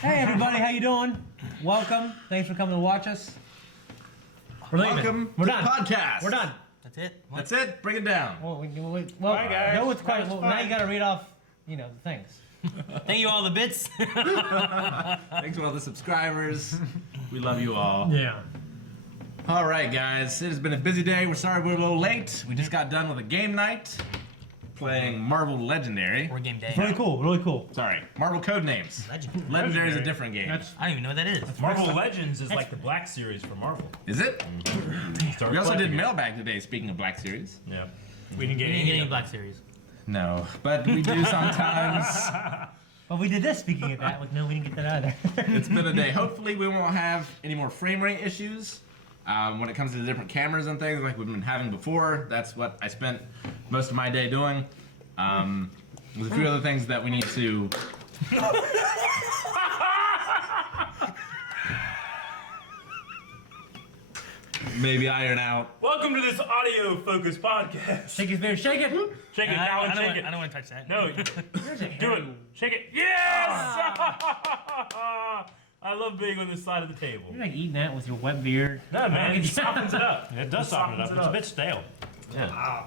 Hey everybody, how you doing? Welcome. Thanks for coming to watch us. We're leaving. Welcome We're to done. the podcast. We're done. That's it. What? That's it. Bring it down. Well, Bye, guys. Go with That was now fun. you gotta read off, the things. Thank you all the bits. Thanks for all the subscribers. We love you all. Yeah. All right, guys. It has been a busy day. We're sorry we're a little late. We just got done with a game night playing Marvel Legendary. Or game day. Really cool. Really cool. Sorry, Marvel Codenames. Legendary is a different game. I don't even know what that is. Marvel Legends is like the Black Series for Marvel. Is it? Start We also did collecting it. mailbag today. Speaking of Black Series. Yeah. We didn't get any Black Series. No, but we do sometimes. Well, we did this. Speaking of that, no, we didn't get that either. It's been a day. Hopefully, we won't have any more frame rate issues when it comes to the different cameras and things like we've been having before. That's what I spent most of my day doing. There's a few other things that we need to. Maybe iron out. Welcome to this audio focused podcast. Shake it, shake it. Shake it, I Colin, don't shake it. want to touch that. No, do it. Shake it. Yes! I love being on this side of the table. You're like eating that with your wet beard. No, man, it softens it up. It does soften it up. It's a bit stale. Yeah.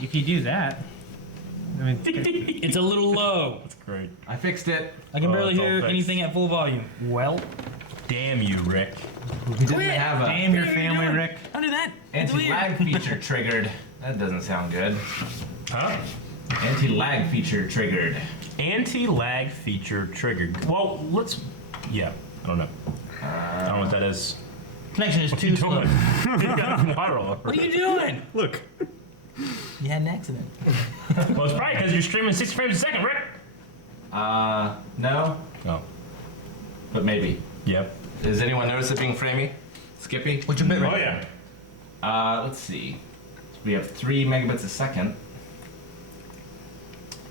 If you do that, I mean, It's a little low. That's great. I fixed it. I can Oh, barely it's all hear fixed. anything at full volume. well, Damn you, Rick. We didn't have damn your What are you family, doing? Rick. Don't do that. It's weird. anti-lag feature triggered. That doesn't sound good. Huh? Anti-lag feature triggered. Anti-lag feature triggered. Well, let's. Yeah, I don't know. I don't know what that is. Connection is What are too you slow. doing? You got a viral. What are you doing? Look. You had an accident. Well, it's probably because you're streaming 60 frames a second, Rick. No, Oh. but maybe. Yep. Does anyone notice it being framey? Skippy? What's your bit rate? Oh, yeah. Let's see. We have 3 megabits a second.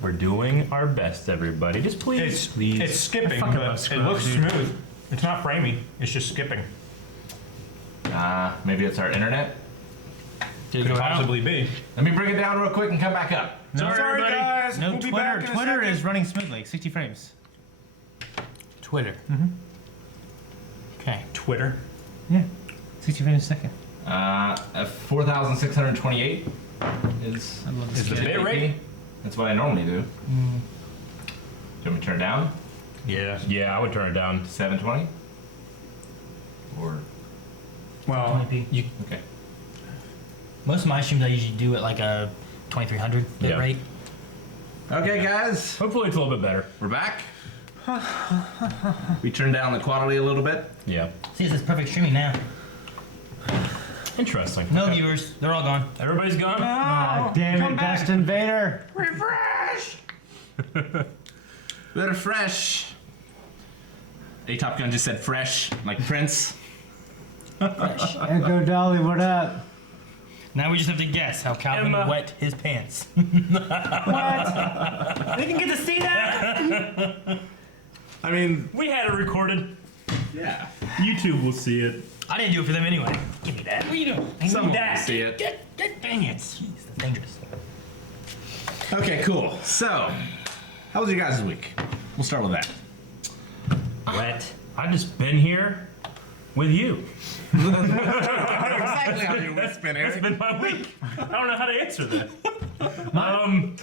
We're doing our best, everybody. Just please, please. It's skipping, fucking but love it Scrubs, looks dude. smooth. It's not framey. It's just skipping. Maybe it's our internet. Did it Could go out? possibly be. Let me bring it down real quick and come back up. No, Sorry, guys. No, We'll be back in a Twitter second. is running smoothly, 60 frames. Twitter. Okay. Twitter. Yeah, 60 frames a second. 4,628 is I love Is this the shit. bit rate? That's what I normally do. Do you want me to turn it down? Yeah. Yeah, I would turn it down. 720? Or Well, 20p. you, okay. Most of my streams I usually do at like a 2300 bit Yeah. rate. Okay, guys, Hopefully, it's a little bit better. we're back. We turned down the quality a little bit. Yeah. See, this is perfect streaming now. Interesting. No viewers. They're all gone. Everybody's gone? Ah, damn it, Best Invader. Refresh. Better fresh. A Top Gun just said fresh, like Prince. Echo Dolly, what up? Now we just have to guess how Calvin Emma. wet his pants. What? They didn't get to see that? I mean, We had it recorded. yeah. YouTube will see it. I didn't do it for them anyway. Give me that. What are you doing? Someone will that. see it. Dang it. Jeez, that's dangerous. Okay, cool. So, how was your guys' week? We'll start with that. Wet. I've just been here with you. Exactly how your week's been, It's Eric. been my week. I don't know how to answer that.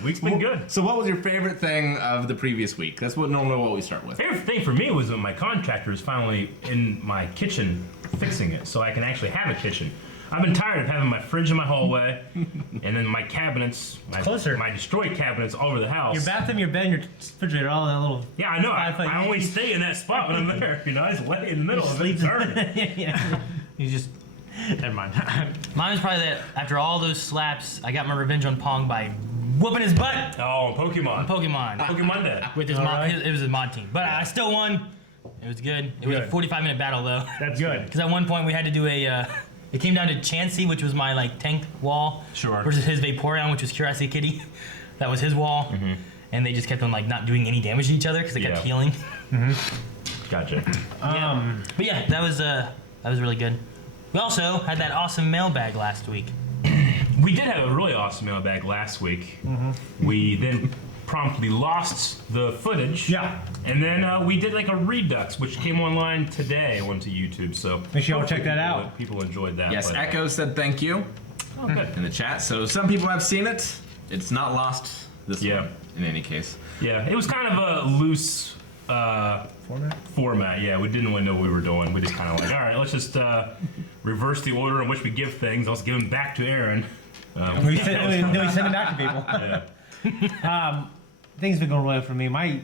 Week's been good. So, what was your favorite thing of the previous week? That's normally what we start with. Favorite thing for me was when my contractor is finally in my kitchen fixing it, so I can actually have a kitchen. I've been tired of having my fridge in my hallway, and then my cabinets, Closer. my destroyed cabinets all over the house. Your bathroom, your bed, and your refrigerator all in that little. Yeah, I know. I Five-foot- always stay in that spot when I'm there. You know, I just lay in the middle of it. Turn. Yeah. You just. Never mind. Mine was probably that after all those slaps, I got my revenge on Pong by whooping his butt. Oh, Pokemon. Pokemon. Monday. With his All mod, right. it was his mod team. But I still won. It was good. It was a Good. 45-minute battle though. That's good. Because at one point we had to do a. It came down to Chansey, which was my like tank wall, Sure. versus his Vaporeon, which was Curiosity Kitty. That was his wall, and they just kept on like not doing any damage to each other because they kept Yeah. healing. Gotcha. But yeah, that was really good. We also had that awesome mailbag last week. We did have a really awesome mailbag last week. We then promptly lost the footage. Yeah. And then we did like a redux, which came online today onto YouTube. So Make sure y'all check that hopefully out. People enjoyed that. Yes, but, Echo said thank you Oh, good. in the chat. So some people have seen it. It's not lost this Yeah. one in any case. Yeah, it was kind of a loose format. Yeah, we didn't really know what we were doing. We just kind of like, all right, let's just reverse the order in which we give things. Let's give them back to Aaron. Then we send it back to people. Yeah. Things been going well for me. My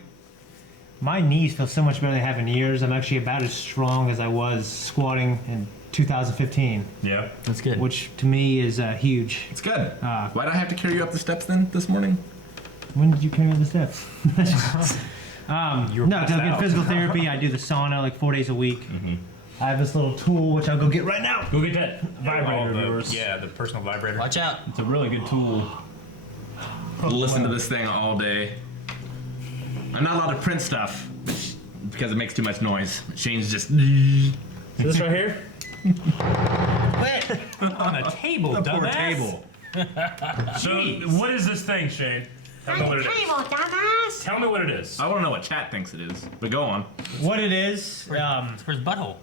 knees feel so much better than they have in years. I'm actually about as strong as I was squatting in 2015, Yeah. That's good. which to me is huge. It's good. Ah. Why did I have to carry you up the steps then this morning? When did you carry me up the steps? You were No, passed I get out. physical therapy. I do the sauna like 4 days a week. I have this little tool which I'll go get right now. Go get that vibrator of yours. Yeah, the personal vibrator. Watch out. It's a really good tool. Listen to this thing all day. I'm not allowed to print stuff because it makes too much noise. Shane's just. See this right here? On a table, The poor dumbass. table. So, what is this thing, Shane? Tell me what it is. Tell me what it is. I want to know what chat thinks it is, but go on. What it is, It's for his butthole.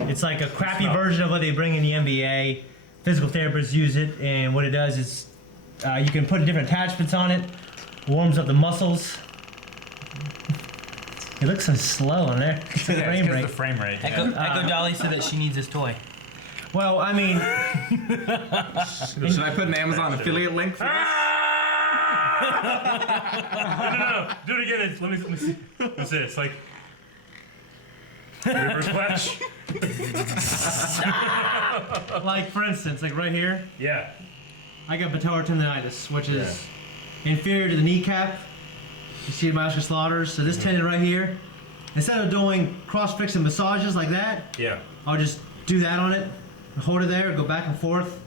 it's like a crappy not. version of what they bring in the NBA. Physical therapists use it, and what it does is you can put different attachments on it. Warms up the muscles. It looks so slow in there. It's the Yeah, frame it's 'cause rate. the frame rate. Echo Dolly said that she needs this toy. Well, I mean, Should I put an Amazon affiliate link for this? No. Do it again. Let me see. That's it. It's like. Reverse flash. like for instance, like right here, Yeah. I got patellar tendonitis, which is inferior to the kneecap. You see my muscular slaughters. So this tendon right here, instead of doing cross-fixing massages like that, Yeah. I'll just do that on it, hold it there, go back and forth.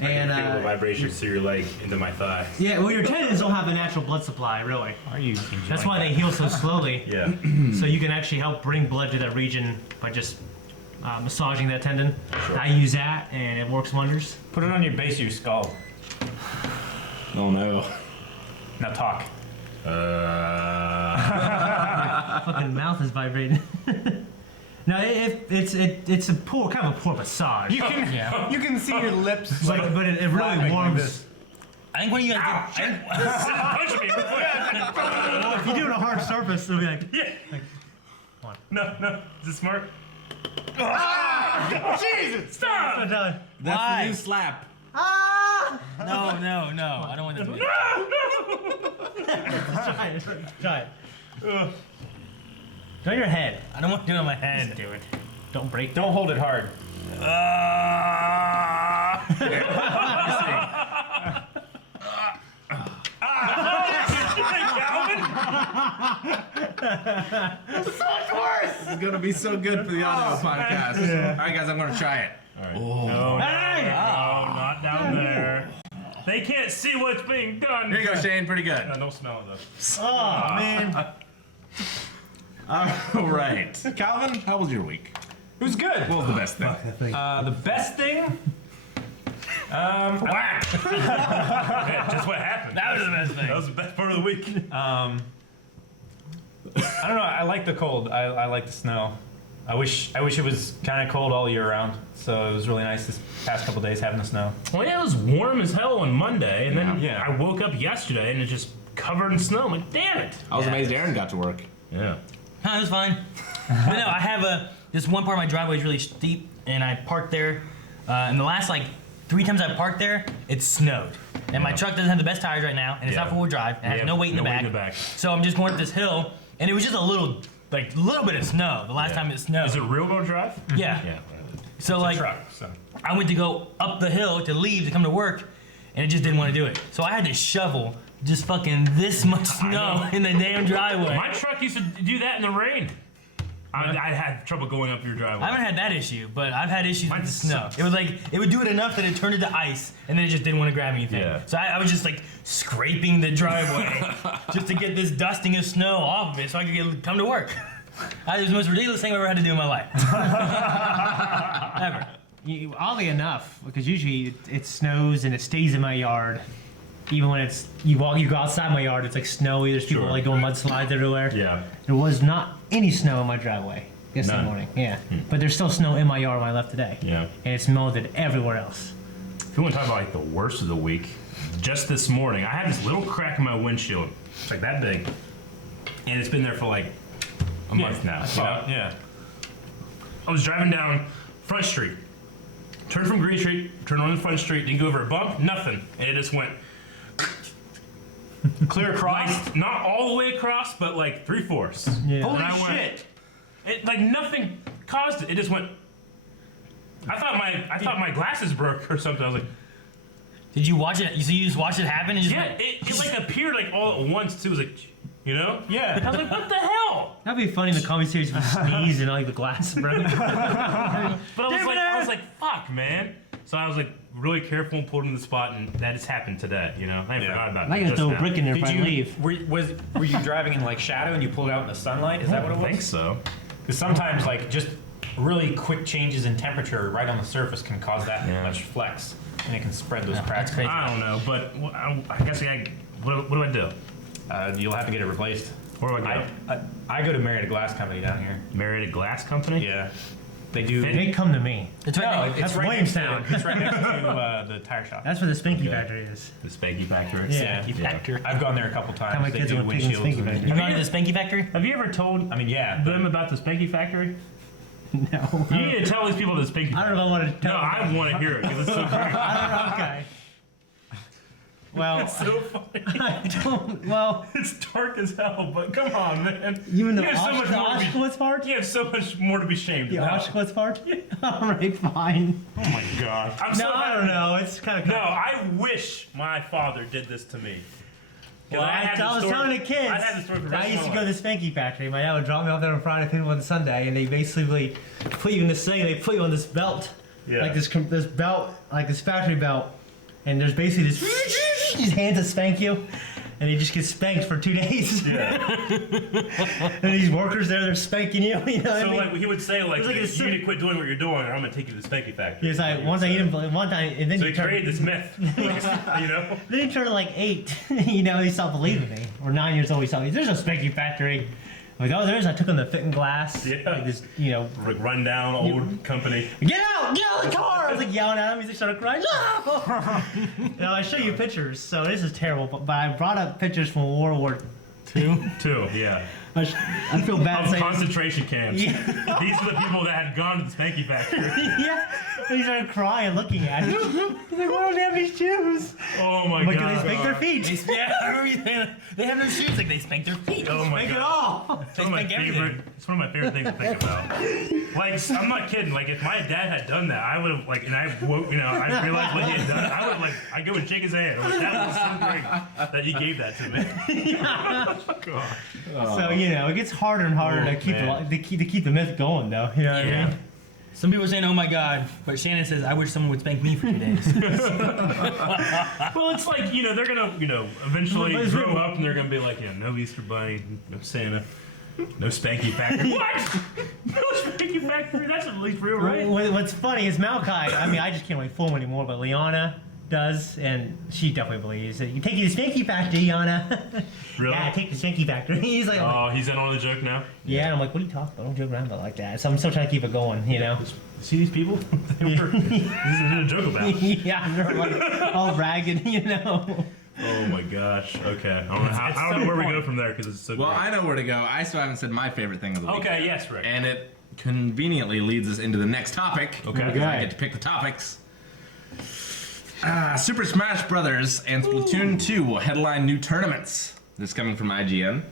I can And feel the vibrations through your leg into my thigh. yeah, well, your tendons don't have a natural blood supply, really. Are you enjoying That's why they heal so slowly. Yeah. So you can actually help bring blood to that region by just massaging that tendon. I use that, and it works wonders. Put it on your base of your skull. Oh no. Now talk. Fucking mouth is vibrating. No, it's a poor kind of a poor massage. You can you can see your lips. But it really flapping like warms. this. I think when you guys did, Punch me. Well, if you do it on a hard surface, it'll be like. Yeah. No. Is it smart? Jesus! Stop! I'm done. That's Why? the new slap. no, I don't want that to be. Try it. Try it. Try your head. I don't want to do it on my head. Just do it. Don't break. Don't hold it hard. This is gonna be so good for the audio podcast. All right, guys, I'm gonna try it. No, not down there. They can't see what's being done. Here you go, Shane. Pretty good. No, don't smell it though. Oh man. All right, Calvin, how was your week? It was good. What was the best thing? The best thing. Whack! Yeah, just what happened. That was the best thing. That was the best part of the week. I don't know. I like the cold. I like the snow. I wish it was kind of cold all year round. So it was really nice this past couple days having the snow. Well, yeah, it was warm as hell on Monday, and then Yeah. I woke up yesterday and it's just covered in snow. I'm like, damn it! I was amazed Aaron got to work. Yeah. It was fine. But no, I have this one part of my driveway is really steep, and I parked there. And the last like 3 times I parked there, it snowed. And my truck doesn't have the best tires right now, and it's not Yeah. four-wheel drive. It has Yeah, no weight in the back. So I'm just going up this hill, and it was just a little bit of snow. The last Yeah. time it snowed. Is it real wheel drive? Yeah. Yeah. So It's like a truck, so. I went to go up the hill to leave to come to work, and it just didn't want to do it. So I had to shovel just fucking this much snow in the damn driveway. My truck used to do that in the rain. I had trouble going up your driveway. I haven't had that issue, but I've had issues with Mine the snow. sucks. It was like it would do it enough that it turned into ice, and then it just didn't want to grab anything. Yeah. So I was just like scraping the driveway just to get this dusting of snow off of it, so I could come to work. It was the most ridiculous thing I've ever had to do in my life. Ever. Oddly enough, because usually it snows and it stays in my yard even when it's you go outside my yard, it's like snowy. There's people Sure. like doing mudslides everywhere. Yeah. There was not any snow in my driveway yesterday None. morning. Yeah, but there's still snow in my yard when I left today. Yeah. And it's melted everywhere else. If you want to talk about like the worst of the week, just this morning, I had this little crack in my windshield. It's like that big. And it's been there for like a month now. You know? Yeah. I was driving down Front Street. Turned from Green Street, turned on the Front Street, didn't go over a bump, nothing. And it just went Clear across. not all the way across, but like 3/4. Yeah. Holy And I went- shit! It like nothing caused it. It just went. I thought my glasses broke or something. I was like, Did you watch it? So you just watched it happen and just yeah, went, it like appeared like all at once too. It was like, you know? I Yeah. was like, what the hell? That'd be funny in the comedy series if you sneezed and like the glass broke. But I was like, fuck, man. So I was like really careful and pulled in the spot, and that just happened today. You know, I Yeah. forgot about I it. gotta just throw a now. brick in there if Did I you leave. were you driving in like shadow and you pulled out in the sunlight? Is that what it I was? think so. Because sometimes like just really quick changes in temperature right on the surface can cause that Yeah. much flex, and it can spread those that's cracks. crazy. I don't know, but I guess what do I do? You'll have to get it replaced. Where do I go? I go to Marietta Glass Company down here. Married a glass company? Yeah, they do. They come to me. It's right No, there. That's right next to Williamstown. it's right next to the tire shop. That's where the Spinky Okay. Factory is. The Spanky Factory? Yeah. Spanky Factory. I've gone there a couple times. Tell my They kids do I'm picking windshields Spanky and- Factory. You gone to the Spanky Factory? Have you ever told I mean, yeah. but- them about the Spanky Factory? No. You need to tell these people the Spanky I don't know if I want to No, tell. I want to hear it because it's so great. I don't know. Okay. Well, It's so funny. I don't. Well, It's dark as hell, but come on, man. you mean the have so much more to be- Auschwitz part? You have so much more to be ashamed The about. Auschwitz part? All right, fine. Oh my god. I'm so No, I happy. don't know. It's kind of. No, I wish my father did this to me. 'Cause Well, had the I was story- telling the kids. I had the story for the rest I used of to my go to life. the Spanky Factory. My dad would drop me off there on Friday, pick me up on Sunday, and they basically put you in this thing. They put you on this belt, Yeah. like this belt, like this factory belt, and there's basically this these hands that spank you, and you just get spanked for 2 days. Yeah. And these workers there, they're spanking you. You know what I So mean? like he would say like, It's like a you sim- need to quit doing what you're doing, or I'm gonna take you to the Spanky Factory. It's like once I eat him one time, and then So you he turn. created this myth, you know. Then he turned like 8. You know, he stopped believing me. Or 9 years old, he stopped. There's no Spanky Factory. I'm like, oh, there is. I took him to Fit and Glass. Yeah. Like this, you know. Like run down old company. Get out! Get out of the car! I was like yelling at him. He like, started crying. No! You know, I show you pictures. So this is terrible. But I brought up pictures from World War II. Two, yeah. I feel bad Of saying. concentration camps. Yeah. These are the people that had gone to the Spanky Factory. Yeah. And he started crying, looking at him. He's like, why don't they have these shoes? Oh my I'm like, god. they spank their feet. Yeah, I remember you saying that. They have no shoes, like they spank their feet. Oh my Spank it god. all. It's one of my spank everything. favorite. It's one of my favorite things to think about. Like, I'm not kidding. Like, if my dad had done that, I would have like, and I realized what he had done. I would like, I'd go and shake his hand. I'm like, that was so great that you gave that to me. God. So you know, it gets harder and harder to keep man. to keep the myth going, though. You know what I Yeah. mean? Some people are saying, "Oh my God," but Shannon says, "I wish someone would spank me for 2 days." Well, it's like they're gonna eventually But it's grow really- up and they're gonna be like no Easter Bunny, no Santa, no Spanky Factory. What? No Spanky Factory? That's at least real, right? What's funny is Malachi. I mean, I just can't really fool him anymore, but Liana does, and she definitely believes that you take you to Spanky Factory, Liana. Really? Yeah, take the Spanky Factory. He's like, Oh, he's in on the joke now. yeah, and I'm like, what are you talking about? Don't joke around about it like that. So I'm still trying to keep it going, you know. See these people? This isn't a joke about. Yeah, they're like all ragged, you know. Oh my gosh. Okay. I don't know where we go from there because it's so. Well, great. I know where to go. I still haven't said my favorite thing of the week. Okay. Yes, Rick. And it conveniently leads us into the next topic. Okay. Because I get to pick the topics. Super Smash Brothers and Splatoon 2 will headline new tournaments. This is coming from IGN.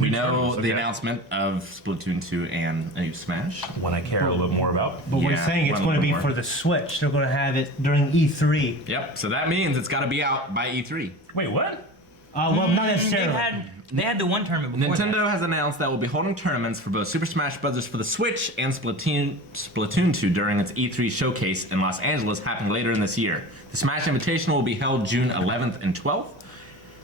We know tournaments, the okay. announcement of Splatoon 2 and a new Smash. One I care a little bit more about. But we're Yeah, saying it's one going to little be more. for the Switch. They're going to have it during E3. Yep, so that means it's got to be out by E3. Wait, what? Well, not necessarily. They had the one tournament before. Nintendo has announced that we'll be holding tournaments for both Super Smash Bros. For the Switch and Splatoon 2 during its E3 showcase in Los Angeles happening later in this year. The Smash Invitational will be held June 11th and 12th,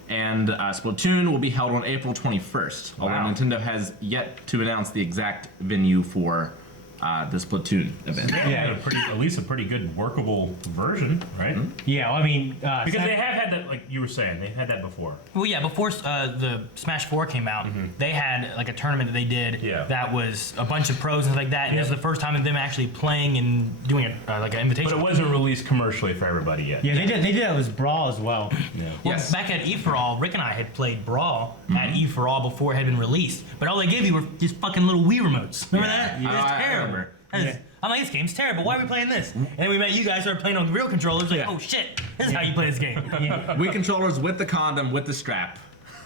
and Splatoon will be held on April 21st, although Wow. Nintendo has yet to announce the exact venue for the Splatoon event. They had at least a pretty good workable version, right? Yeah, well, I mean, Because they have had that, like you were saying, they've had that before. Well, yeah, before the Smash 4 came out, they had like a tournament that they did that was a bunch of pros and stuff like that, and it was the first time of them actually playing and doing like an invitation. But it wasn't released commercially for everybody yet. yeah, they did that with Brawl as well. Yeah. Well, Yes. back at E for All, Rick and I had played Brawl at E for All before it had been released, but all they gave you were just fucking little Wii remotes. Remember that? Yeah. That's I terrible. remember. I'm like, this game's terrible. Why are we playing this? And then we met you guys, started playing on real controllers. Like, Yeah. oh shit, this is how you play this game. Wii controllers with the condom with the strap.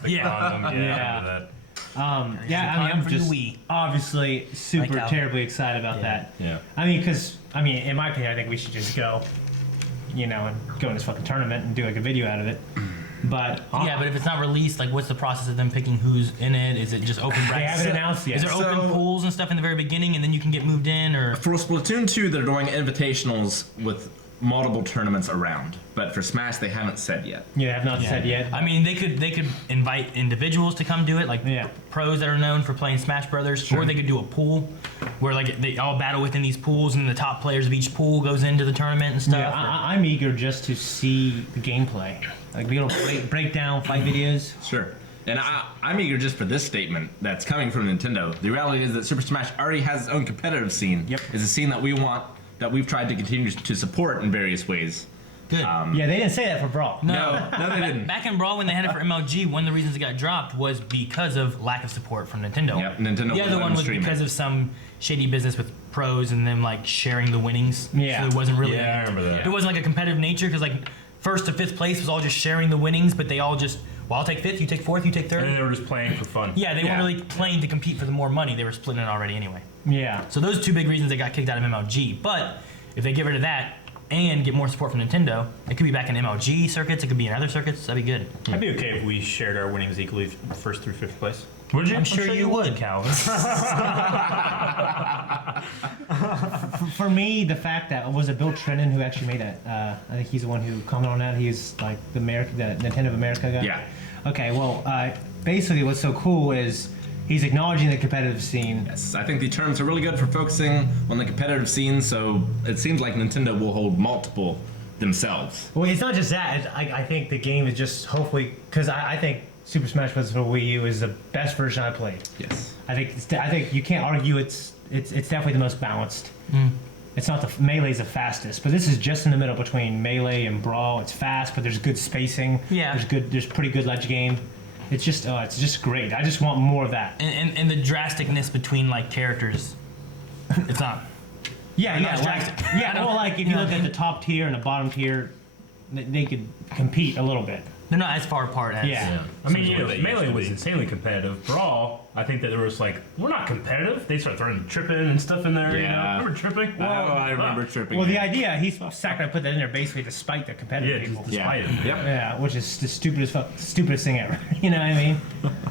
Yeah. I remember that. Yeah, I mean, I'm for the just Wii. obviously super Like terribly excited about that. Yeah. I mean, in my opinion, I think we should just go, and go in this fucking tournament and do like a video out of it. But Yeah, but if it's not released, like, what's the process of them picking who's in it? Is it just open brackets? haven't announced yet. Is there open So- pools and stuff in the very beginning, and then you can get moved in, or? For Splatoon 2, they're doing invitationals with multiple tournaments around. But for Smash, they haven't said yet. yeah, I have not said yet. I mean, they could invite individuals to come do it, like Yeah. pros that are known for playing Smash Brothers, or they could do a pool where like they all battle within these pools, and the top players of each pool goes into the tournament and stuff. Yeah, I'm eager just to see the gameplay, like be able to break down fight videos. Sure. And I'm eager just for this statement that's coming from Nintendo. The reality is that Super Smash already has its own competitive scene. Yep. It's a scene that we've tried to continue to support in various ways. Good. Yeah, they didn't say that for Brawl. No, they didn't. Back in Brawl, when they had it for MLG, one of the reasons it got dropped was because of lack of support from Nintendo. Yep, Nintendo The wouldn't other let one them was stream because it. of some shady business with pros and them like sharing the winnings. Yeah. So it wasn't really. Yeah, I remember that. It wasn't like a competitive nature because like first to fifth place was all just sharing the winnings, but they all just, well, I'll take fifth, you take fourth, you take third. And then they were just playing for fun. Yeah, they Yeah. weren't really playing to compete for the more money. They were splitting it already anyway. Yeah. So those are two big reasons they got kicked out of MLG. But if they get rid of that and get more support from Nintendo, it could be back in MLG circuits. It could be in other circuits. That'd be good. I'd be okay if we shared our winnings equally, first through fifth place. Would you? I'm sure you would. Calvin. For me, the fact that was it Bill Trennan who actually made that. I think he's the one who commented on that. He's like the Nintendo of America guy. Yeah. Okay. Well, basically, what's so cool is he's acknowledging the competitive scene. Yes, I think the terms are really good for focusing on the competitive scene, so it seems like Nintendo will hold multiple themselves. Well, it's not just that. I think the game is just hopefully because I think Super Smash Bros. For Wii U is the best version I played. Yes. I think you can't argue it's definitely the most balanced. It's not the Melee's the fastest, but this is just in the middle between Melee and Brawl. It's fast, but there's good spacing. Yeah. There's pretty good ledge game. It's just great. I just want more of that. And the drasticness between like characters, it's not. Yeah, not like, drastic. yeah. Well, like if you look at the top tier and the bottom tier, they could compete a little bit. They're not as far apart as. Yeah. I mean, Sounds like they Melee used to was be. insanely competitive. Brawl, I think that there was like, we're not competitive. They start throwing tripping and stuff in there. You know? Yeah. Remember tripping? I remember tripping. Well, the idea he's Sakurai put that in there basically to spite the Yeah, competitive just people. despite it. Yep. Yeah, which is the stupidest thing ever. You know what I mean?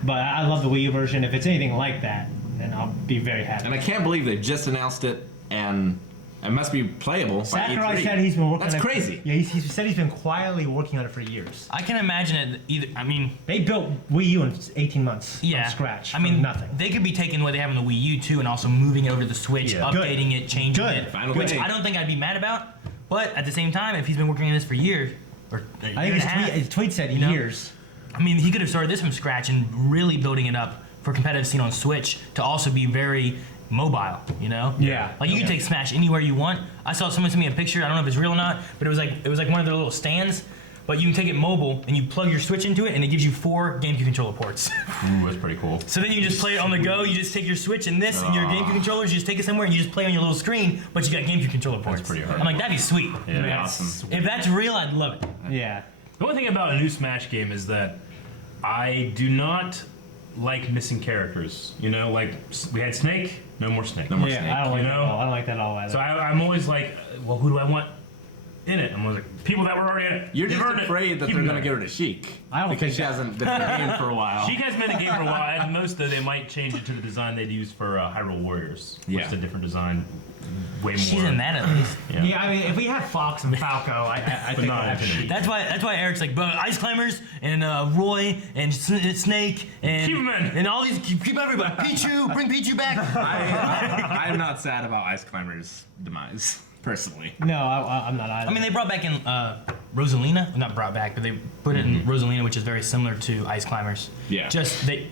But I love the Wii U version. If it's anything like that, then I'll be very happy. And I can't believe they just announced it, and it must be playable. by Sakurai E3. said he's been working That's on it. crazy. Yeah, he said he's been quietly working on it for years. I can imagine it either. I mean, They built Wii U in 18 months yeah. from scratch. I mean, from nothing. They could be taking what they have on the Wii U too, and also moving it over to the Switch, Yeah. updating it, changing Good. it, Final which day. I don't think I'd be mad about. But at the same time, if he's been working on this for years, or a year I think and a half, his tweet said you know? years. I mean, he could have started this from scratch and really building it up for competitive scene on Switch to also be very mobile, you know? Yeah. Like you can take Smash anywhere you want. I saw someone send me a picture. I don't know if it's real or not, but it was like one of their little stands. But you can take it mobile and you plug your Switch into it, and it gives you 4 GameCube controller ports. Ooh, that's pretty cool. So then you just play it on the go. You just take your Switch and this and your GameCube controllers. You just take it somewhere and you just play on your little screen, but you got GameCube controller ports. pretty hard. I'm like, that'd be sweet. Yeah, That's- awesome. If that's real, I'd love it. Yeah. The only thing about a new Smash game is that I do not like missing characters. You know, like we had Snake, no more Snake. No more Yeah, Snake. I don't like You that know? at all. I don't like that at all either. So I'm always like, well, who do I want? in it. I'm like, people that were already in it. You're they've just earned it. afraid that Keep they're them gonna there. get rid of Sheik. I don't because think she hasn't been in the game for a while. She hasn't been in the game for a while. At most, though, they might change it to the design they'd use for Hyrule Warriors, which Yeah. is a different design. Way more. She's in that at least. Yeah, I mean, if we had Fox and Falco, I think not I'd have Infinity. Sheik. That's why Eric's like, but Ice Climbers and Roy and Snake and Keep 'em in. and all these keep everybody. Pichu, bring Pichu back. I'm not sad about Ice Climber's demise, personally. No, I'm not either. I mean, they brought back in Rosalina. Well, not brought back, but they put it in Rosalina, which is very similar to Ice Climbers. Yeah. Just they,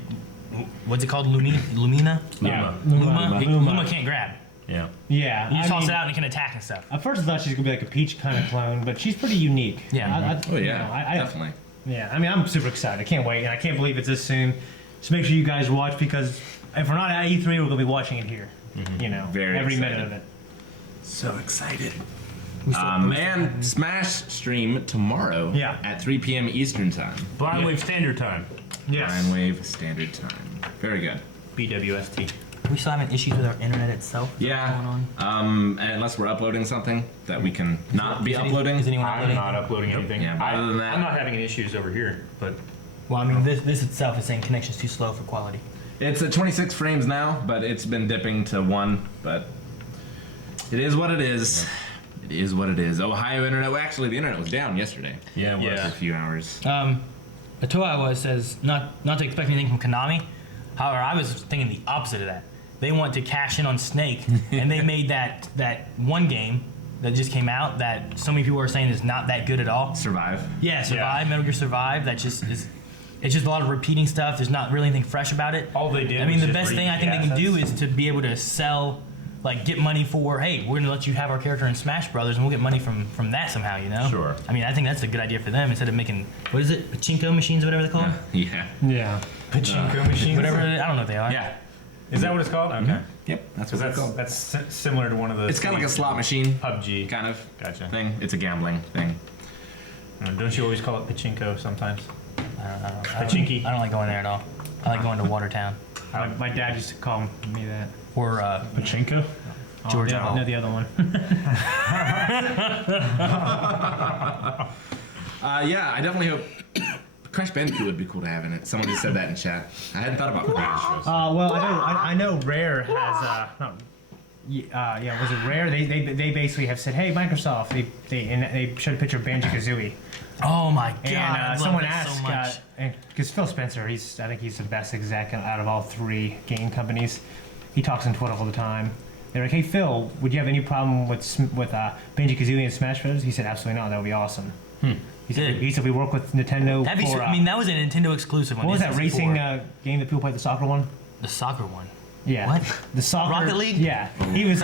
what's it called? Lumina. Yeah. Luma can't grab. Yeah. yeah, You I toss mean, it out and it can attack and stuff. At first, I thought she was gonna be like a Peach kind of clone, but she's pretty unique. Yeah. Oh you yeah, know, definitely. Yeah, I mean, I'm super excited. I can't wait, and I can't believe it's this soon. So make sure you guys watch because if we're not at E3, we're gonna be watching it here. You know, Very every excited. minute of it. So excited. And Smash stream tomorrow Yeah. at 3 p.m. Eastern time. Blind Wave Standard Time. Blind Wave Standard Time. Very good. BWST. We still having issues with our internet itself. Is that Yeah. what's going on? Unless we're uploading something that we can not be uploading. Is anyone I'm uploading? not uploading anything. Yeah, but other than that- I'm not having any issues over here, but Well, I mean, this itself is saying connection's too slow for quality. It's at 26 frames now, but it's been dipping to 1. But it is what it is. It is what it is. Ohio internet. Well, actually, the internet was down yesterday yeah, it was. for a few hours. Atoa says not to expect anything from Konami. However, I was thinking the opposite of that. They want to cash in on Snake, and they made that one game that just came out that so many people are saying is not that good at all. Survive. Yeah, Survive, Metal Gear Survive. That just is. It's just a lot of repeating stuff. There's not really anything fresh about it. All they did I mean, was the just best thing I think they can do is to be able to sell, like, get money for, hey, we're gonna let you have our character in Smash Brothers, and we'll get money from that somehow, you know? Sure. I mean, I think that's a good idea for them instead of making what is it, pachinko machines, whatever they're called, Yeah. Yeah. Pachinko machines. whatever. I don't know what they are. Yeah. Is that what it's called? Okay. Yep. That's Because what it's called. that's similar to one of the. It's kind of like a slot machine PUBG. kind of Gotcha. thing. It's a gambling thing. Don't you always call it pachinko sometimes? Pachinki. I don't like going there at all. I like going to Watertown My dad used to call me that. or Pachinko. Georgia. Oh, no, the other one. Yeah, I definitely hope Crash Bandicoot would be cool to have in it. Someone just said that in chat. I hadn't thought about Crash. Well, I know Rare has was it Rare? They basically have said, hey, Microsoft. They showed a picture of Banjo-Kazooie. Oh my god! And I love someone that so much. asked, because Phil Spencer, I think he's the best exec out of all 3 game companies. He talks on Twitter all the time. They're like, hey Phil, would you have any problem with Banjo-Kazooie and Smash Bros? He said, absolutely not. That would be awesome. He said we work with Nintendo. That'd be. for, I mean, that was a Nintendo exclusive. On what was the that N64. racing game that people played, the soccer one? The soccer one. Yeah. What? The soccer. Rocket League? Yeah. He's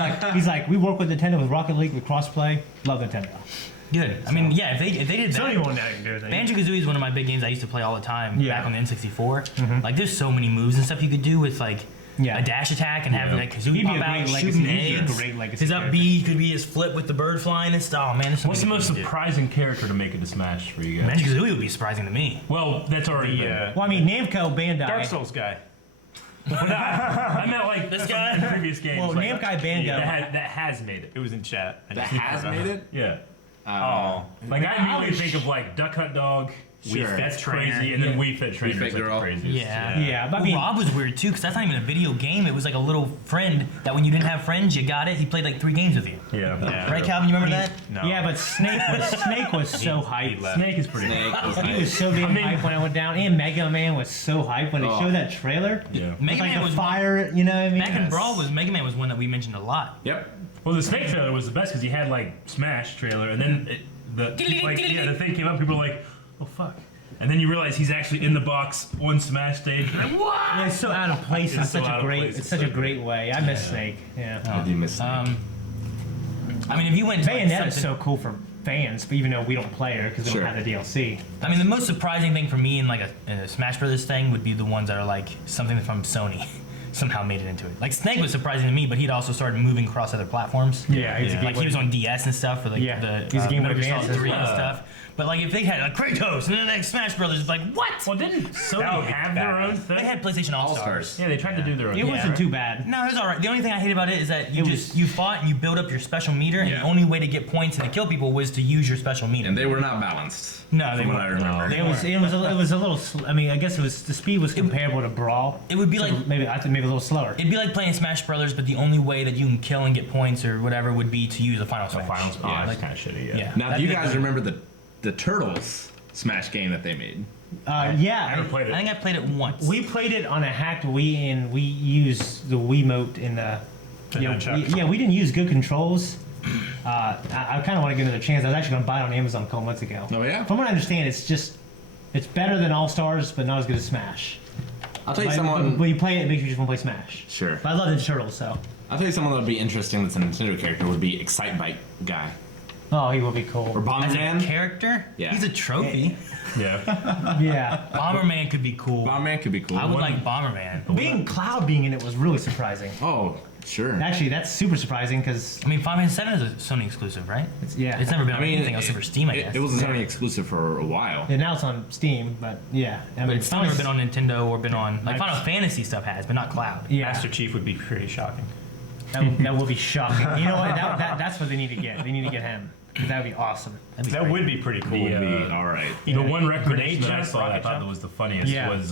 like, we work with Nintendo with Rocket League with crossplay. Love Nintendo. Good. I mean, yeah. If they did that. Anyone that can do that. Banjo-Kazooie is one of my big games I used to play all the time Yeah. back on the N64. Like, there's so many moves and stuff you could do with, like, Yeah. a dash attack and have, like, Kazooie He'd be pop a out great and legacy- shooting he'd be a eggs. great legacy His up character. B could be his flip with the bird flying and stuff. Oh, man, there's so What's the many most things you surprising character to make it to Smash for you could guys? do. Banjo-Kazooie would be surprising to me. Well, that's already Well, I mean, Namco Bandai. Dark Souls guy. I meant like This guy? in previous games. Well, like, Namco Bandai. that has made it. It was in chat. I That just- has made it? Yeah. Oh. Like I immediately think of like Duck Hunt Dog. Sure. That's Trainer. crazy, and then Yeah. Wii Fit Trainer. Wii Fit is like Girl. the craziest. Yeah. Yeah, but I Well, mean, Rob was weird, too, because that's not even a video game. It was like a little friend that when you didn't have friends, you got it. He played, like, 3 games with you. Yeah. Right, Calvin? You remember that? No. yeah, but Snake was so hyped. left. Snake is pretty. Snake was He nice. was so damn I mean- hyped when I went down, and Mega Man was so hyped when they Oh. showed that trailer. Yeah. It's Mega like Man the was fire, you know what I mean? Back in Brawl Mega Man was one that we mentioned a lot. Yep. Well, the Snake trailer was the best because he had like Smash trailer, and then the thing came up. People were like, "Oh fuck!" And then you realize he's actually in the box on Smash stage. You're like, what? Yeah, it's so out of place in It's so such out a of great, place. it's such a great way. I miss Snake. Yeah. I do miss Snake. I mean, if you went to like, Bayonetta's something- so cool for fans, but even though we don't play her because we Sure. don't have the DLC. I mean, the most surprising thing for me in like a Smash Brothers thing would be the ones that are like something from Sony somehow made it into it. Like Snake was surprising to me, but he'd also started moving across other platforms. Yeah, it's a Like he was on DS and stuff for like Yeah, the he's a Game Boy Metal Gear Advance Solid as 3 well. and stuff. But like if they had like Kratos and then next Smash Brothers, it's like what? Well, didn't That Sony would be have their bad. own thing? They had PlayStation All Stars. All-Stars. Yeah, they tried to do their own It thing. wasn't too bad. No, it was all right. The only thing I hate about it is that you fought and you build up your special meter, and Yeah. the only way to get points and to kill people was to use your special meter. And they were not balanced. No, they from what I weren't. remember. It was a little. I mean, I guess the speed was comparable to Brawl. It would be So like maybe I think maybe a little slower. it'd be like playing Smash Brothers, but the only way that you can kill and get points or whatever would be to use a Final Smash. Final Smash. Yeah. That's kind of shitty. Yeah. Yeah. Now, do you That'd guys be- remember the Turtles Smash game that they made? I Yeah, never played it. I think I played it once. we played it on a hacked Wii, and we used the Wiimote in the. nunchuck. We didn't use good controls. I kind of want to give it a chance. I was actually going to buy it on Amazon a couple months ago. Oh, yeah? From what I understand, it's better than All Stars, but not as good as Smash. I'll tell you Like, someone. when you play it, it makes you just want to play Smash. Sure. But I love the Turtles, so. I'll tell you someone that would be interesting that's a Nintendo character would be Excitebike guy. Oh, he will be Or cool. As a Bomberman. character, Yeah. he's a trophy. Yeah. Yeah. Bomberman could be cool. Bomberman could be cool. I would like Bomberman. Being Cloud being in it was really surprising. Oh, sure. Actually, that's super surprising because I mean, Final Fantasy 7 is a Sony exclusive, right? it's It's never been I on mean, anything else for Steam, I it, guess. it was a Sony exclusive for a while. and now it's on Steam, but yeah. I but mean, it's still never been on Nintendo or been on like Nice. Final Fantasy stuff has, but not Cloud. Yeah, Master Chief would be pretty shocking. that would be shocking. You know what? That's what they need to get. They need to get him. 'Cause that would be awesome. That'd be That great. would be pretty cool. Would be all right. The one recommendation that I jump, saw that I rocket thought jump. that was the funniest Yeah. was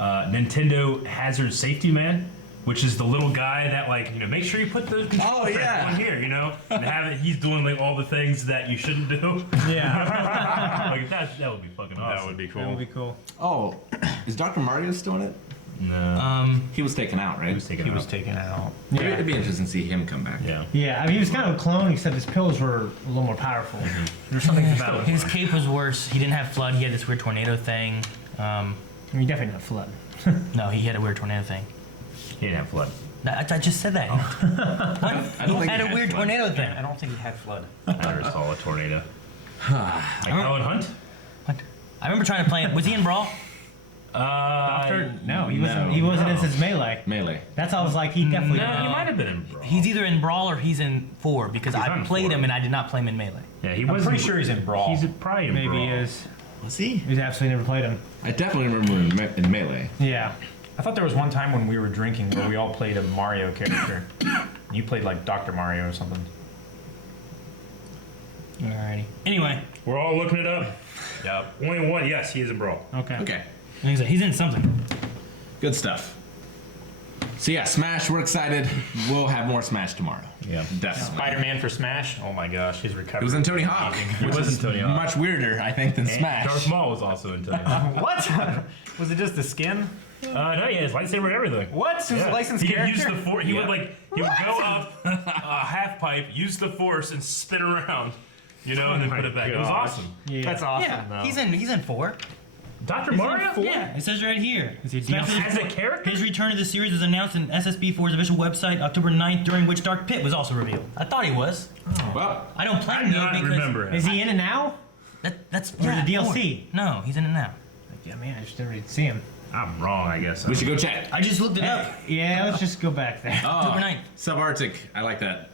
Nintendo Hazard Safety Man, which is the little guy that make sure you put the control Oh, yeah. on here, and have it. He's doing like all the things that you shouldn't do. Yeah, Like that would be fucking awesome. That would be that cool. would be cool. Oh, is Dr. Mario still in it? No, He was taken out, right? he was taken He out. was taken out. Yeah, It'd be interesting to see him come back. Yeah. yeah. I mean, he was kind of a clone, except his pills were a little more powerful. There's something about it. His cape was worse. He didn't have flood. He had this weird tornado thing. I mean, definitely not flood. No, he had a weird tornado thing. He didn't have flood. I just said that. What? I don't He think had he a had weird flood. tornado thing. I don't think he had flood. I never saw a tornado. Like Helen Hunt? What? I remember trying to play it. Was he in Brawl? No, he wasn't. He wasn't in since Melee. Melee. That's all I was like. He definitely. No, he might have been in Brawl. He's either in Brawl or he's in 4 because I on played 4. him and I did not play him in Melee. Yeah, he I'm was. pretty sure he's in Brawl. He's probably in Maybe Brawl. he is. Was he? He's absolutely never played him. I definitely remember in Melee. Yeah. I thought there was one time when we were drinking where we all played a Mario character. You played like Dr. Mario or something. Alrighty. Anyway, We're all looking it up. Yep. Only one. Yes, he is in Brawl. Okay. Okay. he's in something. Good stuff. So yeah, Smash. We're excited. We'll have more Smash tomorrow. Yeah. Definitely. Spider-Man for Smash. Oh my gosh, he's recovered. It was in Tony Hawk. He was in Tony Hawk. Much weirder, I think, than Smash. Darth Maul was also in Tony Hawk. What? Was it just the skin? No, he had his lightsaber and everything. What? It was a licensed he could character? use the force. He Yeah. would he would go up a half pipe, use the force, and spin around. And then put it back. It was gosh. awesome. Yeah. That's awesome. Yeah, though. he's in 4. Dr. Mario? Yeah, it says right here. Is he Smash DLC? Bros. As a character? His return to the series was announced in SSB4's official website October 9th, during which Dark Pit was also revealed. I thought he was. Well, I don't play I him do though not because remember Is him. he in it now? that's Or the DLC? 4. No, he's in it now. Yeah, man, I just never see him. I'm wrong, I guess. we should go check. I just looked it up. Yeah, let's just go back there. October 9th. Subarctic. I like that.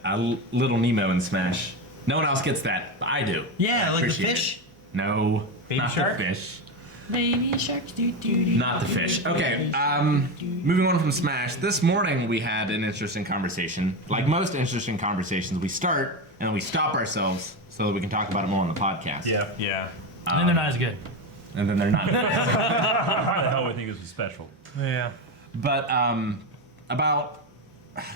Little Nemo in Smash. No one else gets that, but I do. Yeah, I like the appreciate fish. it. No. Baby not shark? The fish. Baby sharks do do do. Not the fish. Okay, moving on from Smash. This morning we had an interesting conversation. Like most interesting conversations, we start and then we stop ourselves so that we can talk about it more on the podcast. Yeah. And then they're not as good. And then they're not. How the hell would I think this was special? Yeah. But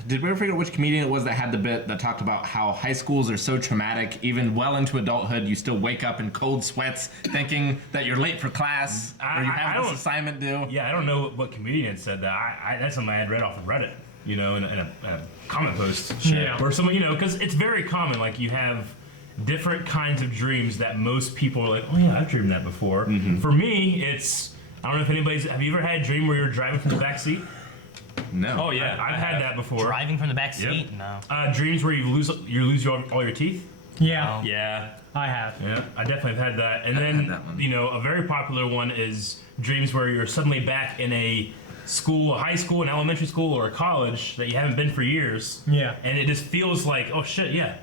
did we ever figure out which comedian it was that had the bit that talked about how high schools are so traumatic, even well into adulthood, you still wake up in cold sweats thinking that you're late for class or you I have this don't- assignment due? Yeah, I don't know what comedian said that. That's something I had read off of Reddit, in a comment post. Yeah. Or someone, because it's very common. Like, you have different kinds of dreams that most people are like, oh yeah, I've dreamed that before. For me, it's, I don't know if have you ever had a dream where you're driving from the back seat? No. Oh yeah. I've had that before. Driving from the back seat? Yep. No. Dreams where you lose all your teeth. Yeah, Yeah. I have. Yeah, I definitely have had that. And I've then, had that one. a very popular one is dreams where you're suddenly back in a high school, an elementary school, or a college that you haven't been for years. Yeah. And it just feels like, oh shit, yeah,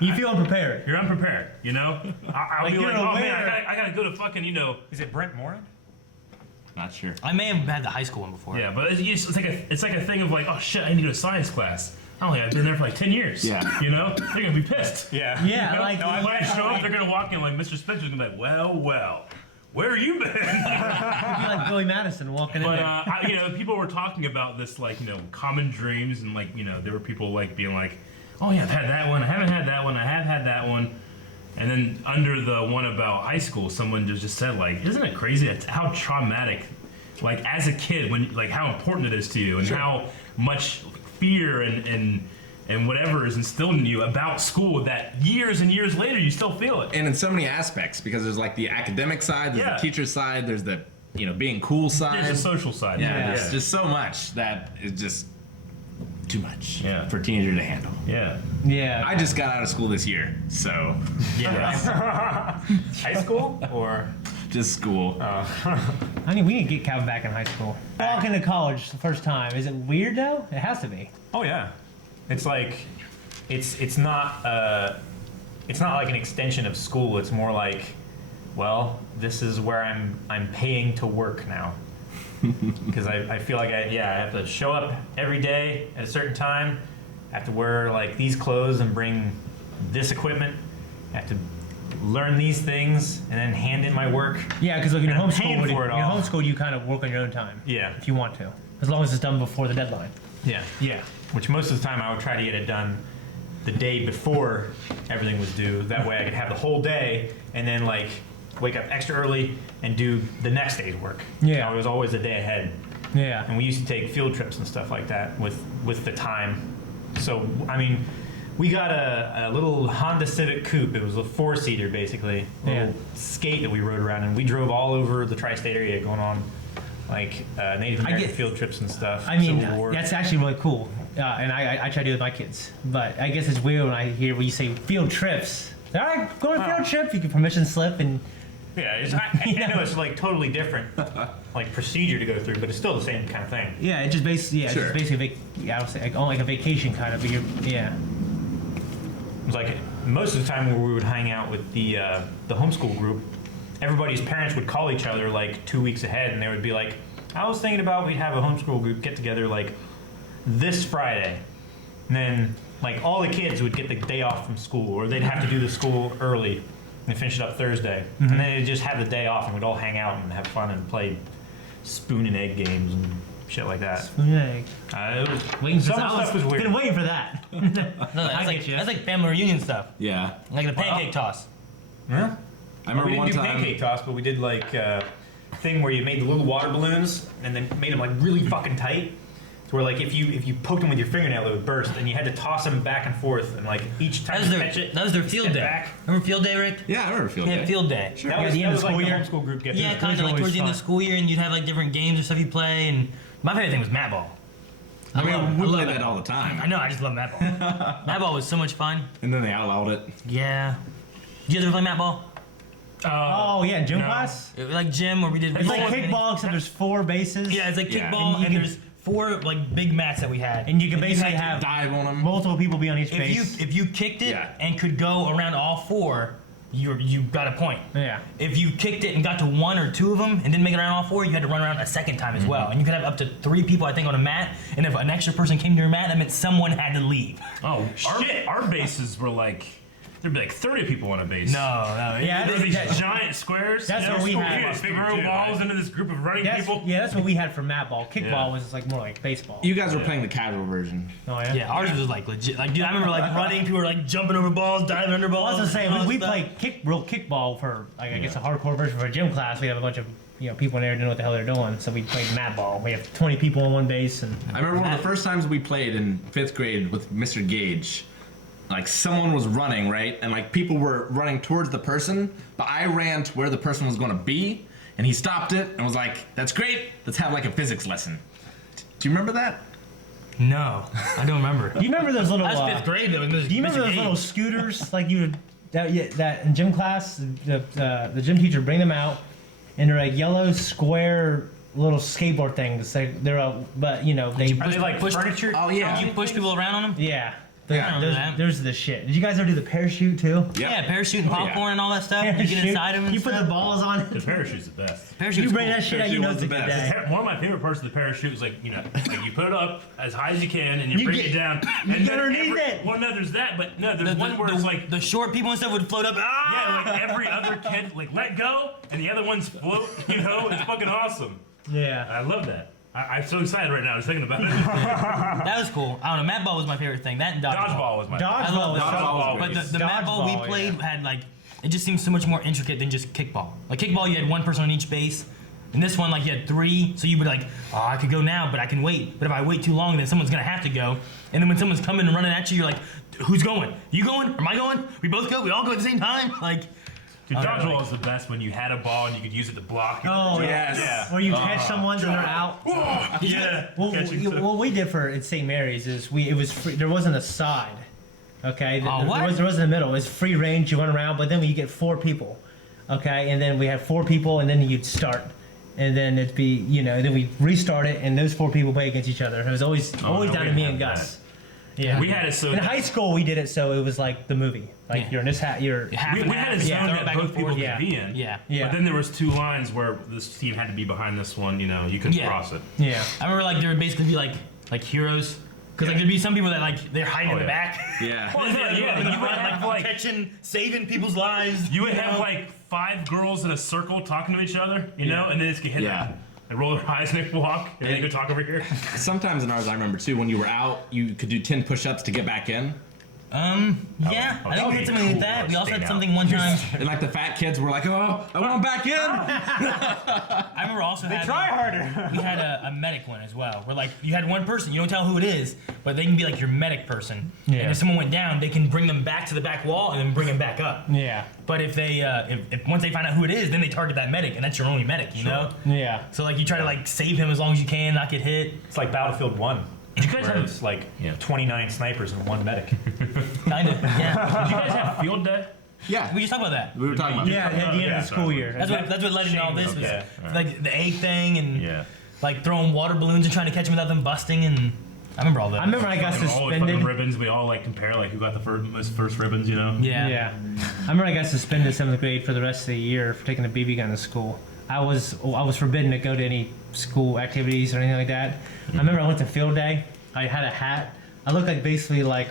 You feel unprepared. You're unprepared, you know? I'll Like, be you're like, oh man, aware. I gotta go to fucking, you know. Is it Brent Morin? Not sure. I may have had the high school one before. Yeah, but it's like a thing of like, oh shit, I need to go to science class. Oh yeah, I've been there for like 10 years. Yeah. You know? They're gonna be pissed. Yeah. Yeah, You know? like When I show up, they're gonna walk in like Mr. Spencer's gonna be like, well, where have you been? you're like Billy Madison walking in But there. you know, people were talking about this like, you know, common dreams, and like, you know, there were people like being like, oh yeah, I've had that one, I haven't had that one, I have had that one. And then under the one about high school, someone just said like, isn't it crazy that's how traumatic, like as a kid, when like how important it is to you, and how much fear and whatever is instilled in you about school that years and years later you still feel it. And in so many aspects, because there's like the academic side, there's Yeah. the teacher side, there's the, you know, being cool side. There's a social side. Yeah, there's just so much that is just too much Yeah. for a teenager to handle. Yeah. Yeah. I just got out of school this year, so Yeah. High school or? just school. I mean, we need to get Calvin back in high school. Walking to college the first time. Is it weird though? It has to be. Oh yeah. It's like, it's not like an extension of school. It's more like, well, this is where I'm paying to work now. Because I feel like I have to show up every day at a certain time. I have to wear like these clothes and bring this equipment. I have to learn these things and then hand in my work. Yeah, because like in And I'm paying homeschool, for it all. you kind of work on your own time. Yeah. If you want to, as long as it's done before the deadline. Yeah. Which most of the time I would try to get it done the day before everything was due. That way I could have the whole day and then like wake up extra early and do the next day's work. Yeah. So it was always a day ahead. Yeah. And we used to take field trips and stuff like that with the time. So I mean, we got a little Honda Civic Coupe. It was a 4-seater basically, a little skate that we rode around, and we drove all over the tri-state area going on like Native American field trips and stuff. I mean, Civil War. that's actually really cool. And I try to do it with my kids. But I guess it's weird when I hear when you say field trips. All right, go on a field trip. You can permission slip and. Yeah, I know it's like totally different, like procedure to go through, but it's still the same kind of thing. Yeah, it just basically it's Sure. just basically I would say like, on like a vacation kind of. But yeah. It was like most of the time where we would hang out with the homeschool group, everybody's parents would call each other like 2 weeks ahead, and they would be like, "I was thinking about we'd have a homeschool group get together like this Friday," and then like all the kids would get the day off from school, or they'd have to do the school early and finish it up Thursday, and then they'd just have the day off and we'd all hang out and have fun and play spoon and egg games and shit like that. Hey, It was, waiting for some of the stuff was weird. Been waiting for that. No, I get you. that's like family reunion stuff. Yeah. Like the pancake toss. Yeah. I remember We one didn't do time. pancake toss, but we did like thing where you made the little water balloons and then made them like really fucking tight. To where like if you poked them with your fingernail, they would burst, and you had to toss them back and forth, and like each time you catch it, That was their field step day. back. Remember field day, Rick? Yeah, I remember field Yeah, day. field day. That was, the end of like school the year? homeschool group get Yeah, together. kind of like always towards the end of the fun. school year, and you'd have like different games or stuff you play. And my favorite thing was mat ball. I mean, we love played it. that all the time. I know, I just love mat ball. Mat ball was so much fun. And then they outlawed it. Yeah. Did you guys ever play mat ball? Oh yeah, gym No. class. It was like gym where we did. It's like roll- kickball except there's 4 bases. Yeah, it's like Yeah. kickball, And you and can- there's 4 like big mats that we had. And you can basically had to have Dive on them. multiple people be on each base. If you kicked it Yeah. and could go around all 4, you got a point. Yeah. If you kicked it and got to 1 or 2 of them and didn't make it around all 4, you had to run around a second time as well. And you could have up to 3 people, I think, on a mat. And if an extra person came to your mat, that meant someone had to leave. Oh, Shit. Our bases were like, there'd be like 30 people on a base. No. Yeah, There were these that's- giant squares. That's and what we school had. kids Figure throw two, balls right? into this group of running people. That's what we had for mat ball. Kickball Yeah. was like more like baseball. You guys were playing the casual version. Oh yeah. Yeah, ours was like legit. Like, dude, I remember like running. People were like jumping over balls, diving under I balls. was gonna say all we that stuff. played real kickball for like I guess a hardcore version for a gym class. We have a bunch of people in there didn't know what the hell they're doing, so we played mat ball. We have 20 people on one base and I remember one of the first times we played in 5th grade with Mr. Gage. Like someone was running, right? And like people were running towards the person, but I ran to where the person was going to be, and he stopped it and was like, "That's great. Let's have like a physics lesson." Do you remember that? No, I don't remember. do you remember those little? That was 5th grade though. Do you remember those little scooters like you would that in gym class the gym teacher would bring them out and they're like yellow square little skateboard things. They're but they Are they like Push- furniture? Oh, yeah. You push people around on them? yeah. I remember that. Those are the shit. Did you guys ever do the parachute too? Yeah, parachute and popcorn and all that stuff. You get Parachute. inside them and You put stuff. the balls on it. The parachute's the best. Parachute's You bring cool. that shit out, you Parachute know was it's a the good best. day. One of my favorite parts of the parachute is like you put it up as high as you can and you bring get- it down. you And get then underneath it. Well, no, there's that, but no, there's one where it's like the short people and stuff would float up. Ah! yeah, like every other kid like let go and the other ones float. You know, it's fucking awesome. Yeah. I love that. I'm so excited right now. Just thinking about it. That was cool. I don't know. Mat ball was my favorite thing. That and dodgeball. Dodgeball was my. I Dodgeball love was that. Dodgeball was But great. the mat ball we Dodgeball, played yeah. had like it just seems so much more intricate than just kickball. Like kickball, you had one person on each base. And this one, like you had three, so you would like, oh, I could go now, but I can wait. But if I wait too long, then someone's gonna have to go. And then when someone's coming and running at you, you're like, who's going? You going? Am I going? We both go. We all go at the same time. Like, Dude, dodgeball was the best when you had a ball and you could use it to block. Oh Yes. Yeah. Or you catch someone and they're out. Yeah. Well, Catching too. what we did for at St. Mary's is it was free, there wasn't a side. Okay, Oh, what? there wasn't a middle. It was free range. You went around, but then you get 4 people. Okay, and then we had 4 people, and then you'd start, and then it'd be then we restart it, and those 4 people play against each other. It was always no, down we to me didn't and have Gus. Yeah, We had it so in high school we did it so it was like the movie. Like Yeah. you're in this hat. You're half we and had half. a zone Yeah, throw it that back and both people forth. could Yeah. be in. Yeah. yeah. But then there was 2 lines where this team had to be behind this one. You know, you couldn't Yeah. cross it. yeah. I remember like there would basically be like heroes. Because like there'd be some people that like they're hiding in the yeah. back. Yeah. Well, yeah, And you would have like catching, saving people's lives. you would have like 5 girls in a circle talking to each other. You know, and then it's get hit. Yeah. And roll their eyes, make walk, and then you go talk over here. Sometimes in ours, I remember too, when you were out, you could do 10 push-ups to get back in. Yeah, would I think we be had something cool like that. to We also stay had out. something one time. And like the fat kids were like, oh, I want back in. I remember also having, Try harder. we had a medic one as well, where like you had one person, you don't tell who it is, but they can be like your medic person. Yeah. And if someone went down, they can bring them back to the back wall and then bring them back up. Yeah. But if they, if once they find out who it is, then they target that medic, and that's your only medic, you know. Yeah. So like you try to like save him as long as you can, not get hit. It's like Battlefield 1. Did you guys Where have? it's like Yeah. 29 snipers and 1 medic. Kind of. Yeah. Did you guys have field day? Yeah. We just talked about that. We were talking about Yeah, at the end Yeah, of the school year. That's what led into all this was Yeah. like the egg thing and Yeah. like throwing water balloons and trying to catch them without them busting, and I remember all that. I remember I got All the fucking suspended. ribbons. We all like compare like who got the first ribbons. You know. Yeah. Yeah. I remember I got suspended 7th grade for the rest of the year for taking a BB gun to school. I was forbidden to go to any school activities or anything like that. I remember I went to field day. I had a hat. I looked like basically like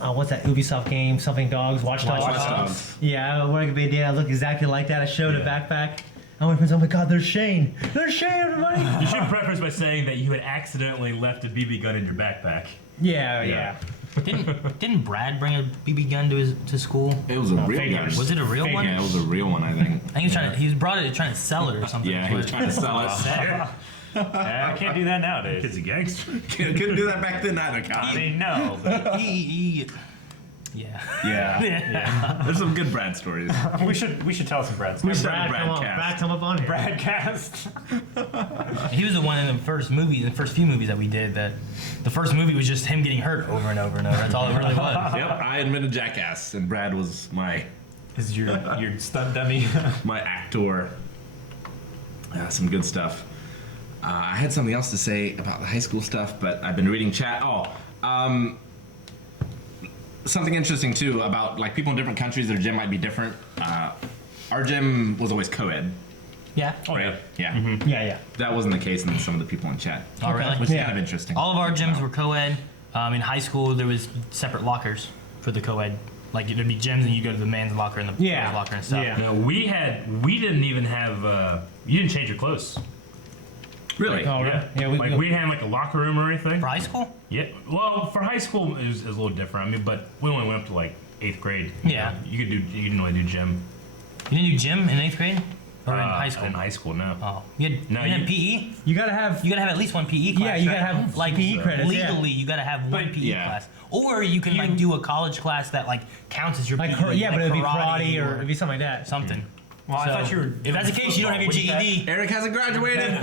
what's that Ubisoft game? Something Dogs, Watch Dogs. Watch Dogs. Yeah, I wore a BD. I looked exactly like that. I showed a backpack. I went, oh my God, there's Shane. There's Shane, everybody. You should preface by saying that you had accidentally left a BB gun in your backpack. Yeah. Didn't Brad bring a BB gun to school? It was a real gun. figures. Was it a real one? Yeah, it was a real one, I think. I think he was brought it trying to sell it or something. Yeah, he was trying to sell it. Yeah, I can't do that nowadays. Kid's a gangster. Couldn't do that back then either, I Colin. mean, no. But Yeah. Yeah. Yeah. There's some good Brad stories. we should tell some Brad We stories. should Brad, have come on. Bradcast. Brad, come up on here. Bradcast. He was the one in the first few movies that we did. That the first movie was just him getting hurt over and over and over. That's all it really was. Yep, I admitted Jackass, and Brad was my Is your stunt dummy? actor. Some good stuff. I had something else to say about the high school stuff, but I've been reading chat. Something interesting too about like people in different countries, their gym might be different. Our gym was always co-ed, Yeah. right? Yeah. Yeah. That wasn't the case in some of the people in chat, Oh really? which is Yeah. kind of interesting. All of our gyms were co-ed. In high school, there was separate lockers for the co-ed. Like there'd be gyms, and you go to the men's locker and the Yeah. boys' locker and stuff. Yeah. You know, we didn't even have. You didn't change your clothes. Really? Oh, Yeah. yeah. Like we didn't have like a locker room or anything. For high school? Yeah. Well, for high school it was a little different. I mean, but we only went up to like 8th grade. Yeah. You didn't really do gym. You didn't do gym in 8th grade? Or in high school? In high school, no. Oh, you had, No, you had you- PE? You gotta have. You gotta have at least one PE class. Yeah, you right? gotta have like PE credits. Yeah. legally. You gotta have one PE yeah. class, or you can like do a college class that like counts as your Like, PE. yeah, but like it'd be karate or or it'd be something like that. something. Well, I So, thought you were. If that's the case, you don't have your GED. Eric hasn't graduated.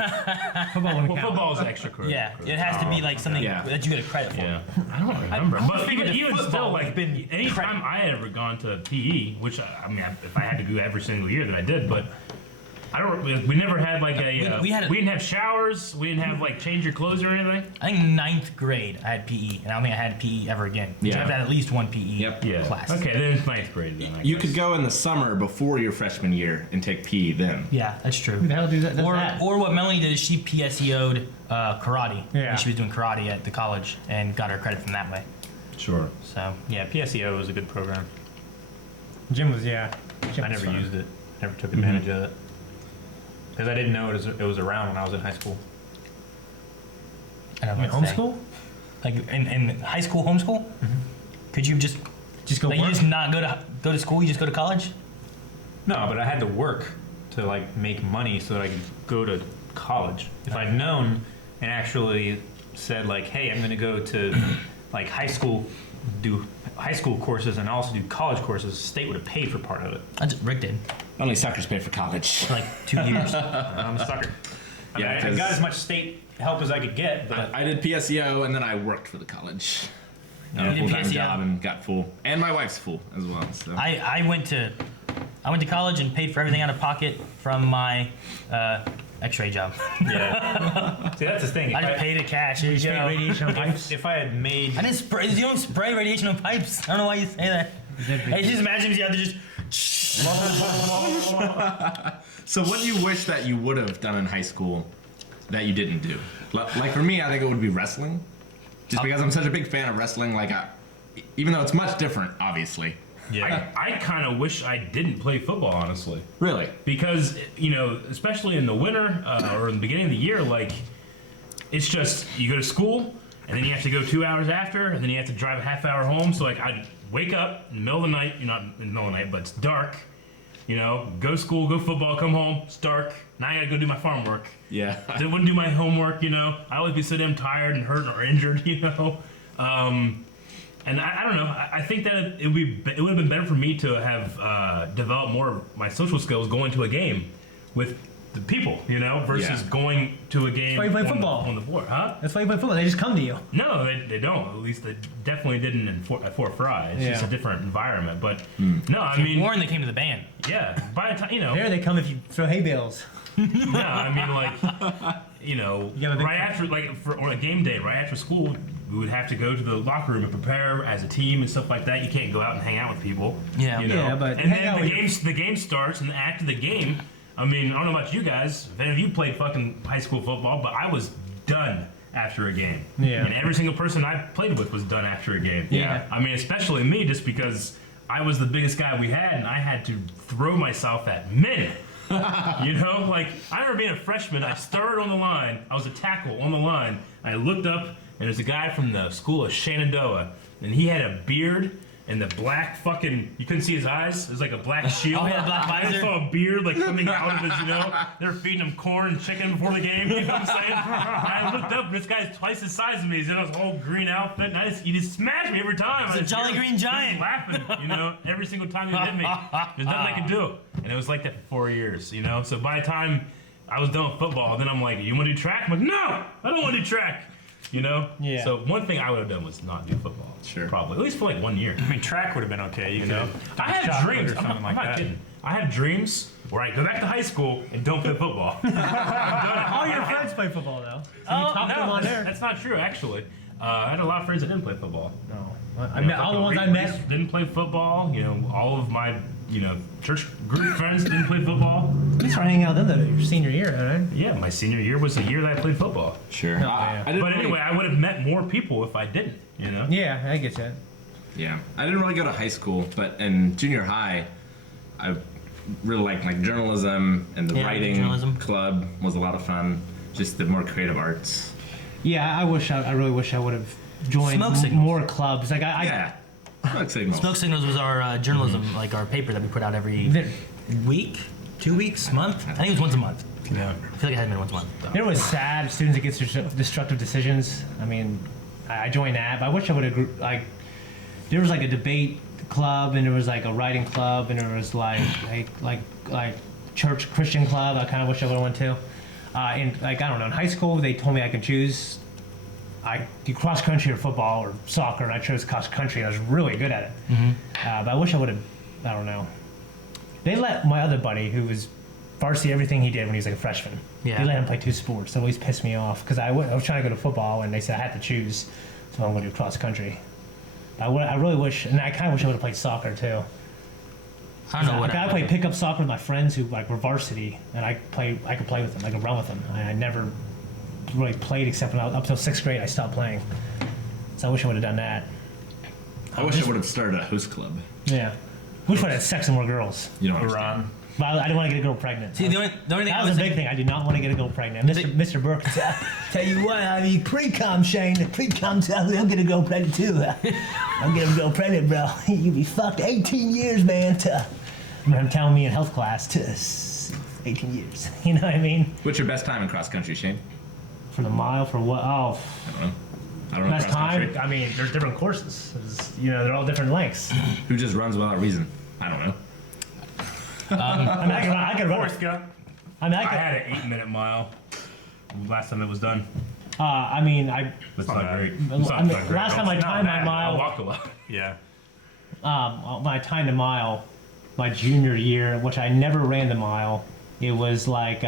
Football wouldn't Well, count. football is extracurricular. Yeah, it has to be like something Yeah. that you get a credit for. Yeah, I don't remember. But figured even that still, football like, has been anytime I had ever gone to PE, which I mean, if I had to go every single year, then I did. But We never had like a. We had we didn't have showers. We didn't have like change your clothes or anything. I think ninth grade I had PE, and I don't think I had PE ever again. Yeah. You have to have at least one PE Yeah. class. Okay, then it's ninth grade. Then, I You guess. could go in the summer before your freshman year and take PE then. Yeah, that's true. Who the hell does that? Or what Melanie did is she PSEO'd karate. Yeah. And she was doing karate at the college and got her credit from that way. Sure. So Yeah, PSEO was a good program. Jim was, yeah. Jim I was never fun. used it. Never took advantage of it. Because I didn't know it was around when I was in high school. I don't know. You what to say. homeschool? Like in high school homeschool? Could you just Go like you work? just not go to school? You just go to college? No, but I had to work to like make money so that I could go to college. If I'd known and actually said like, hey, I'm going to go to like do high school courses and also do college courses, the state would have paid for part of it. That's Rick did Only suckers pay for college. for like 2 years. I'm a sucker. I Yeah, mean, I 'cause- got as much state help as I could get, but I did PSEO and then I worked for the college. You A did full-time PSEO? job and got full. And my wife's full as well. So. I went to college and paid for everything out of pocket from my X-ray job. yeah. See, that's the thing. I just paid it cash. Here you Straight go. radiation on pipes. If I had made I didn't spray. You don't spray radiation on pipes. I don't know why you say that. Hey, just imagine if you had to just. So what do you wish that you would have done in high school that you didn't do? Like for me, I think it would be wrestling. Just because I'm such a big fan of wrestling, like even though it's much different, obviously. yeah. I kind of wish I didn't play football, honestly. Really? Because, you know, especially in the winter or in the beginning of the year, like, it's just, you go to school, and then you have to go 2 hours after, and then you have to drive a half hour home. So, like, I'd wake up in the middle of the night, not in the middle of the night, but it's dark, you know, go to school, go football, come home, it's dark. Now I gotta go do my farm work. Yeah. I wouldn't do my homework, you know. I always be so damn tired and hurt or injured, you know. And I don't know. I think that it would have been better for me to have developed more of my social skills going to a game with the people, you know, versus Yeah. going to a game why you play on football. on the floor. Huh? That's why you play football. They just come to you. No, they don't. At least they definitely didn't at Fort Fry. It's just a Yeah. different environment. But no, I mean, Warren, they came to the band. yeah. By the time, you know, There they come if you throw hay bales. no, I mean like, you know, You have a big right after on a game day, right after school, we would have to go to the locker room and prepare as a team and stuff like that. You can't go out and hang out with people. Yeah. You know? Yeah, but and hang then out with the game starts, and after the game, I mean, I don't know about you guys. If any of you played fucking high school football, but I was done after a game. Yeah. And every single person I played with was done after a game. Yeah. I mean, especially me, just because I was the biggest guy we had, and I had to throw myself at men. You know, like, I remember being a freshman, I started on the line, I was a tackle on the line, I looked up, and there's a guy from the school of Shenandoah, and he had a beard, and the black fucking, you couldn't see his eyes, it was like a black shield. Oh, he had a black I just visor? saw a beard, like, coming out of his, you know, they were feeding him corn and chicken before the game, you know what I'm saying? And I looked up, and this guy's twice the size of me, he's in his whole green outfit, and he just smashed me every time. It's a Jolly Green Giant. Laughing, you know, every single time he hit me. There's nothing I could do. And it was like that for 4 years, you know? So by the time I was done with football, then I'm like, you want to do track? I'm like, no, I don't want to do track. You know? Yeah. So one thing I would have done was not do football. Sure. Probably. At least for like 1 year. I mean, track would have been okay. You know, I have dreams. I'm not kidding. I have dreams where I go back to high school and don't play football. All your friends play football, though. So you talk to them on there. That's not true, actually. I had a lot of friends that didn't play football. No. I met all the ones I met. Didn't play football. You know, all of my, you know, church group friends didn't play football. You started hanging out with them your senior year, right? Yeah, my senior year was the year that I played football. Sure. No, I yeah. didn't But really- anyway, I would have met more people if I didn't, you know? Yeah, I get that. Yeah, I didn't really go to high school, but in junior high, I really liked like journalism, and the Yeah, writing journalism. club was a lot of fun. Just the more creative arts. Yeah, I really wish I would have joined Smoke signals. more clubs. Like Yeah, smoke signals. Smoke Signals was our journalism, like our paper that we put out every there, week, 2 weeks, month. I think it was once a month. Yeah. I feel like it had been once a month. you know what's sad? Students that get destructive decisions. I mean, I joined that, but I wish I would have like. There was like a debate club, and there was like a writing club, and there was like church Christian club. I kind of wish I would have went to. And like I don't know, in high school they told me I could choose. I do cross country or football or soccer, and I chose cross country. And I was really good at it. But I wish I would have. I don't know. They let my other buddy, who was varsity everything he did when he was like a freshman. Yeah. They let him play 2 sports. That always pissed me off because I was trying to go to football and they said I had to choose, so I'm going to do cross country. I really wish, and I kind of wish I would have played soccer too. I don't know what. I played pickup soccer with my friends who like were varsity, and I could play with them. I could run with them. I never really played except when up till 6th grade. I stopped playing, so I wish I would have done that. I wish I would have started a host club. Yeah, wish I would have had sex and more girls. You don't understand. Iran. But I didn't want to get a girl pregnant. See, the only thing That I was was a big thing. I did not want to get a girl pregnant. Mr. Burke said, tell you what, I mean, precum, Shane. The precum, I'll get a girl pregnant too. I'll get a girl pregnant, bro. You be fucked 18 years, man. I'm telling me in health class to 18 years. You know what I mean? What's your best time in cross country, Shane? For the mile, for what? Oh, I don't know. best cross time? country. I mean, there's different courses. They're all different lengths. Who just runs without reason? I don't know. I mean, I can run. Forrest Gump. I mean, I had an 8-minute mile. Last time it was done. I mean, I. That's not great. Last time I timed my I mile, walked a lot. Yeah. when I timed a mile, my junior year, which I never ran the mile, it was like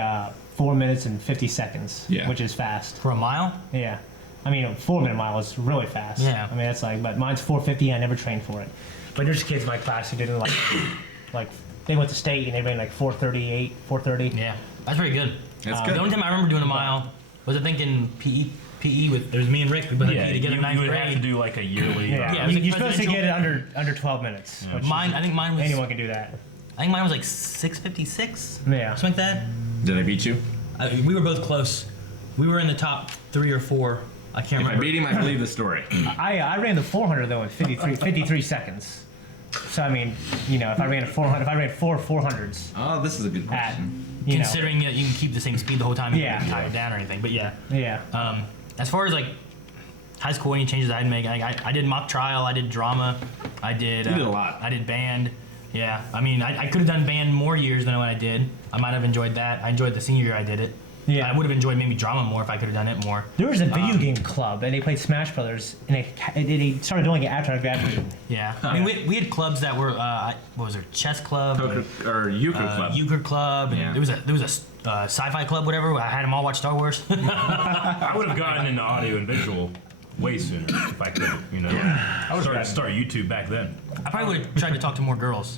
4 minutes and 50 seconds, Yeah. which is fast. for a mile. Yeah. I mean, a 4 minute mile is really fast. Yeah. I mean, that's like, but mine's 4:50. I never trained for it. But there's kids in my class who didn't like they went to state and they ran like 4:38, 4:30. Yeah, that's pretty good. That's The good. only time I remember doing a mile was I think in PE with there was me and Rick. We both had Yeah, PE together in you 9th would have to grade. do like a yearly. Yeah. Yeah, it was You're supposed to presidential. get it under 12 minutes. which Mine, I think mine was. anyone can do that. I think mine was like 6:56. Yeah. Something like that. Did I beat you? We were both close. We were in the top 3 or 4. I can't If I remember. beat him, I believe the story. I ran the 400 though in 53 seconds. So I mean, if I ran 4 400s Oh, this is a good at, question. Considering that you can keep the same speed the whole time, you Yeah. can tie it down or anything. But yeah. Yeah. As far as like high school, any changes I'd make, I did mock trial, I did drama, I did. You did a lot. I did band. Yeah, I mean, I could have done band more years than what I did. I might have enjoyed that. I enjoyed the senior year I did it. Yeah. I would have enjoyed maybe drama more if I could have done it more. There was a video game club, and they played Smash Brothers, and they started doing it after I graduated. Yeah, I mean, we had clubs that were what was there? Chess club, Poker or euchre club. euchre club, and Yeah. there was a sci-fi club, whatever. I had them all watch Star Wars. I would have gotten into audio and visual way sooner if I could. I was start YouTube back then. I probably would have tried to talk to more girls.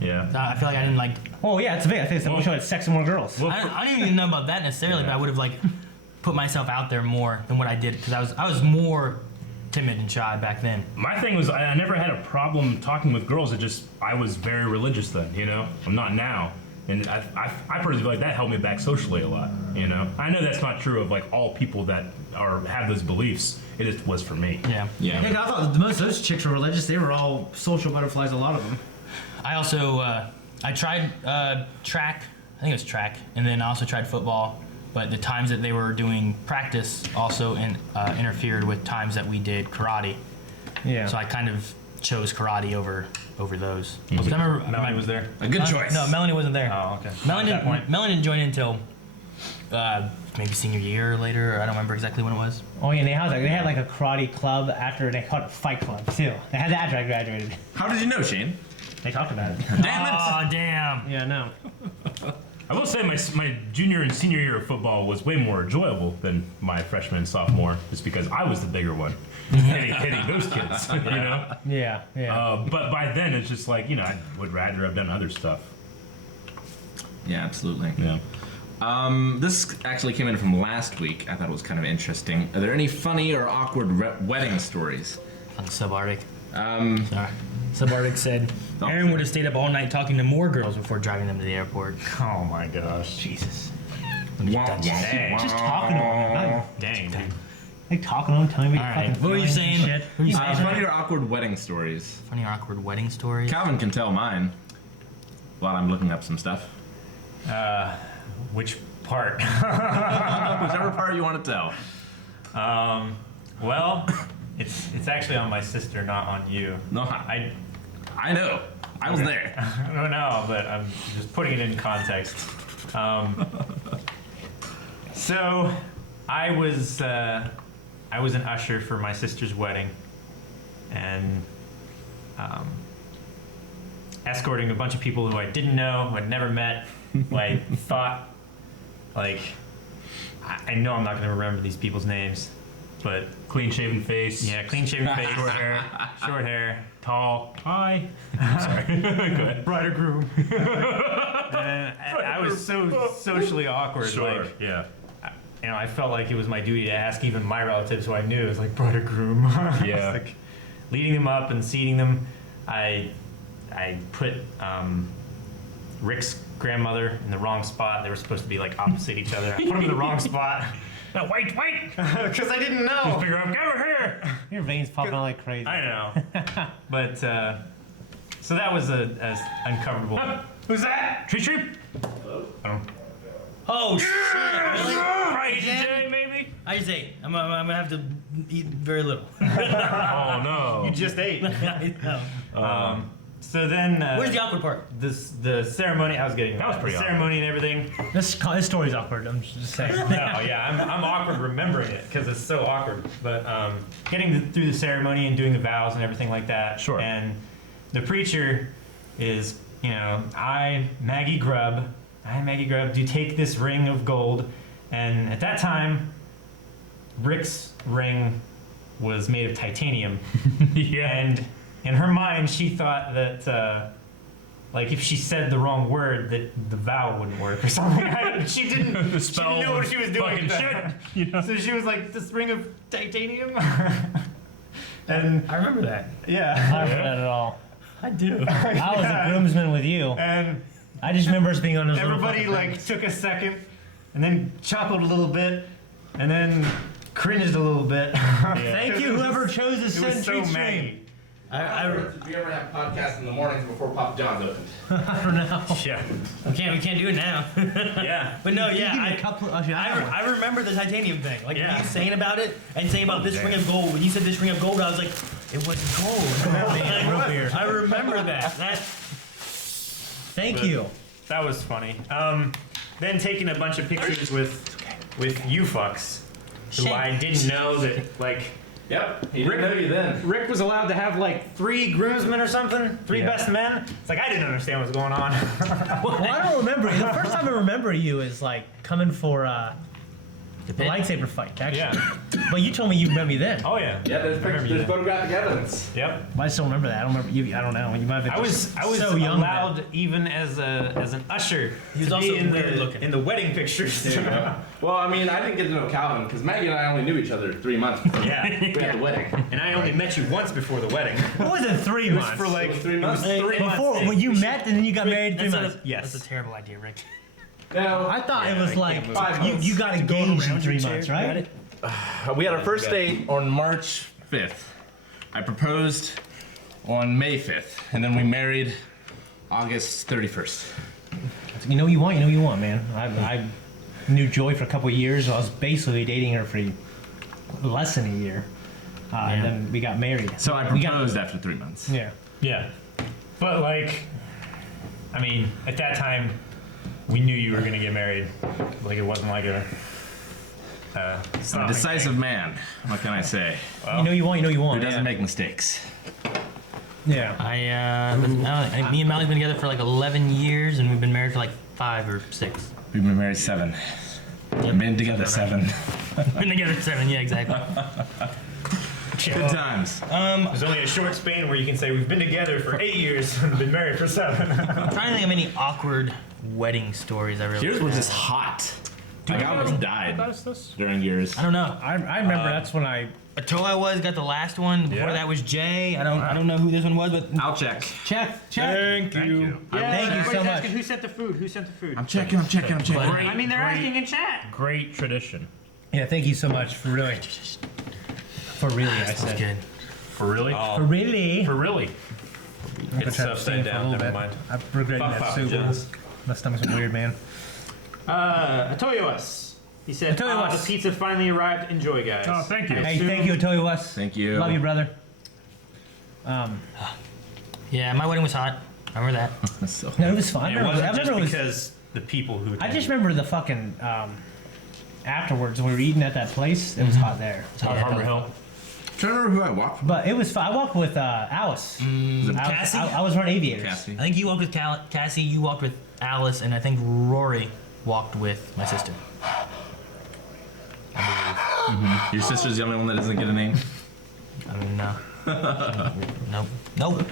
Yeah. I feel like I didn't like. Oh yeah, it's a big. I think it's Well- show had sex and more girls. Well, I didn't even know about that necessarily, but I would have like put myself out there more than what I did because I was more timid and shy back then. my thing was I never had a problem talking with girls. I was very religious then. I'm not now, and I personally feel like that held me back socially a lot. I know that's not true of like all people that have those beliefs. It just was for me. Yeah. Yeah. I thought most of those chicks were religious. They were all social butterflies, a lot of them. I also I tried track. I think it was track, and then I also tried football. But the times that they were doing practice also interfered with times that we did karate. Yeah. So I kind of chose karate over those. Was I it- remember Melanie was there. A good choice. No, Melanie wasn't there. Oh, okay. Melanie At that point. Didn't join in until maybe senior year or later. Or I don't remember exactly when it was. Oh yeah, they had like a karate club after they called it Fight Club too. They had that after I graduated. How did you know, Shane? They talked about it. Damn it! Oh damn! Yeah, no. I will say my junior and senior year of football was way more enjoyable than my freshman and sophomore, just because I was the bigger one, hitting those kids. Yeah, yeah. But by then it's just like I would rather have done other stuff. Yeah, absolutely. Yeah. This actually came in from last week. I thought it was kind of interesting. Are there any funny or awkward wedding stories? On the subarctic. Sorry. Subarctic said Aaron would have stayed up all night talking to more girls before driving them to the airport. Oh my gosh. Jesus. Dang. Just talking to them. Not, Dang, dude. like talking to them, telling me All your right. fucking What were you feelings and saying? shit. What were you saying? Funny or awkward wedding stories? Funny or awkward wedding stories? Calvin can tell mine while I'm looking up some stuff. Which part? Whichever part you want to tell. Well, it's actually on my sister, not on you. No, I know. I was there. I don't know, but I'm just putting it in context. So, I was an usher for my sister's wedding, and escorting a bunch of people who I didn't know, who I'd never met, like thought, like I know I'm not gonna remember these people's names, but Clean shaven face. yeah, clean shaven face, short hair, tall. Hi. Sorry. Go ahead. Bride or groom. And I was so socially awkward. Sure. Like, Yeah. you know, I felt like it was my duty to ask even my relatives who I knew. It was like bride or groom. Yeah. Like leading them up and seating them. I put Rick's grandmother in the wrong spot. They were supposed to be like opposite each other. I put them in the wrong spot. No, wait. Because I didn't know. Figure out, get over here. Your veins popping out like crazy. I know. But, so that was a uncomfortable. Who's that? Treat. Oh shit! Really? Right, Jay, maybe? I just ate. I'm gonna have to eat very little. Oh no. You just ate. I know. So then. Where's the awkward part? The ceremony, I was getting That was the pretty ceremony and everything. This story's awkward. I'm just saying. No, yeah, I'm awkward remembering it because it's so awkward. But getting through the ceremony and doing the vows and everything like that. Sure. And the preacher is, you know, I, Maggie Grubb, do take this ring of gold. And at that time, Rick's ring was made of titanium. Yeah. And in her mind, she thought that, like, if she said the wrong word, that the vow wouldn't work or something. She didn't know what she was doing. Fucking shit. You know? So she was like, this ring of titanium? And, I remember that. I yeah. don't remember that at all. I do. I was a groomsman with you. And I just remember us being on those little everybody, fucking like, things. took a second, and then chuckled a little bit, and then cringed a little bit. Thank you, whoever chose to It send was so treat stream. Maggie. Did you ever have podcasts in the mornings before Papa John's opened? I don't know. Yeah. We can't do it now. Yeah. But no, Give me yeah, a couple. Actually, I have one. I remember the titanium thing. Like Yeah. you saying about it and saying about this ring of gold. When you said this ring of gold, I was like, it wasn't gold. root beer. I remember that. Thank you. That was funny. Then taking a bunch of pictures with you fucks, who I didn't know that, like, Yep. He didn't know you then. Rick was allowed to have like 3 groomsmen or something, 3 best men. It's like I didn't understand what was going on. Well, I don't remember. The first time I remember you is like coming for the lightsaber fight, actually. Yeah. But you told me you remember me then. Oh yeah. Yeah, there's remember pictures, you there's then. photographic evidence. Yep. I just don't remember that. I don't remember you. I don't know. You might have been. I was so young allowed even as an usher He was to also be in weird the looking. in the wedding pictures. Well, I mean, I didn't get to know Calvin because Maggie and I only knew each other 3 months before Yeah. we had the wedding. And I only met you once before the wedding. What was it? 3 It was months. for like It was 3 months. 3 months. Before when you met and then you got married 3 months. Yes. That's a terrible idea, Rick. No, I thought it was like 5 months. you got engaged in 3 months, right? We had our first date on March 5th. I proposed on May 5th, and then we married August 31st. You know what you want. You know what you want, man. I knew Joy for a couple of years. I was basically dating her for less than a year, and then we got married. So I We got- proposed after 3 months. Yeah. Yeah. But like, I mean, at that time, we knew you were gonna get married. Like it wasn't like a. I'm a stopping decisive thing. man. What can I say? You know you want. You know you Who want. doesn't Yeah. make mistakes? Yeah. Me and Mally's been together for like 11 years, and we've been married for like 5 or 6. We've been married 7. We've been together 7. Been together 7, yeah, exactly. Good times. There's only a short span where you can say we've been together for 8 years and been married for 7. I'm trying to think of any awkward wedding stories I really Yours was have. just hot. Like I almost died during yours. I don't know. I remember that's when I Atoa got the last one. Before Yeah. that was Jay. I don't know who this one was, but I'll check. check. thank you. Thank you so much. Who sent the food? Who sent the food? I'm checking. I mean, they're asking in chat. Great tradition. Yeah, thank you so much for really. For really, I That's said. good. For really? For really. For really? I'm It's gonna upside for a down. little Never bit. mind. I'm regretting Fuck that Papa soup. John's. My stomach's weird, man. Atoyos. He said, Atoyos. the pizza finally arrived. Enjoy, guys. Oh, thank you. Hey, thank you, Otoyo West. Thank you. Love you, brother. Yeah, my wedding was hot. I remember that. So, No, it was fun. And I it remember, wasn't I just remember it was, because the people who. I just remember the fucking afterwards when we were eating at that place. It was hot there. Yeah. Harbor Hill. trying to remember who I walked with. But it was fun. I walked with Alice. Cassie? I was running aviators. Cassie. I think you walked with Cassie, you walked with Alice, and I think Rory walked with my sister. Your sister's the only one that doesn't get a name. I mean, no. Nope.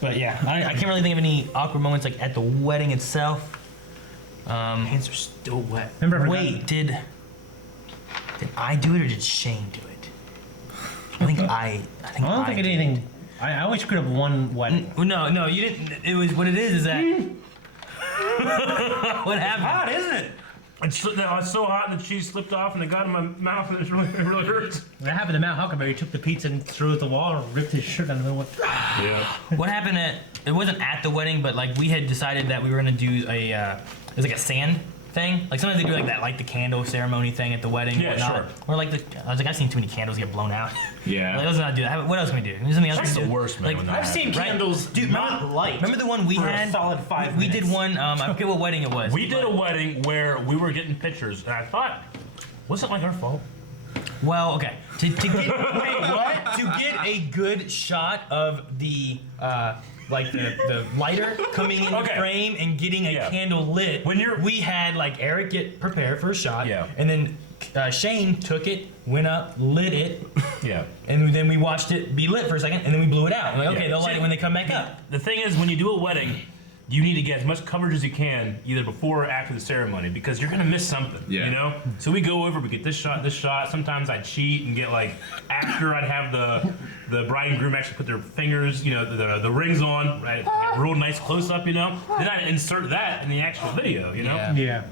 But yeah, I can't really think of any awkward moments like at the wedding itself. Hands are still wet. Remember? Wait, did I do it or did Shane do it? I think I don't think I did anything. I always screwed up one wedding. No, you didn't. It was what it is that. What happened? Hot, isn't it? It's so hot and the cheese slipped off and it got in my mouth and it really hurts. What happened to Matt Huckleberry? He took the pizza and threw it at the wall and ripped his shirt out of the middle. Yeah. What happened it wasn't at the wedding, but like we had decided that we were gonna do a it was like a sand thing. Like sometimes they do like that, like the candle ceremony thing at the wedding. Yeah, whatnot. sure. Or like I was like, I've seen too many candles get blown out. Yeah. Like, let's not do that. What else can we do? There's something else That's we can the do. worst, man, Like, when that I've seen Right. candles Dude, not light. Remember the one we for had? a solid 5 We minutes. did one. I forget what wedding it was. We did but- a wedding where we were getting pictures and I thought, was it like our fault? Well, okay. To get wait, what? To get a good shot of the like the lighter coming in the Okay. frame and getting a Yeah. candle lit. When you're- we had like Eric get prepared for a shot. Yeah. And then Shane took it, went up, lit it, Yeah. and then we watched it be lit for a second, and then we blew it out. I'm like, okay, Yeah. they'll light it when they come back up. The thing is, when you do a wedding, you need to get as much coverage as you can, either before or after the ceremony, because you're gonna miss something. Yeah. You know. So we go over, we get this shot, this shot. Sometimes I'd cheat and get like after I'd have the bride and groom actually put their fingers, you know, the rings on, right? Get real nice close up, you know. Then I insert that in the actual video, you know. Yeah. Yeah.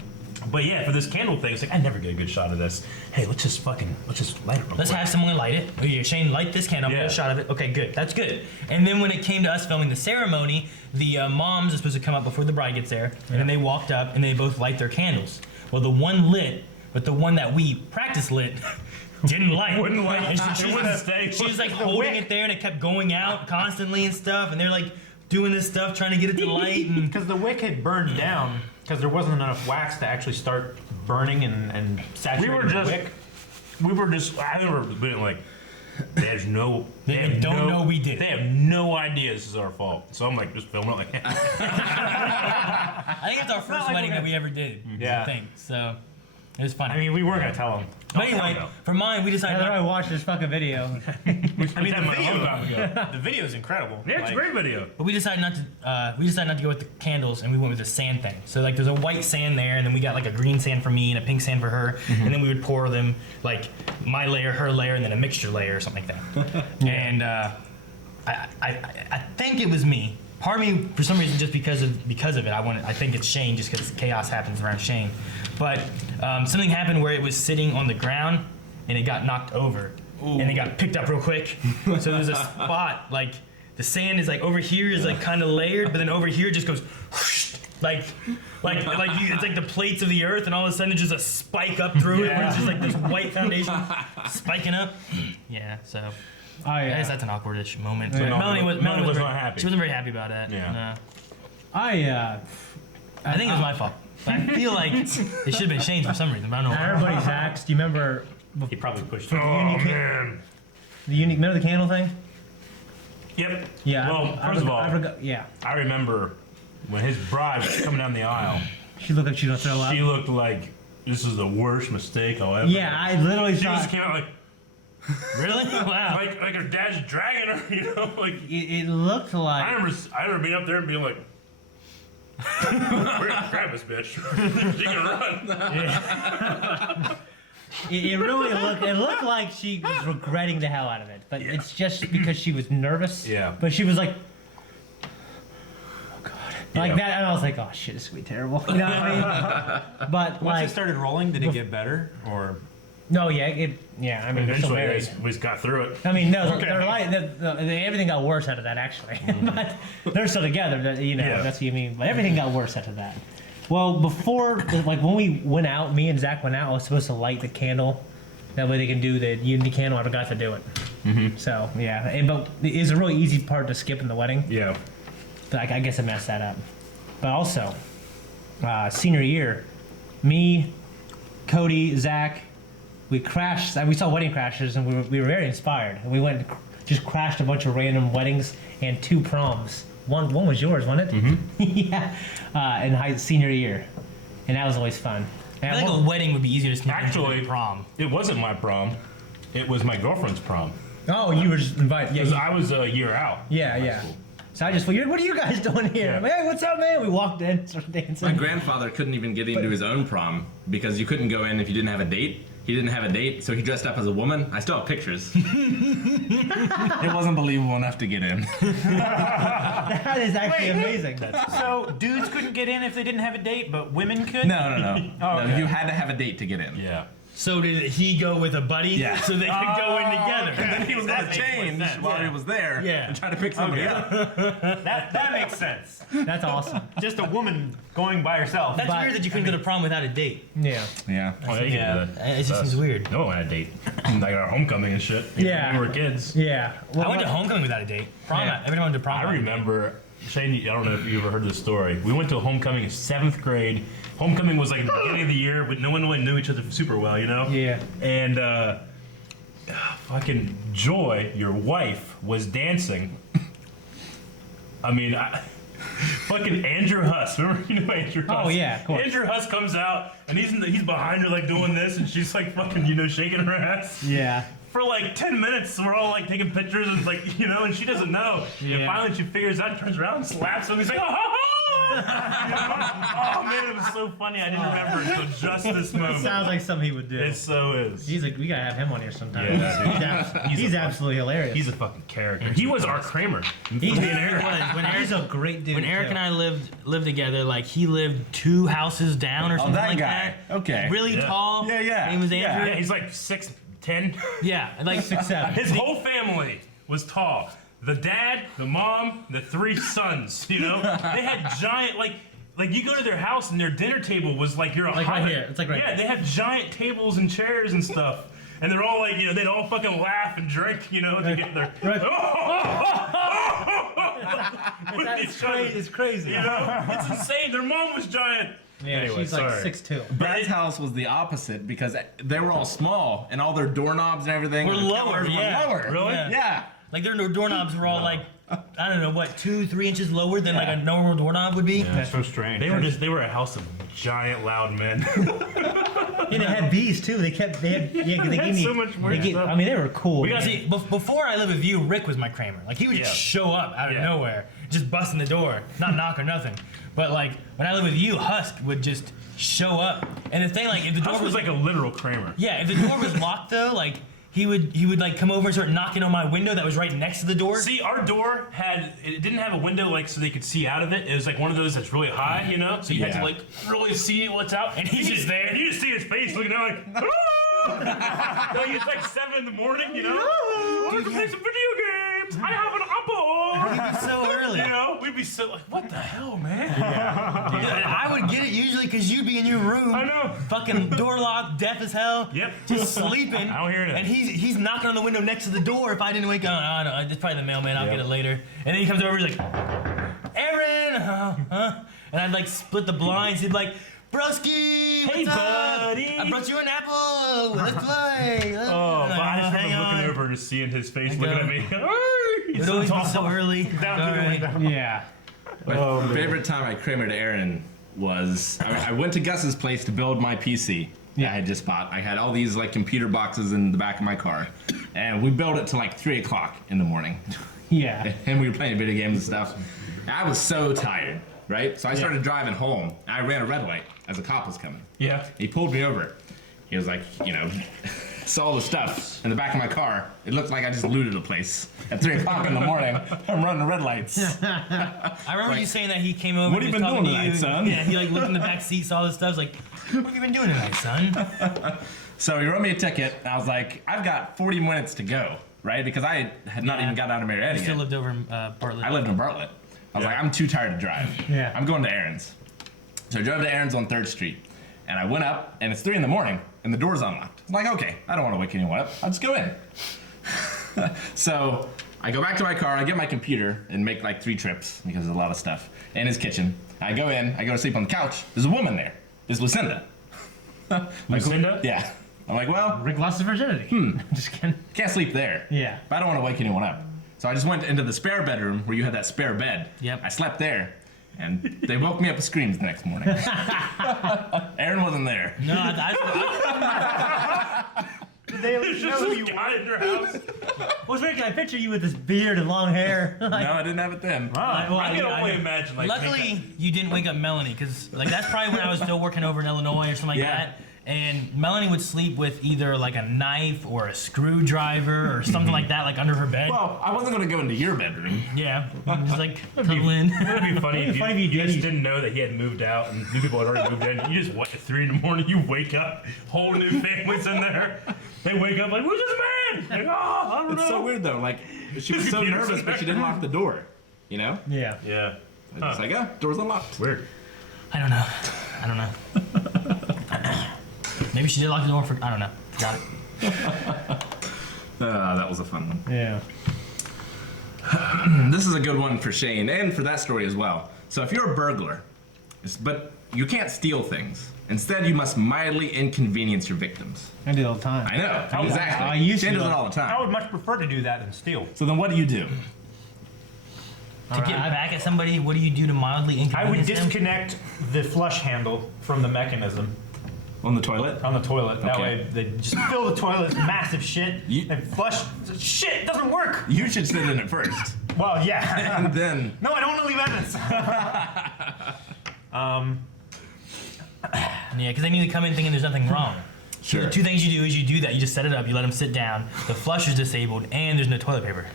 But yeah, for this candle thing, it's like I never get a good shot of this. Hey, let's just light it real Let's quick. have someone light it. Oh, yeah, Shane, light this candle. Yeah. Get a shot of it. Okay, good. That's good. And then when it came to us filming the ceremony, the moms are supposed to come up before the bride gets there, and then they walked up and they both light their candles. Well, the one lit, but the one that we practice lit didn't light. Wouldn't light. And It she wouldn't was, stay. she was like holding it there, and it kept going out constantly and stuff. And they're like doing this stuff, trying to get it to light. And Because the wick had burned down, because there wasn't enough wax to actually start burning and saturating the wick. I remember being like, there's no. They don't know we did it. They have no idea this is our fault. So I'm like, just filming it like, I think it's our first like wedding we're that we ever did. Yeah. I think so. It was funny. I mean, we weren't gonna tell them. but anyway, no. for mine, we decided. Now that I not- watched this fucking video, I mean, the video. video, the video is incredible. Yeah, it's Like, a great video. But we decided not to. We decided not to go with the candles, and we went with the sand thing. So like, there's a white sand there, and then we got like a green sand for me and a pink sand for her, and then we would pour them like my layer, her layer, and then a mixture layer or something like that. And I think it was me. Part of me, for some reason, just because of it, I think it's Shane, just because chaos happens around Shane. But something happened where it was sitting on the ground, and it got knocked over, and it got picked up real quick. So there's a spot like the sand is like over here is like kind of layered, but then over here it just goes whoosh, like it's like the plates of the earth, and all of a sudden there's just a spike up through it, where it's just like this white foundation spiking up. Yeah, so. I guess that's an awkward-ish moment. But Yeah. Melanie was was very- not happy. She wasn't very happy about that. Yeah. No. I I think it was my fault. But I feel like it should have been Shane's for some reason. But I don't know why. everybody's Zach's. Do you remember He probably pushed Oh it. man. the unique? Remember the candle thing? Yep. Yeah. Well, first of all, yeah. I remember when his bride was coming down the aisle. She looked like she was gonna throw up. She looked like this is the worst mistake I'll ever. Yeah, I literally She just thought came out like Really? Wow. like her dad's dragging her, you know, like. it looked like. I remember being up there and being like, "We're gonna grab this bitch. She can run." It really looked. It looked like she was regretting the hell out of it, but it's just because she was nervous. Yeah. But she was like, "Oh God," like Yeah. that, and I was like, "Oh shit, this is gonna be terrible." You know what I mean? But Once like, it started rolling, did it get better? Or no, yeah, yeah. I mean, they're still Eventually, married. we just got through it. I mean, no, Okay. they're like everything got worse after that actually. But they're still together. You know, Yeah. that's what you mean. But everything got worse after that. Well, before, like when we went out, me and Zach went out. I was supposed to light the candle. That way they can do the unity candle. I forgot to do it. So yeah, but it's a really easy part to skip in the wedding. Yeah. Like I guess I messed that up. But also, senior year, me, Cody, Zach, we crashed. We saw Wedding Crashers, and we were very inspired. And we went and just crashed a bunch of random weddings and 2 proms. One was yours, wasn't it? Mm-hmm. Yeah. In senior year, and that was always fun. And I think a wedding would be easier to sneak into Actually, than a prom. It wasn't my prom. It was my girlfriend's prom. oh, you were just invited. Yeah, Because I was a year out. yeah, yeah. So I just figured, what are you guys doing here? I'm like, hey, what's up, man? We walked in, started dancing. My grandfather couldn't even get into his own prom because you couldn't go in if you didn't have a date. He didn't have a date, so he dressed up as a woman. I still have pictures. It wasn't believable enough to get in. That is actually amazing. So dudes couldn't get in if they didn't have a date, but women could? No. Oh, No, okay. you had to have a date to get in. Yeah. So did he go with a buddy? Yeah. So they could go in together. And then he was That going to makes more change sense. while he was there Yeah. and try to pick somebody up. That makes sense. That's awesome. Just a woman going by herself. That's But- weird that you couldn't go to prom without a date. Yeah. Yeah. Oh, yeah, you Yeah. can do that. It just seems weird. No one had a date. Like our homecoming and shit. Yeah. When we were kids. Yeah. I went to homecoming without a date. Prom, Yeah. everyone went to prom. I without a date. remember, Shane, I don't know if you ever heard this story. We went to a homecoming in 7th grade. Homecoming was like the beginning of the year, but no one really knew each other super well, you know? Yeah. And fucking Joy, your wife, was dancing. I mean, fucking Andrew Huss. Remember, you know Andrew Huss? Oh, yeah, of course. Andrew Huss comes out, and he's behind her like doing this, and she's like fucking, shaking her ass. Yeah. For like 10 minutes, we're all like taking pictures and like, and she doesn't know. Yeah. And finally she figures out, turns around and slaps him. He's like, oh, oh man, it was so funny. I didn't remember until just this moment. Sounds like something he would do. It so is. We gotta have him on here sometime. Yeah, he's absolutely hilarious. He's a fucking character. He was our Kramer. He's, When Eric, he's a great dude. when Eric too. and I lived together, like he lived 2 houses down or something that like guy. that. Okay. Really Yeah. tall. Yeah. Name was Andrew. Yeah, he's like 6'10". Yeah, like 6'7". His whole family was tall. The dad, the mom, the 3 sons, They had giant, like you go to their house and their dinner table was like you're a Like right hobbit. here. It's like right Yeah, here. they have giant tables and chairs and stuff. And they're all like, they'd all fucking laugh and drink, to get their. Right. With It's each other. crazy. It's crazy. It's insane. Their mom was giant. Yeah, Anyway, she's like sorry. 6'2". Brad's house was the opposite because they were all small and all their doorknobs and everything Were and the lower, counters yeah. were lower. Really? Yeah. Like their doorknobs were all like, I don't know, 2-3 inches lower than like a normal doorknob would be. That's so strange. They were a house of giant loud men. Yeah, they had bees too. They had they They gave had me so much weird stuff. I mean, they were cool. We got- See, before I lived with you, Rick was my Kramer. Like he would just show up out of Yeah. nowhere, just busting the door, not knock or nothing. But like when I lived with you, Husk would just show up. And the thing, like if the door House was like a literal Kramer. yeah, if the door was locked though, like he would like come over and start knocking on my window that was right next to the door. See, our door it didn't have a window like so they could see out of it. It was like one of those that's really high, So you had to Yeah. like really see what's out. And he's just there. And you just see his face looking out like, "Ah!" Like it's like 7 in the morning, I want to play some video games. I have an apple. so early. We'd be so like, what the hell, man? And I would get it usually because you'd be in your room. I know. Fucking door locked, deaf as hell. Yep. Just sleeping. I don't hear that. And he's knocking on the window next to the door. If I didn't wake up, I don't know, it's probably the mailman. I'll Yep. get it later. And then he comes over. He's like, Aaron, huh? And I'd like split the blinds. He'd be like, Broski, what's Hey, up? buddy. I brought you an apple. Let's play. Oh, but I just hang remember on. looking over and just seeing his face go. looking at me. It would always be so early. Down, All keep it right. down. Yeah. My favorite time I Kramered Aaron was I went to Gus's place to build my PC. Yeah, I had just bought. I had all these like computer boxes in the back of my car, and we built it till like 3 o'clock in the morning. Yeah. And we were playing video games and stuff. I was so tired, right? So I started driving home. And I ran a red light as a cop was coming. Yeah. He pulled me over. He was like, saw the stuff in the back of my car. It looked like I just looted a place. At 3 o'clock in the morning, I'm running red lights. I remember you saying that he came over. What and have you was been talking doing to you. tonight, son? Yeah, he like looked in the back seat, saw this stuff. Was like, what have you been doing tonight, son? So he wrote me a ticket. And I was like, I've got 40 minutes to go, right? Because I had not even got out of Marietta He still yet. lived over in Bartlett. I lived in Bartlett. I was like, I'm too tired to drive. Yeah. I'm going to Aaron's. So I drove to Aaron's on 3rd Street. And I went up, and it's 3 in the morning, and the door's unlocked. I'm like, okay, I don't want to wake anyone up. I'll just go in. So I go back to my car, I get my computer, and make like 3 trips, because there's a lot of stuff, in his kitchen. I go in, I go to sleep on the couch. There's a woman there. There's Lucinda. Lucinda? Yeah. I'm like, well, Rick lost his virginity. Just kidding. can't sleep there. Yeah. But I don't want to wake anyone up. So I just went into the spare bedroom where you had that spare bed. Yep. I slept there, and they woke me up with screams the next morning. Aaron wasn't there. No, Did they at least know who you Got in your house. was Rick? I picture you with this beard and long hair. No, I didn't have it then. I can only imagine. Like, luckily, you didn't wake up Melanie, because like that's probably when I was still working over in Illinois or something like Yeah. that. And Melanie would sleep with either like a knife or a screwdriver or something like that, like under her bed. Well, I wasn't going to go into your bedroom. Yeah, just like cuddle in. It would be funny if funny if you you just did. didn't know that he had moved out and new people had already moved in. You just wait at 3 in the morning, you wake up, whole new family's in there. They wake up like, who's this man? Like, oh, I don't It's know. so weird, though. Like, she was so nervous, but she didn't lock the door. You know? Yeah. Yeah. It's just like, oh, door's unlocked. Weird. I don't know. Maybe she did lock the door for. I don't know. Forgot it. That was a fun one. Yeah. This is a good one for Shane and for that story as well. So if you're a burglar, but you can't steal things. Instead, you must mildly inconvenience your victims. I do it all the time. I know, exactly. I used Shane to. does it all the I time. would much prefer to do that than steal. So then what do you do? To get back at somebody, what do you do to mildly inconvenience I would them? disconnect the flush handle from the mechanism On the toilet? on the toilet. That Okay. way they just fill the toilet with massive shit You- and flush. Shit doesn't work. You should sit in it first. Well, yeah. And then, No, I don't want to leave evidence. Yeah, because they need to come in thinking there's nothing wrong. sure. The two things you do is you do that. You just set it up. You let them sit down. The flusher's disabled, and there's no toilet paper.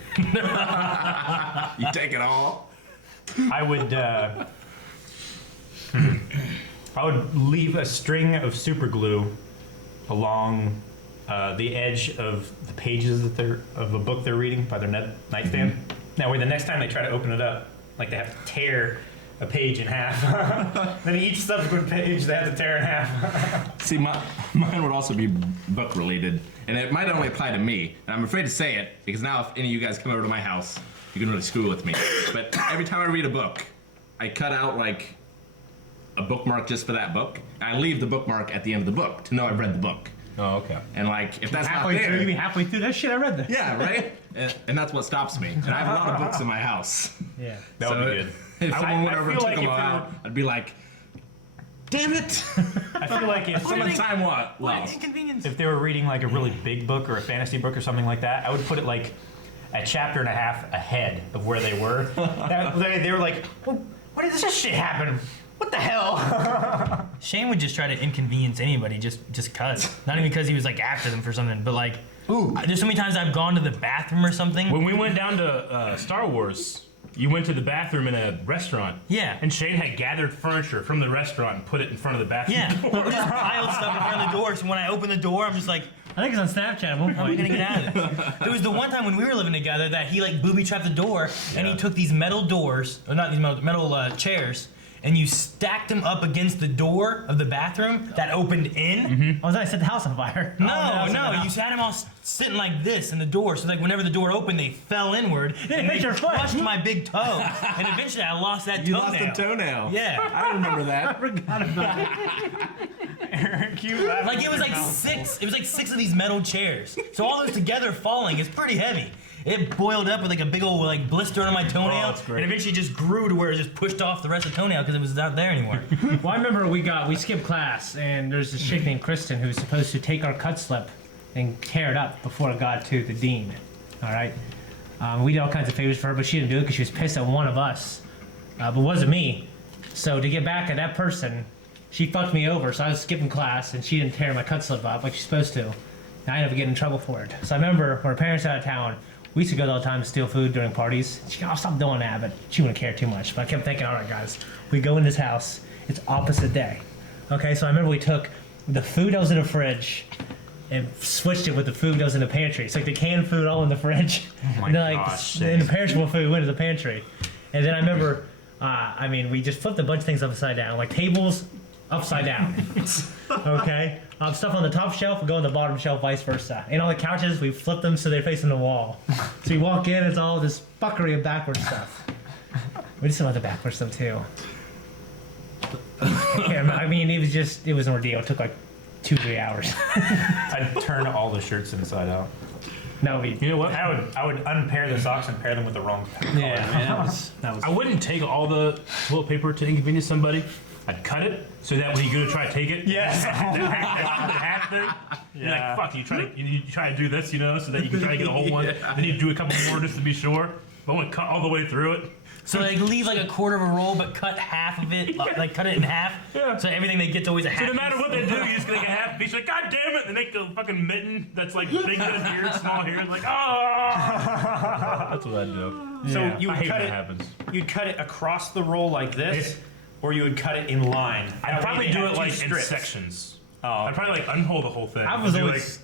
You take it all. I would. I would leave a string of super glue along the edge of the pages of a book they're reading by their nightstand. That way, the next time they try to open it up, like they have to tear a page in half. Then each subsequent page they have to tear in half. See, mine would also be book related, and it might only apply to me. And I'm afraid to say it because now, if any of you guys come over to my house, you can really screw with me. But every time I read a book, I cut out like a bookmark just for that book. And I leave the bookmark at the end of the book to know I've read the book. Oh, okay. And like, if that's not Halfway through, you there, be halfway through that shit. I read this. yeah, right. And that's what stops me. And I have a lot of books in my house. Yeah. That would be good. If someone went I over and feel took like them all if it out, I'd be like, "Damn it! I feel like if So much time What lost." inconvenience? if they were reading like a really big book or a fantasy book or something like that, I would put it like a chapter and a half ahead of where they were. They were like, well, "What is this shit happen? What the hell?" Shane would just try to inconvenience anybody just cuz. Not even because he was like after them for something, but like, there's so many times I've gone to the bathroom or something. When we went down to Star Wars, you went to the bathroom in a restaurant. Yeah. And Shane had gathered furniture from the restaurant and put it in front of the bathroom Yeah, door. we just piled stuff in front of the door, so when I open the door, I'm just like, I think it's on Snapchat at one how am I point. gonna get out of this? There was the one time when we were living together that he like booby trapped the door, and he took these metal doors, or not these metal chairs, and you stacked them up against the door of the bathroom that opened in. I was like, I set the house on fire. No, you had them all sitting like this in the door, so like whenever the door opened, they fell inward, and hit they your foot. crushed my big toe, and eventually I lost that You toenail. lost a toenail. Yeah. I remember that. Like it was like six of these metal chairs. So all those together falling is pretty heavy. It boiled up with like a big old like blister on my toenail, that's great. and eventually just grew to where it just pushed off the rest of the toenail because it was not there anymore. Well, I remember we skipped class, and there's this chick named Kristen who was supposed to take our cut slip and tear it up before it got to the dean. All right. We did all kinds of favors for her, but she didn't do it because she was pissed at one of us, but it wasn't me. So to get back at that person, she fucked me over. So I was skipping class, and she didn't tear my cut slip up like she's supposed to. And I ended up getting in trouble for it. So I remember when her parents were out of town, we used to go all the time to steal food during parties. She go, "Oh, stop doing that," but she wouldn't care too much. But I kept thinking, all right, guys, we go in this house. It's opposite day. Okay, so I remember we took the food that was in the fridge and switched it with the food that was in the pantry. It's like the canned food all in the fridge. my and then like gosh, the perishable food went to the pantry. And then I remember, we just flipped a bunch of things upside down, like tables upside down. Okay? Stuff on the top shelf would go on the bottom shelf, vice versa. And on the couches, we flipped them so they're facing the wall. So you walk in, it's all this fuckery of backwards stuff. We just went the backwards stuff too. Yeah, I mean, it was an ordeal. It took like 2-3 hours. I'd turn all the shirts inside out. That would be. You know what? I would unpair the socks and pair them with the wrong color. Yeah, man, that was. I wouldn't take all the toilet paper to inconvenience somebody. I'd cut it so that when you go to try to take it, Yes. the half thing. You're like, fuck, you try to do this, you know, so that you can try to get a whole one. Then you do a couple more just to be sure. But I want to cut all the way through it. So like leave like a quarter of a roll, but cut half of it, like cut it in half. Yeah. So everything they get's always a half. So no matter what they do, you just get like a half piece. You're like, God damn it! And they make a fucking mitten that's like big head beard, small hair. Like, ah! That's what I'd do. So Yeah. you I would hate cut when it. that happens. You'd cut it across the roll like this, or you would cut it in line. I'd probably do it like in strips. sections. Oh, I'd probably like unhold the whole thing. I was Do, always. like,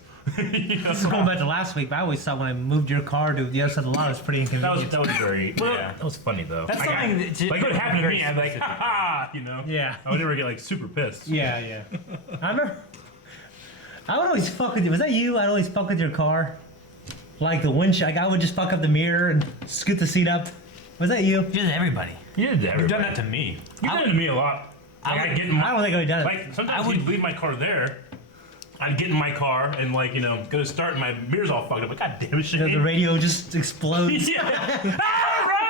you know, This is going back to last week, but I always thought when I moved your car to the other side of the lot, it was pretty inconvenient. that was very Well, that was funny though. That's Like, something that like it would happen to me. I'd be like, ha ha, you know. Yeah. I would never get like super pissed. Yeah. I remember. I would always fuck with you. Was that you? I'd always fuck with your car. Like the windshield. Like I would just fuck up the mirror and scoot the seat up. Was that you? You did it to everybody. You did that. You've done that to me. You did it to me a lot. Like I'd get in I don't think I've done it. like sometimes you'd leave my car there. I'd get in my car and like go to start and my mirror's all fucked up. Like God damn it, Shane. The radio just explodes. Yeah. All right.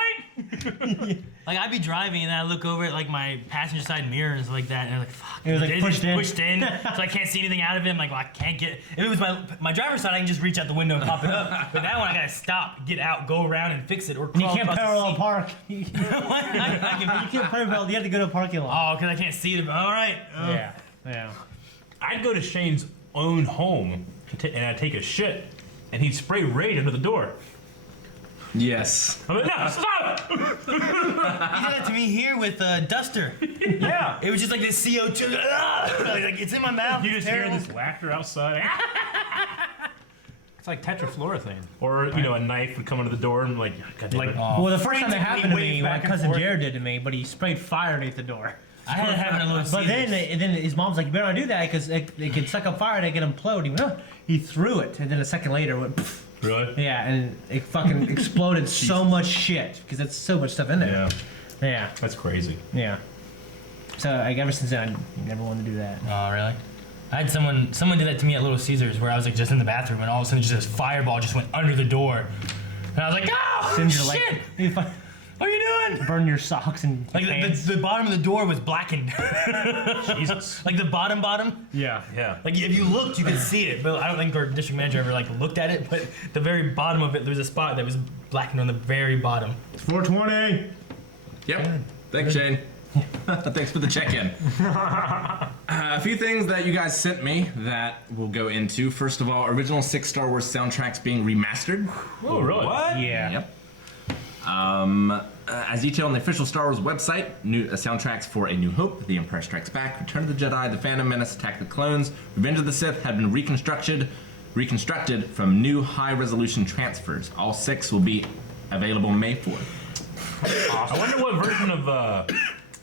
Like I'd be driving and then I look over at like my passenger side mirrors like that and I'm like, fuck. It was, like, it's pushed in. pushed in, so I can't see anything out of it. I'm like, well, I can't get. If it was my driver's side, I can just reach out the window and pop it up. But that one, I gotta stop, get out, go around and fix it, or And you crawl can't across the parallel seat. park. You What? I can- can't parallel. You have to go to a parking lot. Oh, because I can't see it. All right. Oh. Yeah. I'd go to Shane's own home and I'd take a shit and he'd spray Raid under the door. Yes. I'm like, no, stop! He did that to me here with Duster. Yeah. It was just like this CO2. Like it's in my mouth. You It's just hear terrible. this laughter outside. It's like tetrafluorethane. Or, a knife would come under the door and like, God damn it. Well, the first time it happened to wave me, my back and cousin forth. Jared did to me, but he sprayed fire underneath the door. I had it happen a little. But then his mom's like, you better not do that because it can suck up fire and it can implode. He went, oh. He threw it, and then a second later it went, pff. Really? Yeah, and it fucking exploded so much shit because that's so much stuff in there. Yeah. That's crazy. Yeah. So like ever since then, I never wanted to do that. Oh really? I had someone did that to me at Little Caesars where I was like just in the bathroom and all of a sudden just this fireball just went under the door, and I was like, oh Send your shit! you What are you doing? burn your socks and Like pants. the bottom of the door was blackened. Jesus. Like the bottom. Yeah. Yeah. Like if you looked, you could see it, but I don't think our district manager ever like looked at it. But the very bottom of it, there was a spot that was blackened on the very bottom. 420. Yep. Thanks, Shane. Thanks for the check-in. A few things that you guys sent me that we'll go into. First of all, original 6 Star Wars soundtracks being remastered. Oh, really? What? Yeah. Yep. As detailed on the official Star Wars website, new soundtracks for A New Hope, The Empire Strikes Back, Return of the Jedi, The Phantom Menace, Attack of the Clones, Revenge of the Sith have been reconstructed from new high-resolution transfers. All 6 will be available May 4th. I wonder what version of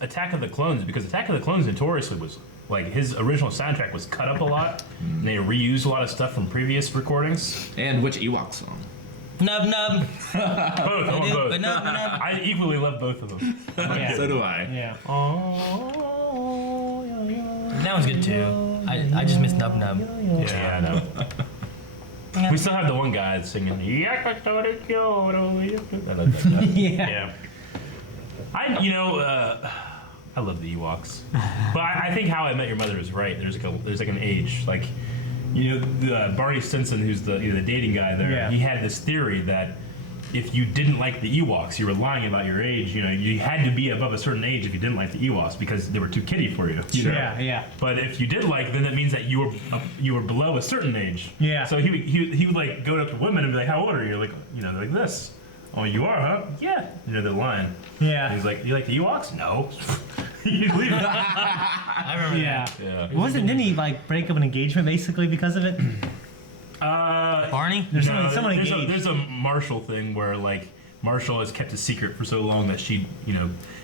Attack of the Clones, because Attack of the Clones notoriously was, like, his original soundtrack was cut up a lot, and they reused a lot of stuff from previous recordings. And which Ewok song? Nub. Both, I want both. But nub. I equally love both of them. Yeah. So do I. Yeah. That one's good too. I just miss Nub. Yeah, I know. We still have the one guy that's singing. I love that guy. Yeah. Yeah. I love the Ewoks, but I think How I Met Your Mother is right. There's like an age, like, Barney Stinson, who's the dating guy there. Yeah. He had this theory that if you didn't like the Ewoks, you were lying about your age. You had to be above a certain age if you didn't like the Ewoks because they were too kiddie for you. you know? Yeah. But if you did like, then that means that you were below a certain age. Yeah. So he would like go up to women and be like, "How old are you?" Like, they're like this. Oh, you are, huh? Yeah. They're lying. Yeah. And he's like, "You like the Ewoks?" No. You leave it. I remember that. Yeah. Didn't he like break up an engagement basically because of it? Barney? There's someone engaged. There's a Marshall thing where like Marshall has kept a secret for so long that he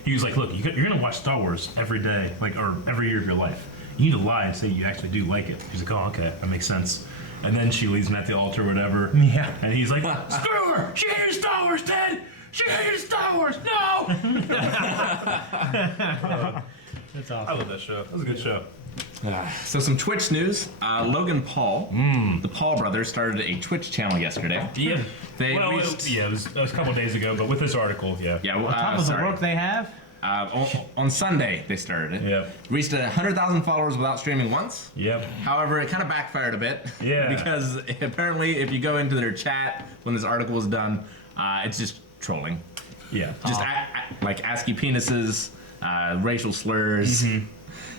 was like, look, you're gonna watch Star Wars every day, like, or every year of your life. You need to lie and say you actually do like it. He's like, oh, okay, that makes sense. And then she leaves him at the altar or whatever. Yeah. And he's like, screw her! She hated Star Wars, Ted! She hated Star Wars! No! That's I awesome. love that show. That was a good show. So some Twitch news. Logan Paul, the Paul brothers, started a Twitch channel yesterday. Yeah. They Well, reached. it was a couple of days ago, but with this article, yeah. Yeah, well, On top of the sorry. work they have. On Sunday they started it. Yeah. Reached 100,000 followers without streaming once. Yep. However, it kind of backfired a bit. Yeah. Because apparently, if you go into their chat when this article was done, it's just trolling. Yeah. Just like ASCII penises, racial slurs, Mm-hmm.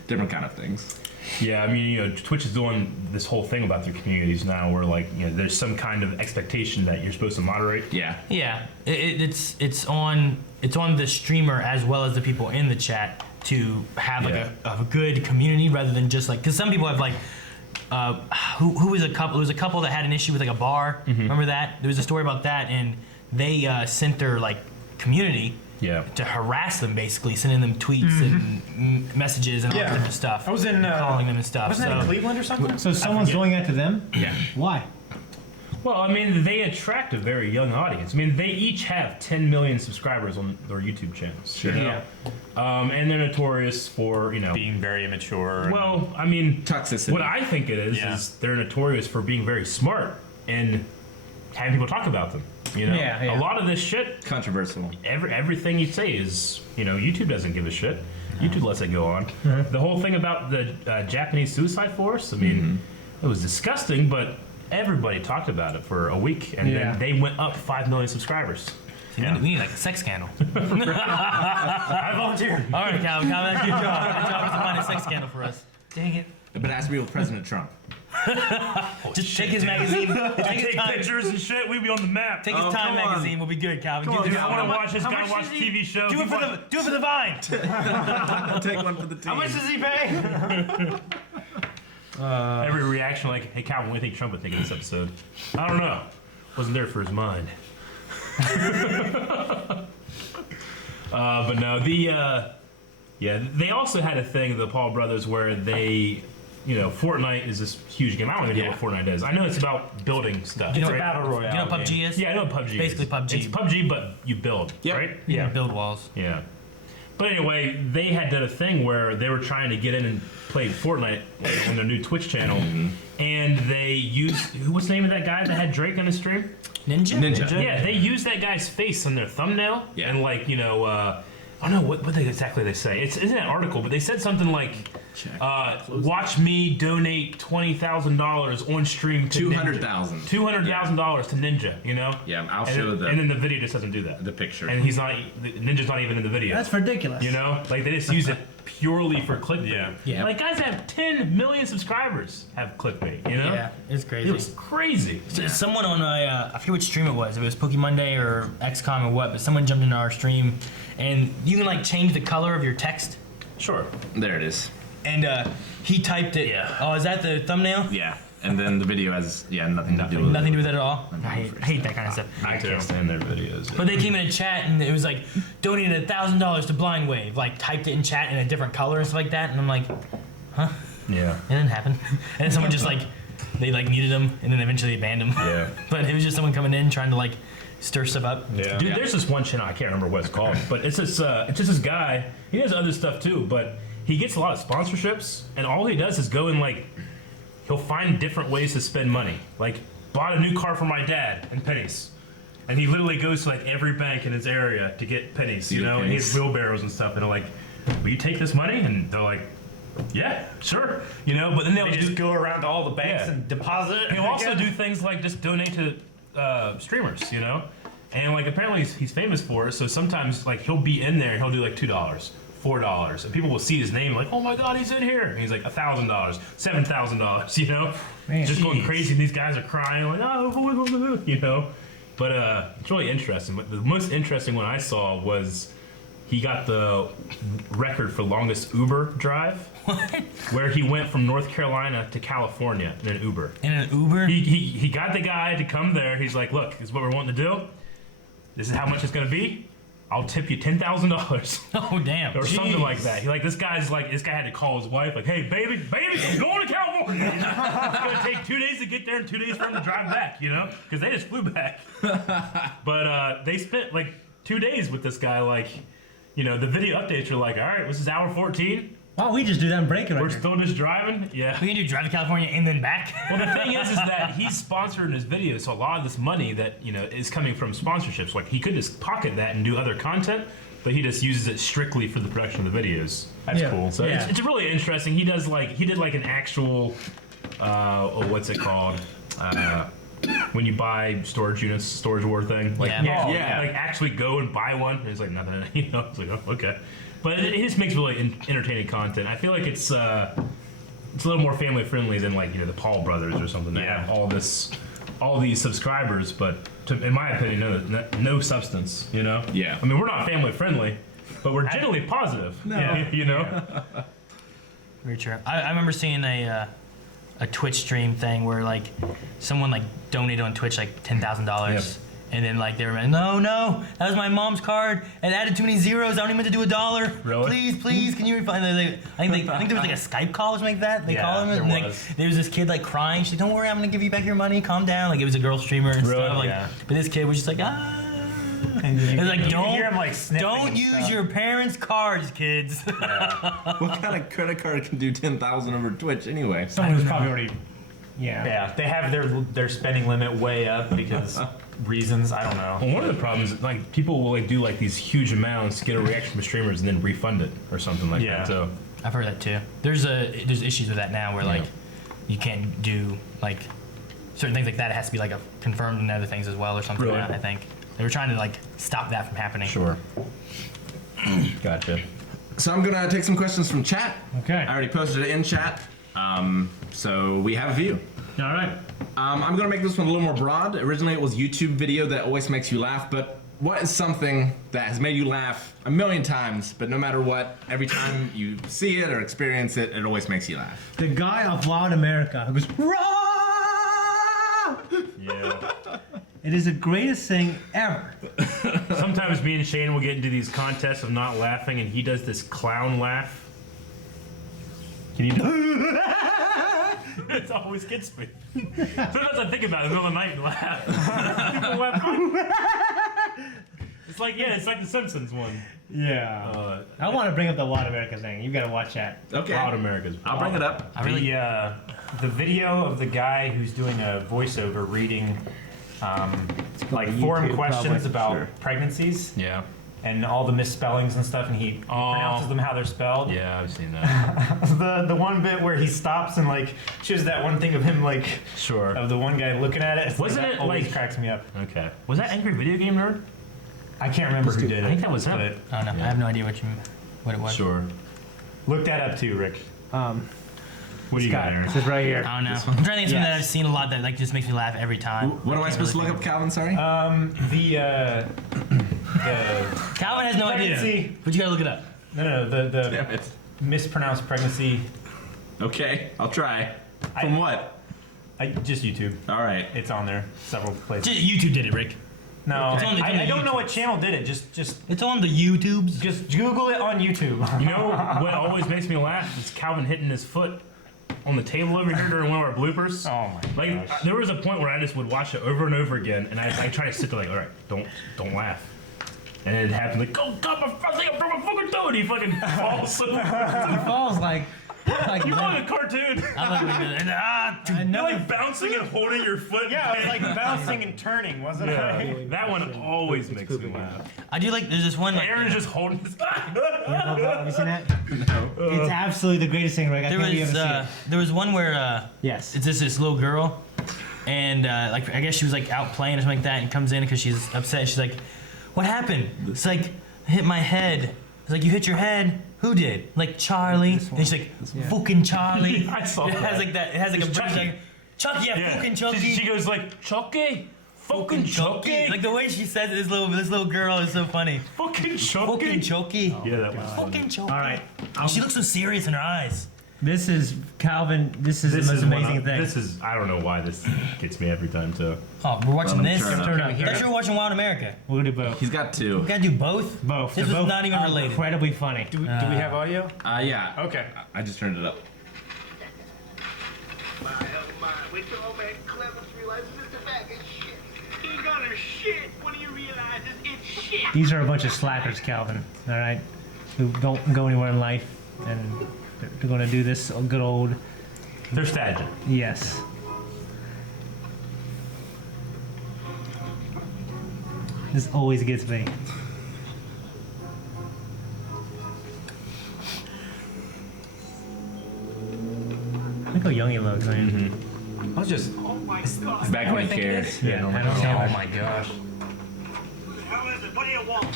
different kind of things. Yeah, I mean, Twitch is doing this whole thing about their communities now, where like, there's some kind of expectation that you're supposed to moderate. Yeah. Yeah, it's on the streamer as well as the people in the chat to have like a good community rather than just like, because some people have like who was a couple? It was a couple that had an issue with like a bar. Remember that? There was a story about that, and they sent their like community Yeah. to harass them, basically sending them tweets and messages and all that type of stuff. I was in calling them and stuff. Wasn't that in Cleveland or something? So someone's doing that to them? Yeah. Why? Well, I mean, they attract a very young audience. I mean, they each have 10 million subscribers on their YouTube channels. Sure. Yeah. And they're notorious for, Being very immature. well, I mean, Toxicity. what I think it is they're notorious for being very smart and having people talk about them. Yeah, yeah. A lot of this shit, Controversial. everything you say is, YouTube doesn't give a shit. YouTube lets it go on. The whole thing about the Japanese suicide force, I mean, it was disgusting, but everybody talked about it for a week, and Yeah. then they went up 5 million subscribers. We need like a sex scandal. I volunteer. All right, Calvin, that's your job. Your job is to find a sex scandal for us. Dang it. But it has to be with President Trump. Just take his magazine. Take his Take time. pictures and shit. We'd be on the map. Take his Oh, Time come on. magazine. We'll be good, Calvin. Come on, Do Dude, I want to watch this How guy much watch does a he- TV show. it for the Vine. I'll take one for the team. How much does he pay? Every reaction, like, "Hey, Calvin, what do you think Trump would think of this episode?" I don't know. Wasn't there for his mind. But no, they also had a thing, the Paul brothers, where they, Fortnite is this huge game. I don't even know what Fortnite is. I know it's about building stuff. You know right? what battle royale. You know what PUBG is? Yeah, I know what PUBG Basically is. PUBG. It's PUBG, but you build, Yep. right? Yeah. Build walls. Yeah. But anyway, they had done a thing where they were trying to get in and play Fortnite on their new Twitch channel, and they used what's the name of that guy that had Drake on his stream? Ninja. Yeah, they used that guy's face on their thumbnail, Yeah. and like I don't know what exactly they say. It's in an article, but they said something like, "Watch me donate $20,000 on stream to $200,000. $200,000 to Ninja." Yeah, I'll And show then, and then the video just doesn't do that. the picture. And he's not. Ninja's not even in the video. That's ridiculous. Like they just use it purely for clickbait. Yeah. Yeah. Like guys that have 10 million subscribers have clickbait. Yeah, it's It crazy. was crazy. Someone on I forget which stream it was. If it was Pokemonday or XCOM or what, but someone jumped into our stream, and you can like change the color of your text. Sure. There it is. And he typed it. Yeah. Oh, is that the thumbnail? Yeah. And then the video has nothing to do with Nothing to it. do with it at all. I hate that kind of stuff. I can't stand their videos. But they came in a chat and it was like donated $1,000 to Blind Wave. Like typed it in chat in a different color and stuff like that. And I'm like, Yeah. it didn't happen. And then someone just like they like muted him and then eventually they banned him. Yeah. But it was just someone coming in trying to like stir stuff up. Yeah. Dude, there's this one channel, I can't remember what it's called, but it's just this guy. He does other stuff too, but he gets a lot of sponsorships, and all he does is go and like, he'll find different ways to spend money. Like, bought a new car for my dad and pennies. And he literally goes to like every bank in his area to get pennies, Get and he has pennies. wheelbarrows and stuff, and they're like, "Will you take this money?" And they're like, "Yeah, sure." But then they'll They just go around to all the banks Yeah. and deposit it. He'll also do things like just donate to streamers, and like apparently he's famous for it. So sometimes like he'll be in there and he'll do like $2, $4, and people will see his name like, "Oh my God, he's in here!" And he's like $1,000, $7,000, Man, just going jeez. crazy. And these guys are crying like, "Oh," But it's really interesting. But the most interesting one I saw was he got the record for longest Uber drive, where he went from North Carolina to California in an Uber. In an Uber? He got the guy to come there. He's like, "Look, this is what we're wanting to do. This is how much it's gonna be. I'll tip you $10,000 Oh damn. or something like that." This guy had to call his wife like, "Hey, baby, I'm going to California. It's gonna take 2 days to get there and 2 days for him to drive back, because they just flew back." But they spent like 2 days with this guy. Like, the video updates are like, "All right, this is hour 14. Why don't we just do that and break it right We're here? still just driving. Yeah. We can do drive to California and then back. Well, the thing is that he's sponsored in his videos, so a lot of this money that is coming from sponsorships. Like he could just pocket that and do other content, but he just uses it strictly for the production of the videos. That's Yeah. cool. So it's really interesting. He did like an actual, what's it called? When you buy storage units, storage war thing. Like, Yeah. Yeah. Like actually go and buy one. And he's like nothing. It's like oh, okay. But it just makes really entertaining content. I feel like it's a little more family friendly than like the Paul brothers or something. They have all these subscribers, but in my opinion, no substance. Yeah. I mean, we're not family friendly, but we're generally positive. No. Very true. I remember seeing a Twitch stream thing where like someone like donated on Twitch like $10,000, and then like they were like, no, that was my mom's card. It added too many zeros. I only meant to do $1. Really? Please, can you refund? I think there was like a Skype call or something like that. They call him, and there like, was. there was this kid like crying. She's like, don't worry, I'm gonna give you back your money. Calm down. Like it was a girl streamer and Really? stuff. Like, Yeah. but this kid was just like And you, It's like, you don't- hear him like sniffing Don't and use stuff. your parents' cards, kids. What kind of credit card can do 10,000 over Twitch anyway? Someone who's probably already. Yeah. Yeah, they have their spending limit way up because reasons I don't know. Well, one of the problems is like people will like do like these huge amounts, get a reaction from streamers, and then refund it or something like Yeah. that. So I've heard that too. There's issues with that now where like you can't do like certain things like that. It has to be like confirmed and other things as well or something. Really? Like that, I think they were trying to like stop that from happening. Sure. gotcha. So I'm gonna take some questions from chat. Okay. I already posted it in chat. So we have a few. All right. I'm gonna make this one a little more broad. Originally it was YouTube video that always makes you laugh, but what is something that has made you laugh a million times, but no matter what, every time you see it or experience it, it always makes you laugh? The guy of Loud America who goes, "Raw!" Yeah. It is the greatest thing ever. Sometimes me and Shane will get into these contests of not laughing, and he does this clown laugh. Can you do It always gets me. Sometimes I think about it in the middle of the night and laugh. People laugh. It's like the Simpsons one. Yeah. I want to bring up the Loud America thing. You got to watch that. Okay. Loud America's. I'll bring it up. the video of the guy who's doing a voiceover reading like forum YouTube, questions probably. about Sure. pregnancies Yeah. and all the misspellings and stuff, and he pronounces them how they're spelled. Yeah, I've seen that. The one bit where he stops and like shows that one thing of him like Sure. of the one guy looking at it. It's Wasn't that it, always like- cracks me up. Okay. Was that Angry Video Game Nerd? I can't remember who did it. I think that was him. but I don't know. I have no idea what it was. Sure. look that up too, Rick. What do you got, Aaron? This is right here. I don't know. I'm trying to think of something that I've seen a lot that like just makes me laugh every time. What am I supposed to look up, Calvin? Sorry. The Calvin has no idea, Pregnancy. but you gotta look it up. no Damn the it. mispronounced pregnancy. Okay, I'll try. From what? Just YouTube. All right. It's on there several places. YouTube did it, Rick. No, It's on the I don't know YouTube. what channel did it. Just It's on the YouTubes. Google it on YouTube. You know what always makes me laugh is Calvin hitting his foot on the table over here during one of our bloopers. Oh my Like gosh. there was a point where I just would watch it over and over again, and I try to sit there like, all right, don't laugh. And it happened like, oh God, I think I broke my fucking toe, and he fucking falls. He falls like You want a cartoon? I love it. I You're know. like bouncing and holding your foot. Yeah, I was like bouncing and turning, wasn't Yeah, I? that one always makes me laugh. I do like. There's this one. Like, Aaron's just holding his. Have you seen that? No. It's absolutely the greatest thing, Rick. I there think you was ever see it. there was one where Yes. it's this little girl, and like I guess she was like out playing or something like that, and comes in because she's upset. She's like, "What happened?" It's like, "I hit my head." It's like, "You hit your head? Who did?" Like Charlie. And she's like, "Fucking Charlie." I saw It that. has like that. It has like a It's British Chucky. like, Chucky, yeah, fucking Chucky. She goes like, Chucky, fucking Chucky, Like the way she says it, this little girl is so funny. fucking Chucky. Fucking Chucky. Yeah, that was funny. Fucking Chucky. All right. She looks so serious in her eyes. This is Calvin. This is the most one amazing thing. This is, I don't know why this gets me every time too. Oh, we're watching Well, this. turn it Turn up. up I here. thought you were watching Wild America. We'll do both. He's got two. We gotta do both. Both. This They're was both not even related. incredibly funny. Do we have audio? Yeah. Okay. I just turned it up. My, oh my, wait till old man Clemens realizes it's a bag of shit. He's gonna shit when he realizes it's shit. These are a bunch of slackers, Calvin. All right, who don't go anywhere in life, and We're gonna do this good old They're staging. yes. This always gets me. Look how young he looks, man. I was just Back when he cared. yeah. I don't Oh my gosh. How is it? What do you want?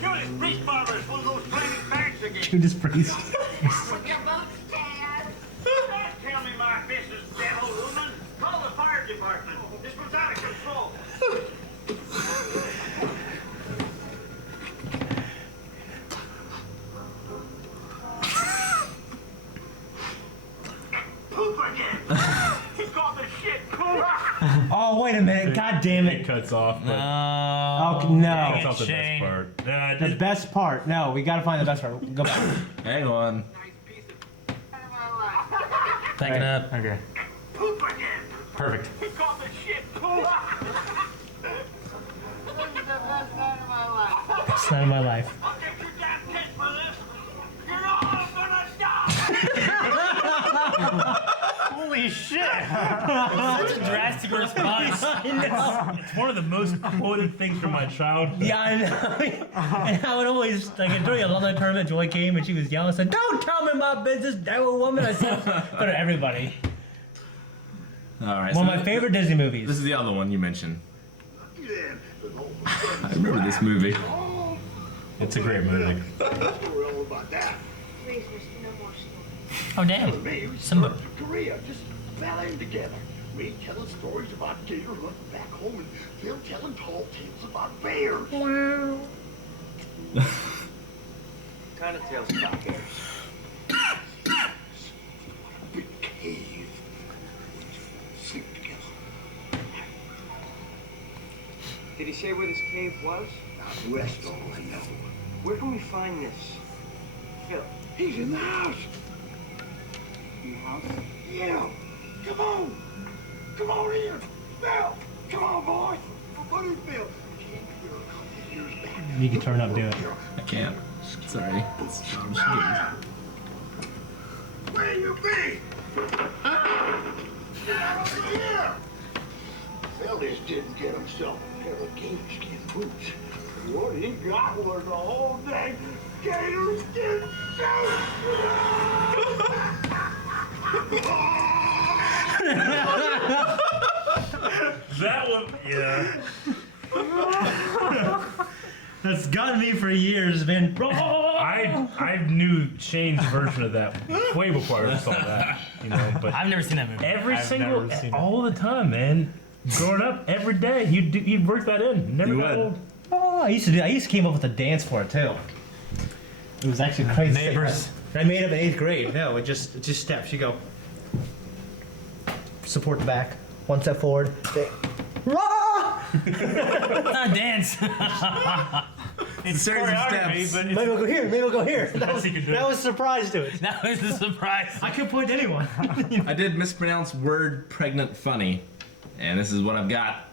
Judas Priest Barber is one of those flaming bags again. Judas Priest. Don't tell me my business, devil woman. Call the fire department. This one's out of control. Poop again. He's got the shit poop. Oh wait a minute! God damn It it! cuts off, but Oh no! cuts off the Shane. best part. Yeah, The best part. No, we gotta find the best part. Go back. Hang on. Nice piece of my life. Back it up. Okay. Poop again. Perfect. He's got the shit poop. This is the best night of my life. Best night of my life. I'll get your damn kid for this. You're all gonna die. Holy shit! Drastic response. it's one of the most quoted things from my childhood. Yeah, I know. And I would always, like, during a London tournament, Joy came and she was yelling, said, "Don't tell me my business, devil woman." I said, but to everybody. All right. One so of my favorite Disney movies. This is the other one you mentioned. I remember this movie. It's a great movie. All about that. Please, Mr. No more stories. Oh damn. Me, we Simba. started in Korea, just fell in together. Me telling stories about gator hunting back home, and Phil telling tall tales about bears. Kind of tales about bears. Big cave. Sleep together. Did he say where this cave was? Out west, all I know. Where can we find this? Phil. He's in the house. In the house? Yeah. Come on. Come on in. Phil. Come on, boys. What is Phil? Years back. You can turn up, do it. I can't. Sorry. It's John Shiggins. Where you be? Get out of here! Phil just didn't get himself a pair of gator skin boots. What he got was a whole dang gator skin That one, yeah. That's gotten me for years, man. I knew Shane's version of that way before I saw that, you know. But I've never seen that movie. every I've single, never seen it. all the time, man. Growing up, every day, he'd work that in. Never You got would. old. Oh, I used to came up with a dance for it too. It was actually crazy. Neighbors. I made up in 8th grade. No, it's just steps. You go. Support the back. One step forward. Rah! It's not a dance. It's a series of Choreography, steps. but Maybe we'll go here. Maybe we'll go here. That was, he could do that was a surprise to it. That was a surprise. I could point to anyone. I did mispronounce word pregnant funny, and this is what I've got.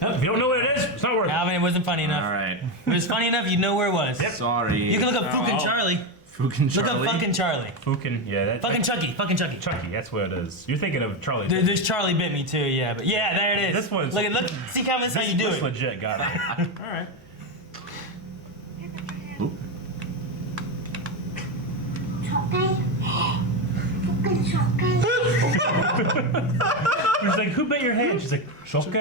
If you don't know what it is, it's not worth it. Alvin, it wasn't funny enough. All right. If it was funny enough, you'd know where it was. Sorry. You can look up Fucking Charlie. Fucking Look Charlie. up Fucking Charlie. Fucking, yeah, that. Fucking Chucky. Fucking Chucky. Chucky, that's what it is. You're thinking of Charlie. There's Charlie bit me too, yeah, but yeah, there it is. This one's- look. See, Calvin, this is how you do This it. legit got it. all right. He's like, who bit your hand? She's like, Choke?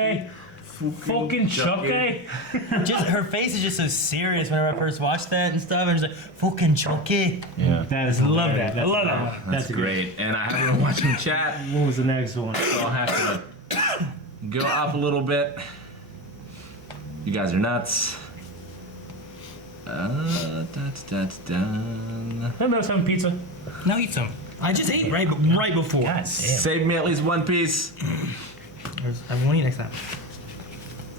Fucking Choke? Just her face is just so serious whenever I first watched that and stuff. And she's like, "Fucking Chucky." Yeah. That is love that. I love that one. That's great. And I haven't been watching chat, What was the next one? so I'll have to go up a little bit. You guys are nuts. That's done. Remember some pizza? Now eat some. I just ate right before. God damn. Save me at least one piece. I won't eat next time.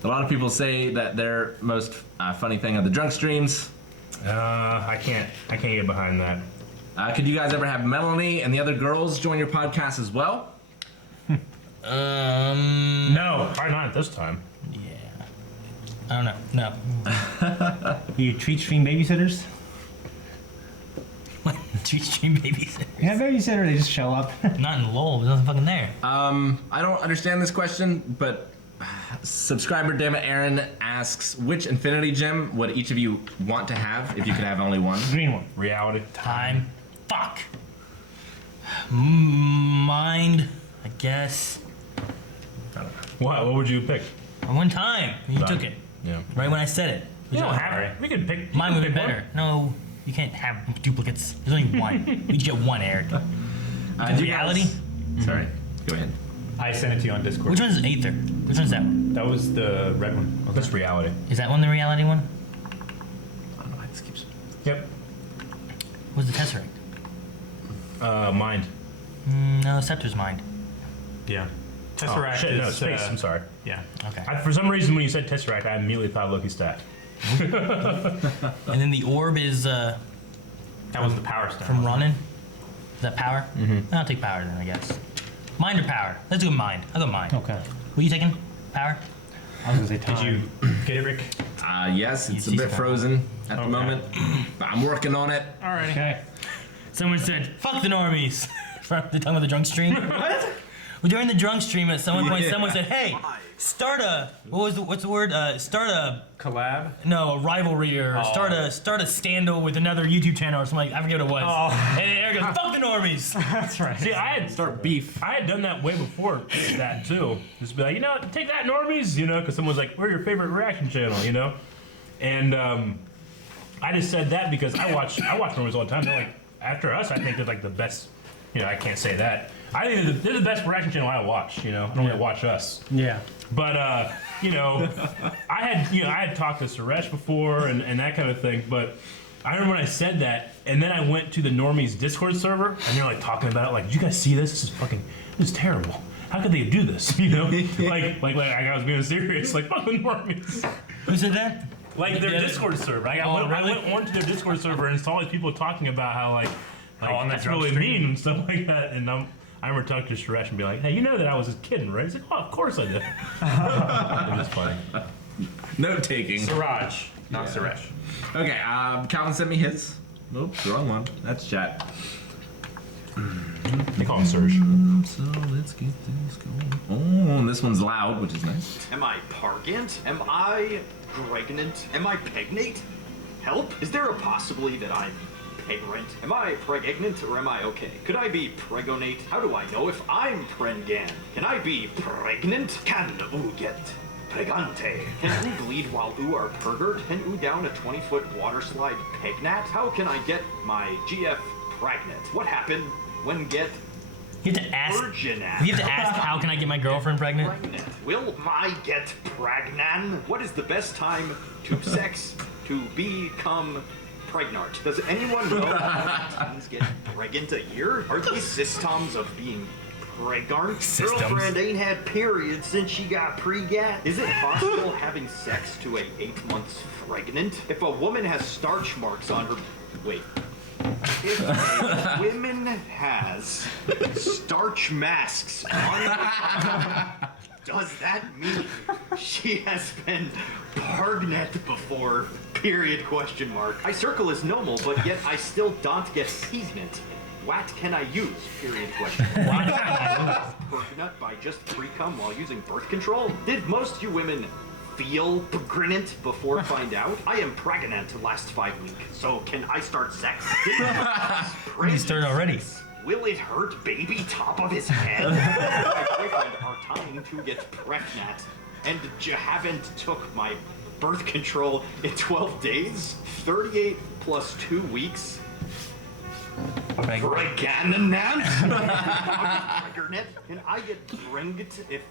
A lot of people say that their most funny thing are the drunk streams. I can't get behind that. Could you guys ever have Melanie and the other girls join your podcast as well? No, probably not this time. Yeah. I don't know. No. You treat stream babysitters? What? Treat stream babysitter? Yeah, babysitter, they just show up. Not in Lowell. There's nothing fucking there. I don't understand this question, but subscriber dammit Aaron asks, which infinity gem would each of you want to have if you could have only one? Green one. Reality. Time. Fuck. Mind, I guess. What would you pick? One time. You Done. took it. Yeah. Right when I said it. You don't have it. We could pick. Mine would be pick one. better. No, you can't have duplicates. There's only one. We get one, Eric. Do you Reality? guys- Sorry. Go ahead. I sent it to you on Discord. Which one's Aether? Which one's that one? That was the red one. That's reality. Is that one the reality one? I don't know why this keeps. Yep. What's the Tesseract? Mind. No, Scepter's mind. Yeah. Oh, Tesseract shit, no, is, space. I'm sorry. Yeah. Okay. For some reason, when you said Tesseract, I immediately thought Loki stat. And then the orb is That was the power stone. from Ronin. Is that power? Mm-hmm. I'll take power then, I guess. Mind or power? Let's do mind. I'll go mind. Okay. What are you taking? Power? I was gonna say time. Did you get it, Rick? Yes, it's a You bit see- frozen at the moment, but I'm working on it. Alrighty. Okay. Someone said, "Fuck the normies." From the tongue of the drunk stream. What? Well, during the drunk stream, at some point, someone said, "Hey, start a what's the word? Start a Collab? no a rivalry or start a scandal with another YouTube channel or something. Like, I forget what it was." Oh. And Eric goes, "Fuck the normies." That's right. See, I had Start beef. I had done that way before that too. Just be like, you know, take that, normies, you know, because someone's like, we're your favorite reaction channel, you know, and I just said that because I watch normies all the time. They're like, after us, I think they're like the best. You know, I can't say that. I think they're the best reaction channel I watch. You know, I don't really watch us. Yeah. But you know, I had talked to Suresh before and that kind of thing. But I remember when I said that, and then I went to the Normies Discord server, and they're like talking about it, like, "Did you guys see this? This is terrible. How could they do this?" You know, like I was being serious, like, "Fuck the Normies." Who said that? Like their Discord server. I went onto their Discord server and saw all these people talking about how like on that that's drunk really stream? mean and stuff like that. And I remember talking to Suresh and be like, "Hey, you know that I was just kidding, right?" He's like, "Oh, of course I did." It was funny. Note taking. Siraj, not Suresh. Okay, Calvin sent me his. Oops, wrong one. That's chat. They call him Surge. So let's get this going. Oh, and this one's loud, which is nice. Am I pargant? Am I pregnant? Am I pregnant? Help? Is there a possibility that I'm pregnant? Am I pregnant or am I okay? Could I be pregonate? How do I know if I'm pregnant? Can I be pregnant? Can oo get pregante? Can oo bleed while oo are pergert? Can oo down a 20-foot water slide pegnat? How can I get my GF pregnant? What happened when get You have to ask. virginat? You have to ask, how can I get my girlfriend pregnant? Pregnant. Will I get pregnant? What is the best time to sex to become pregnant? Does anyone know how many teens get pregnant a year? Are these systems of being pregnant? Systems. Girlfriend ain't had periods since she got pre-gat. Is it possible having sex to a 8 months pregnant? If a woman has starch marks on her... Wait. If a woman has starch masks on her, does that mean she has been pregnant before? Period, question mark. I circle as normal, but yet I still don't get pregnant. What can I use? Period, question mark. Pregnant by just precum while using birth control? Did most you women feel pregnant before find out? I am pregnant last 5 weeks, so can I start sex? You started already. Will it hurt baby top of his head? My boyfriend are trying to get pregnant, and you haven't took my birth control in 12 days? 38 plus 2 weeks? Pregnant? Can I get pregnant if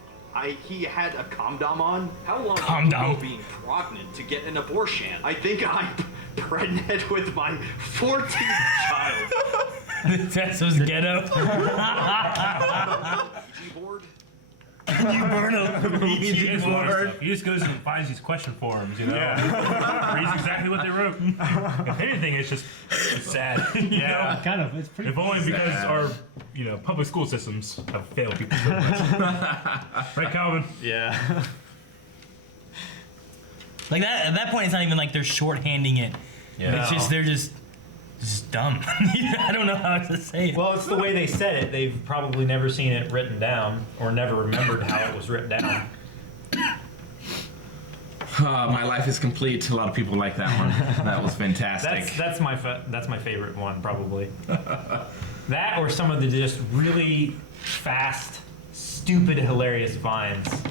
he had a condom on? How long Condom. do you go being pregnant to get an abortion? I think I'm pregnant with my 14th child. That's so ghetto. Ouija board? Can you burn a He just goes and finds these question forums, you know? Reads exactly what they wrote. If anything, it's sad. You know? Kind of. It's pretty. If only because our, public school systems have failed people so much. Right, Calvin? Yeah. Like that. At that point, it's not even like they're shorthanding it. Yeah. It's just they're just dumb. I don't know how to say it. Well, it's the way they said it. They've probably never seen it written down or never remembered how it was written down. My life is complete. A lot of people like that one. That was fantastic. That's my favorite one probably. That or some of the just really fast, stupid, hilarious vines. Some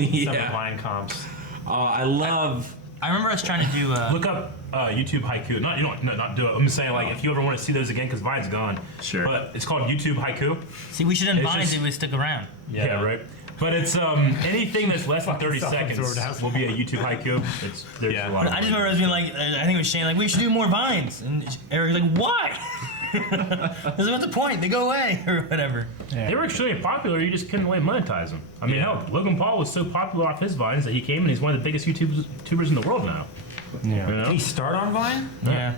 of the Vine comps. I love. I remember us trying to do. Look up YouTube haiku. Not do it. I'm just saying, like, if you ever want to see those again, because Vine's gone. Sure. But it's called YouTube haiku. See, we should have It's Vines. just- It would stick around. Yeah, right. But it's anything that's less than 30 seconds will be a YouTube haiku. There's a lot of I just remember us being like, I think it was Shane, like, we should do more Vines. And Eric was like, why? That's what's the point? They go away or whatever. They were extremely popular. You just couldn't monetize them. I mean, hell, Logan Paul was so popular off his Vines that he came and he's one of the biggest YouTubers in the world now. Yeah. You know? Did he start on Vine? Yeah.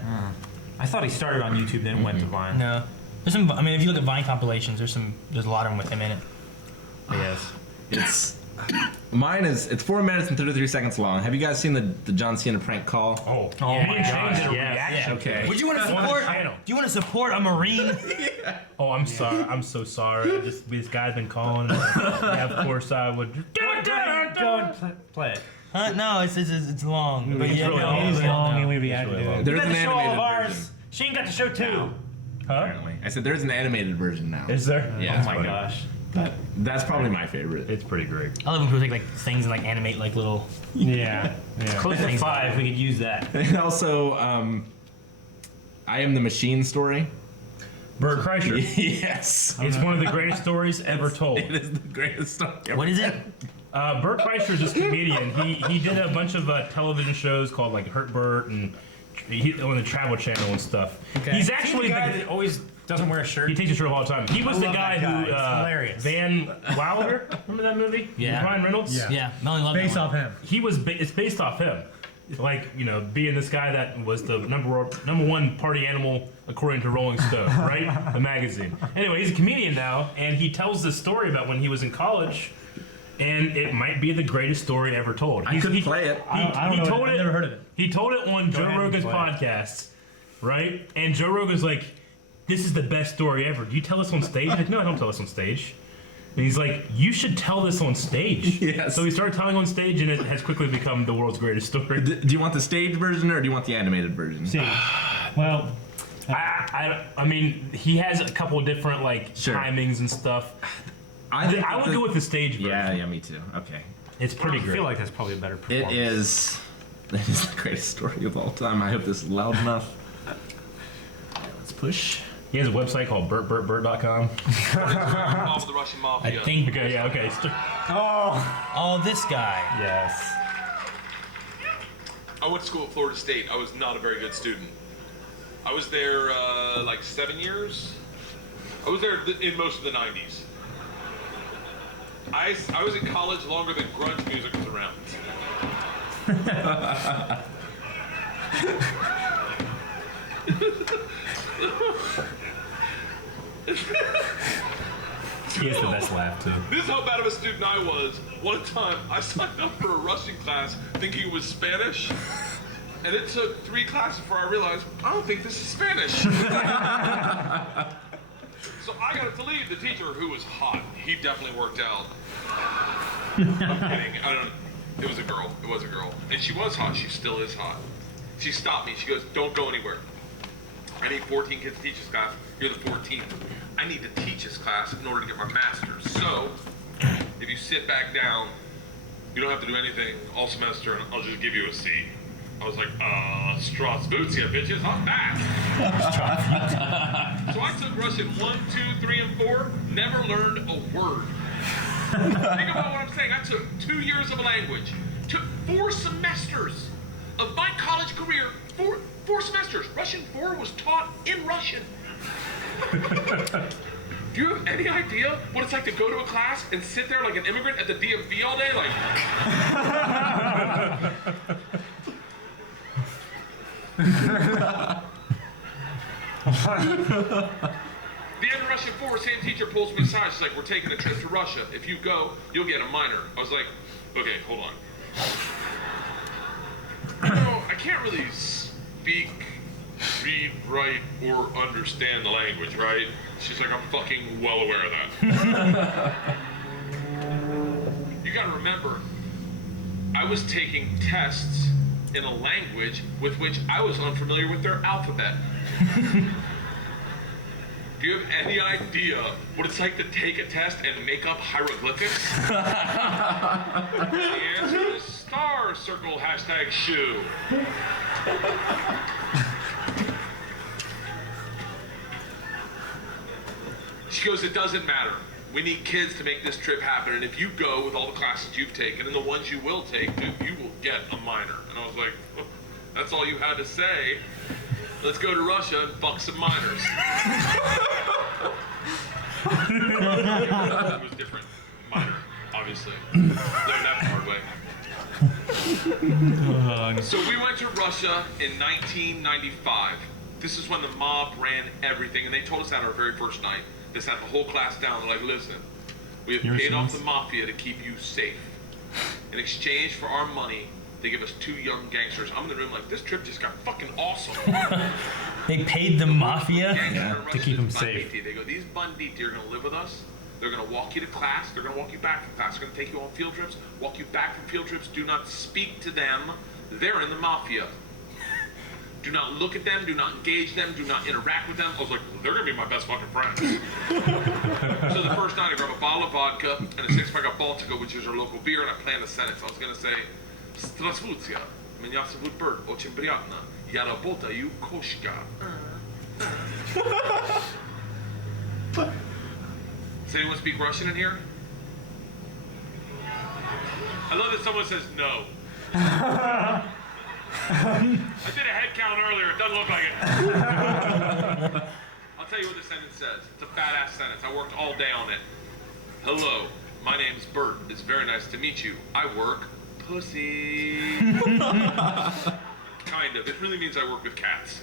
I thought he started on YouTube, then went to Vine. No. There's some. I mean, if you look at Vine compilations, there's a lot of them with him in it. Yes. It's mine is. It's 4 minutes and 33 seconds long. Have you guys seen the John Cena prank call? Oh Yeah. my Yeah. gosh, Yeah. yes. Okay. Would you want to On the support? channel. Do you want to support a Marine? Oh, I'm sorry. I'm so sorry. This guy's been calling. Yeah, of course I would. Go and play it. No, it's long. But yeah, really no, long. It is it's long, long. and we reacted to it. There's You got an to show all of animated ours. version. Shane got to show two. Huh? Apparently, I said there's an animated version now. Is there? Yeah. Oh my gosh. But that's probably my favorite. It's pretty great. I love when people take like things and like animate like little. Yeah. Yeah. Close to 5, we could use that. And also, I Am the Machine story. Bert Kreischer. Yes. It's one of the greatest stories ever told. It is the greatest story ever. What is it? Bert Kreischer is this comedian. He did a bunch of television shows called like Hurt Bert and on the Travel Channel and stuff. Okay. He's Actually, actually the guy that always doesn't wear a shirt. he takes his shirt off all the time. He was the love guy that guy. who It's hilarious. Van Wilder. Remember that movie? Yeah. With Ryan Reynolds. Yeah. Yeah, Melanie loved Based that off him. He was. It's based off him. Like, you know, being this guy that was the number one party animal according to Rolling Stone, right? The magazine. Anyway, he's a comedian now, and he tells this story about when he was in college, and it might be the greatest story ever told. I could play it. I don't know. I've never heard of it. He told it on Joe ahead and Rogan's play it. podcast, right? And Joe Rogan's like, "This is the best story ever. Do you tell this on stage?" He's like, "No, I don't tell this on stage." And he's like, "You should tell this on stage." Yes. So he started telling on stage, and it has quickly become the world's greatest story. Do you want the stage version or do you want the animated version? See, well, I mean, he has a couple of different like Sure. timings and stuff. think I would the- go with the stage version. Yeah, me too. Okay. It's pretty I great. feel like that's probably a better It performance. is. That is the greatest story of all time. I hope this is loud enough. Let's push. He has a website called burtburtburt.com. Involved with the Russian mafia. I think. Okay, yeah, okay. Oh, this guy. Yes. I went to school at Florida State. I was not a very good student. I was there like 7 years. I was there in most of the 90s. I was in college longer than grunge music was around. He has the best laugh too. This is how bad of a student I was. One time, I signed up for a Russian class thinking it was Spanish. And it took 3 classes before I realized, I don't think this is Spanish. So I got it to leave. The teacher, who was hot, he definitely worked out. I'm kidding. It was a girl. It was a girl. And she was hot. She still is hot. She stopped me. She goes, don't go anywhere. I need 14 kids to teach this class. You're the 14th. I need to teach this class in order to get my master's. So, if you sit back down, you don't have to do anything all semester, and I'll just give you a C. I was like, Strasbutia, bitches, I'm back. So I took Russian 1, 2, 3, and 4, never learned a word. Think about what I'm saying. I took 2 years of a language, took 4 semesters of my college career, 4 semesters. Russian 4 was taught in Russian. Do you have any idea what it's like to go to a class and sit there like an immigrant at the DMV all day? Like, the end of Russian 4, same teacher pulls me aside. She's like, we're taking a trip to Russia. If you go, you'll get a minor. I was like, okay, hold on. can't really speak, read, write, or understand the language, right? She's like, I'm fucking well aware of that. You gotta remember, I was taking tests in a language with which I was unfamiliar with their alphabet. Do you have any idea what it's like to take a test and make up hieroglyphics? The answer is star, circle, hashtag shoe. She goes, it doesn't matter. We need kids to make this trip happen, and if you go with all the classes you've taken and the ones you will take, dude, you will get a minor. And I was like, oh, that's all you had to say? Let's go to Russia and fuck some minors. It was different. Minor, obviously. Learned that the hard way. So we went to Russia in 1995. This is when the mob ran everything, and they told us that our very first night. They sat the whole class down. They're like, listen, we have paid off the mafia to keep you safe. In exchange for our money, they give us 2 young gangsters. I'm in the room like, this trip just got fucking awesome. They paid the mafia? To keep them safe. They go, these banditi are going to live with us. They're going to walk you to class. They're going to walk you back from class. They're going to take you on field trips, walk you back from field trips. Do not speak to them. They're in the mafia. Do not look at them. Do not engage them. Do not interact with them. I was like, they're going to be my best fucking friends. So the first night, I grabbed a bottle of vodka and a 6-pack of Baltica, which is our local beer, and I planned a sentence. I was going to say, Здравствуйте, меня зовут Bird, очень приятно. Я работаю кошка. Does anyone speak Russian in here? I love that someone says no. I did a head count earlier, it doesn't look like it. I'll tell you what the sentence says. It's a badass sentence. I worked all day on it. Hello, my name's Bert. It's very nice to meet you. I work pussy. Kind of. It really means I work with cats.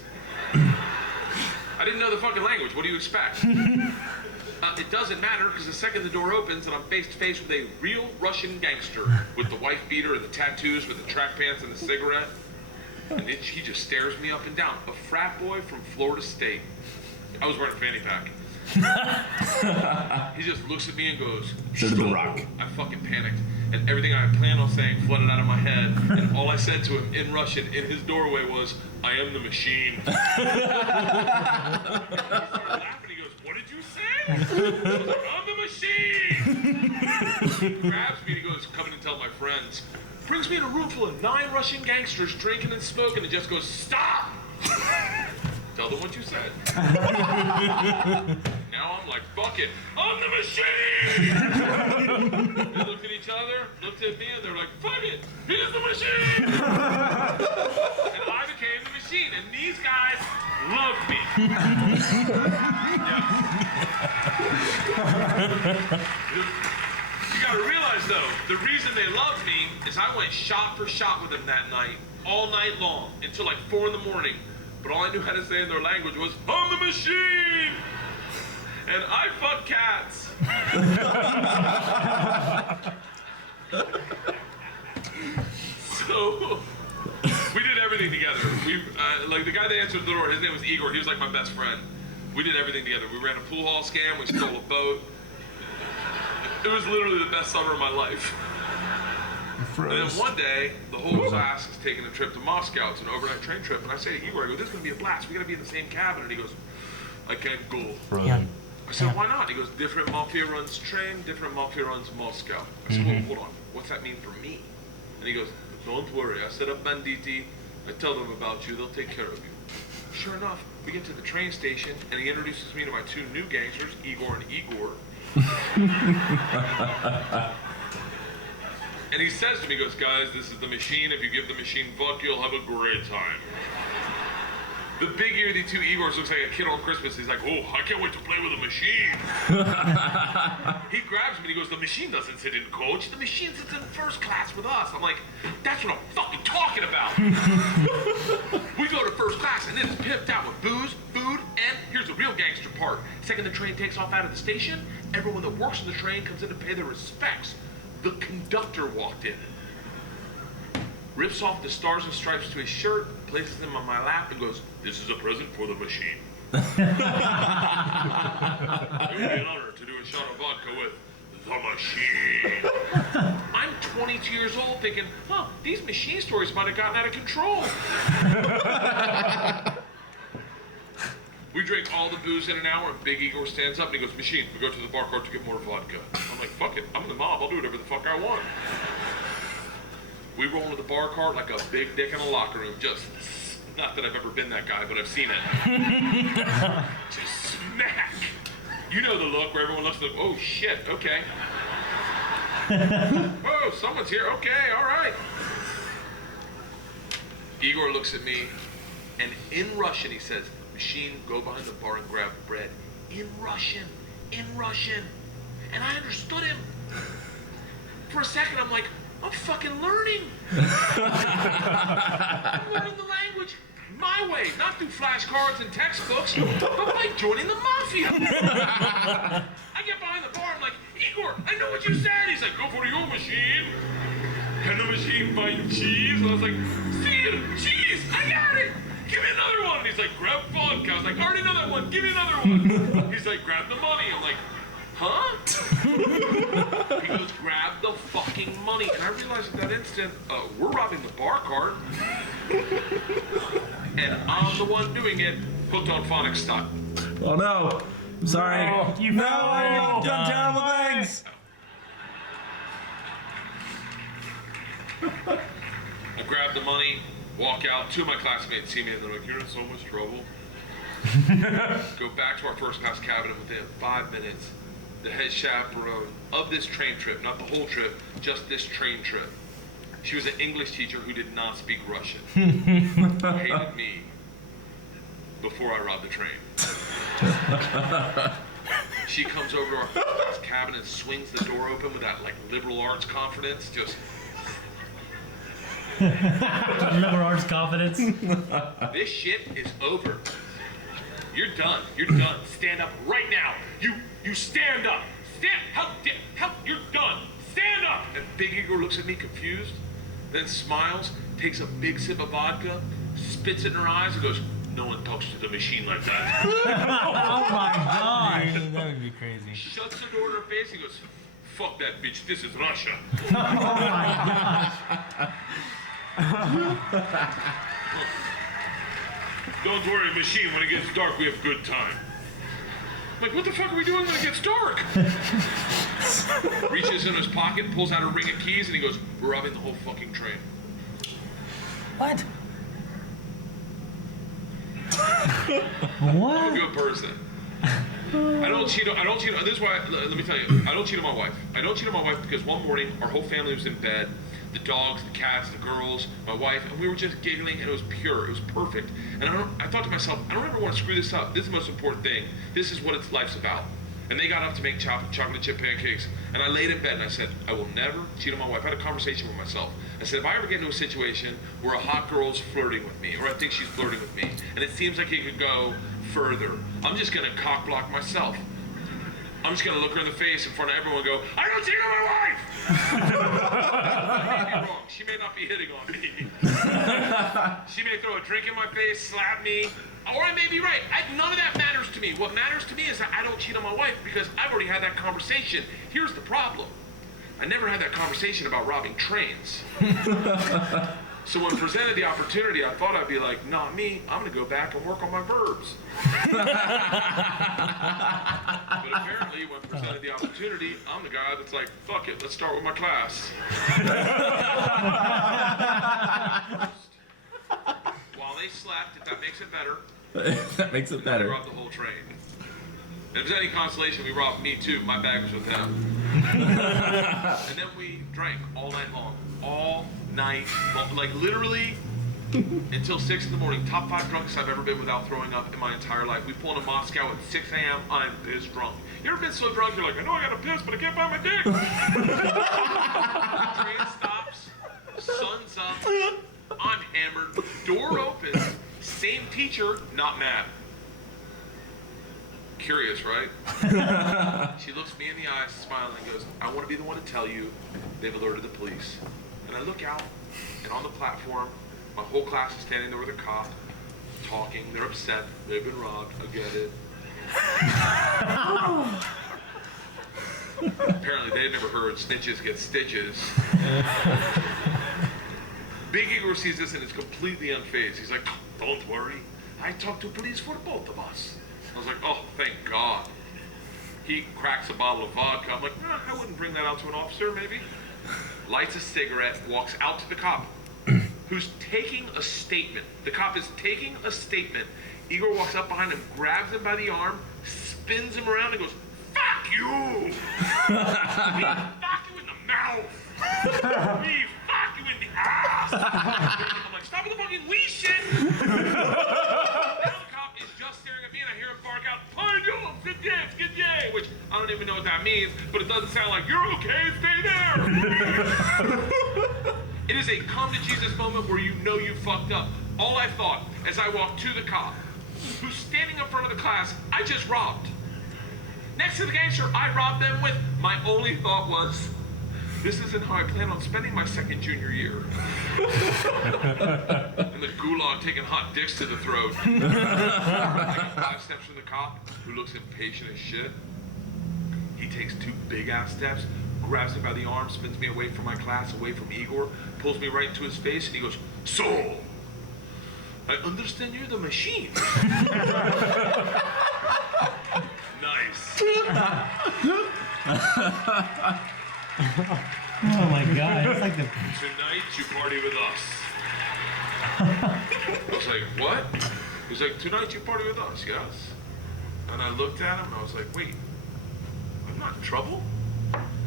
I didn't know the fucking language. What do you expect? It doesn't matter, because the second the door opens and I'm face to face with a real Russian gangster with the wife beater and the tattoos with the track pants and the cigarette, and he just stares me up and down. A frat boy from Florida State. I was wearing a fanny pack. He just looks at me and goes, So did The Rock. I fucking panicked. And everything I planned on saying flooded out of my head. And all I said to him in Russian in his doorway was, I am the machine. And he started laughing. He goes, what did you say? I was like, I'm the machine. He grabs me and he goes, come in and tell my friends. Brings me in a room full of 9 Russian gangsters drinking and smoking and just goes, stop! Tell them what you said. Now I'm like, fuck it, I'm the machine! They looked at each other, looked at me, and they're like, fuck it, he's the machine! And I became the machine, and these guys loved me. You gotta realize though, the reason they loved me is I went shot for shot with them that night, all night long, until like 4 in the morning. But all I knew how to say in their language was, I'm the machine! And I fuck cats. So, we did everything together. We, like the guy that answered the door, his name was Igor. He was like my best friend. We did everything together. We ran a pool hall scam. We stole a boat. It was literally the best summer of my life. And then one day, the whole class is taking a trip to Moscow. It's an overnight train trip. And I say to Igor, I go, this is going to be a blast. We got to be in the same cabin. And he goes, I can't go. Yeah. I said, why not? He goes, different mafia runs train, different mafia runs Moscow. I said, well, hold on. What's that mean for me? And he goes, don't worry. I set up banditi. I tell them about you. They'll take care of you. Sure enough, we get to the train station, and he introduces me to my 2 new gangsters, Igor and Igor. And he says to me, he goes, guys, this is the machine. If you give the machine vodka, you'll have a great time. The big ear-y 2 Igors looks like a kid on Christmas. He's like, oh, I can't wait to play with a machine. He grabs me and he goes, the machine doesn't sit in coach. The machine sits in first class with us. I'm like, that's what I'm fucking talking about. We go to first class and then it's pimped out with booze, food, and here's the real gangster part. Second the train takes off out of the station, everyone that works on the train comes in to pay their respects. The conductor walked in. rips off the stars and stripes to his shirt, places them on my lap, and goes, "This is a present for the machine." It would be an honor to do a shot of vodka with the machine. I'm 22 years old thinking, these machine stories might have gotten out of control. We drink all the booze in an hour, and Big Igor stands up and he goes, "Machine, we go to the bar cart to get more vodka." I'm like, fuck it, I'm the mob, I'll do whatever the fuck I want. We roll into the bar cart like a big dick in a locker room, just, not that I've ever been that guy, but I've seen it. Just smack. You know the look where everyone looks like, oh shit, okay. Oh, someone's here, okay, all right. Igor looks at me, and in Russian he says, "Machine, go behind the bar and grab bread." In Russian. And I understood him. For a second, I'm like, I'm fucking learning. I'm learning the language my way, not through flashcards and textbooks, but by joining the mafia. I get behind the bar, I'm like, "Igor, I know what you said." He's like, "Go for your machine. Can the machine find cheese?" And I was like, "See, cheese, I got it. Give me another one." And he's like, "Grab vodka." I was like, "Already another one, give me another one." He's like, "Grab the money." I'm like, "Huh?" He goes, "Grab the fucking money." And I realized at that instant, we're robbing the bar cart. And I'm the one doing it, hooked on phonics style. Oh no. I'm sorry. Oh, you've done terrible things. I grab the money, walk out. Two of my classmates see me and they're like, "You're in so much trouble." Go back to our first class cabin, and within 5 minutes, the head chaperone of this train trip, not the whole trip, just this train trip. She was an English teacher who did not speak Russian. Hated me before I robbed the train. She comes over to our first class cabin and swings the door open with that like liberal arts confidence, just Liberal arts confidence. "This shit is over. You're done. You're done. Stand up right now. You stand up. How, you're done. Stand up." And Big Igor looks at me confused, then smiles, takes a big sip of vodka, spits it in her eyes, and goes, "No one talks to the machine like that." Oh my god. That would be crazy. Shuts the door in her face and goes, "Fuck that bitch. This is Russia." Oh my gosh. "Don't worry, machine. When it gets dark, we have good time." I'm like, "What the fuck are we doing when it gets dark?" Reaches in his pocket, pulls out a ring of keys, and he goes, "We're robbing the whole fucking train." What? I'm a good person. I don't cheat. This is why. Let me tell you. I don't cheat on my wife. I don't cheat on my wife because one morning our whole family was in bed. The dogs, the cats, the girls, my wife, and we were just giggling, and it was pure. It was perfect. And I thought to myself, I don't ever want to screw this up. This is the most important thing. This is what life's about. And they got up to make chocolate chip pancakes, and I laid in bed and I said, I will never cheat on my wife. I had a conversation with myself. I said, if I ever get into a situation where a hot girl's flirting with me, or I think she's flirting with me, and it seems like it could go further, I'm just gonna cock block myself. I'm just gonna look her in the face in front of everyone and go, I don't cheat on my wife! I may be wrong. She may not be hitting on me. She may throw a drink in my face, slap me, or I may be right. None of that matters to me. What matters to me is that I don't cheat on my wife because I've already had that conversation. Here's the problem. I never had that conversation about robbing trains. So when presented the opportunity, I thought I'd be like, not me, I'm gonna go back and work on my verbs. But apparently, when presented the opportunity, I'm the guy that's like, fuck it, let's start with my class. While they slept, if that makes it better. That makes it We better. robbed the whole train. And if there's any consolation, we robbed me too. My bag was with him. And then we drank all night long. All night long. Like literally until 6 in the morning. Top 5 drunkest I've ever been without throwing up in my entire life. We pulled into Moscow at 6 a.m. I'm pissed drunk. You ever been so drunk you're like, I know I gotta piss, but I can't find my dick. Train stops. Sun's up. I'm hammered. Door opens. Same teacher, not mad. Curious, right? She looks me in the eyes, smiling, and goes, I want to be the one to tell you they've alerted the police. And I look out, and on the platform, my whole class is standing there with a cop, talking. They're upset. They've been robbed. I get it. Apparently, they'd never heard snitches get stitches. Big Igor sees this and is completely unfazed. He's like, don't worry. I talked to police for both of us. I was like, oh, thank God. He cracks a bottle of vodka. I'm like, I wouldn't bring that out to an officer, maybe. Lights a cigarette, walks out to the cop, who's taking a statement. The cop is taking a statement. Igor walks up behind him, grabs him by the arm, spins him around, and goes, fuck you! We fuck you in the mouth! We fuck you in the ass! I'm like, stop with the fucking leash shit! Now the cop is just staring at me, and I hear him bark out, good day, which I don't even know what that means, but it doesn't sound like, you're okay, stay there! It is a come to Jesus moment where you know you fucked up. All I thought as I walked to the cop, who's standing up front of the class I just robbed. Next to the gangster I robbed them with, my only thought was, this isn't how I plan on spending my second junior year. And the gulag taking hot dicks to the throat. I got 5 steps from the cop, who looks impatient as shit. He takes 2 big ass steps, grabs me by the arm, spins me away from my class, away from Igor, pulls me right into his face, and he goes, so, I understand you're the machine. Nice. Oh my God! It's like the. Tonight you party with us. I was like, what? He's like, tonight you party with us, yes. And I looked at him and I was like, wait, I'm not in trouble?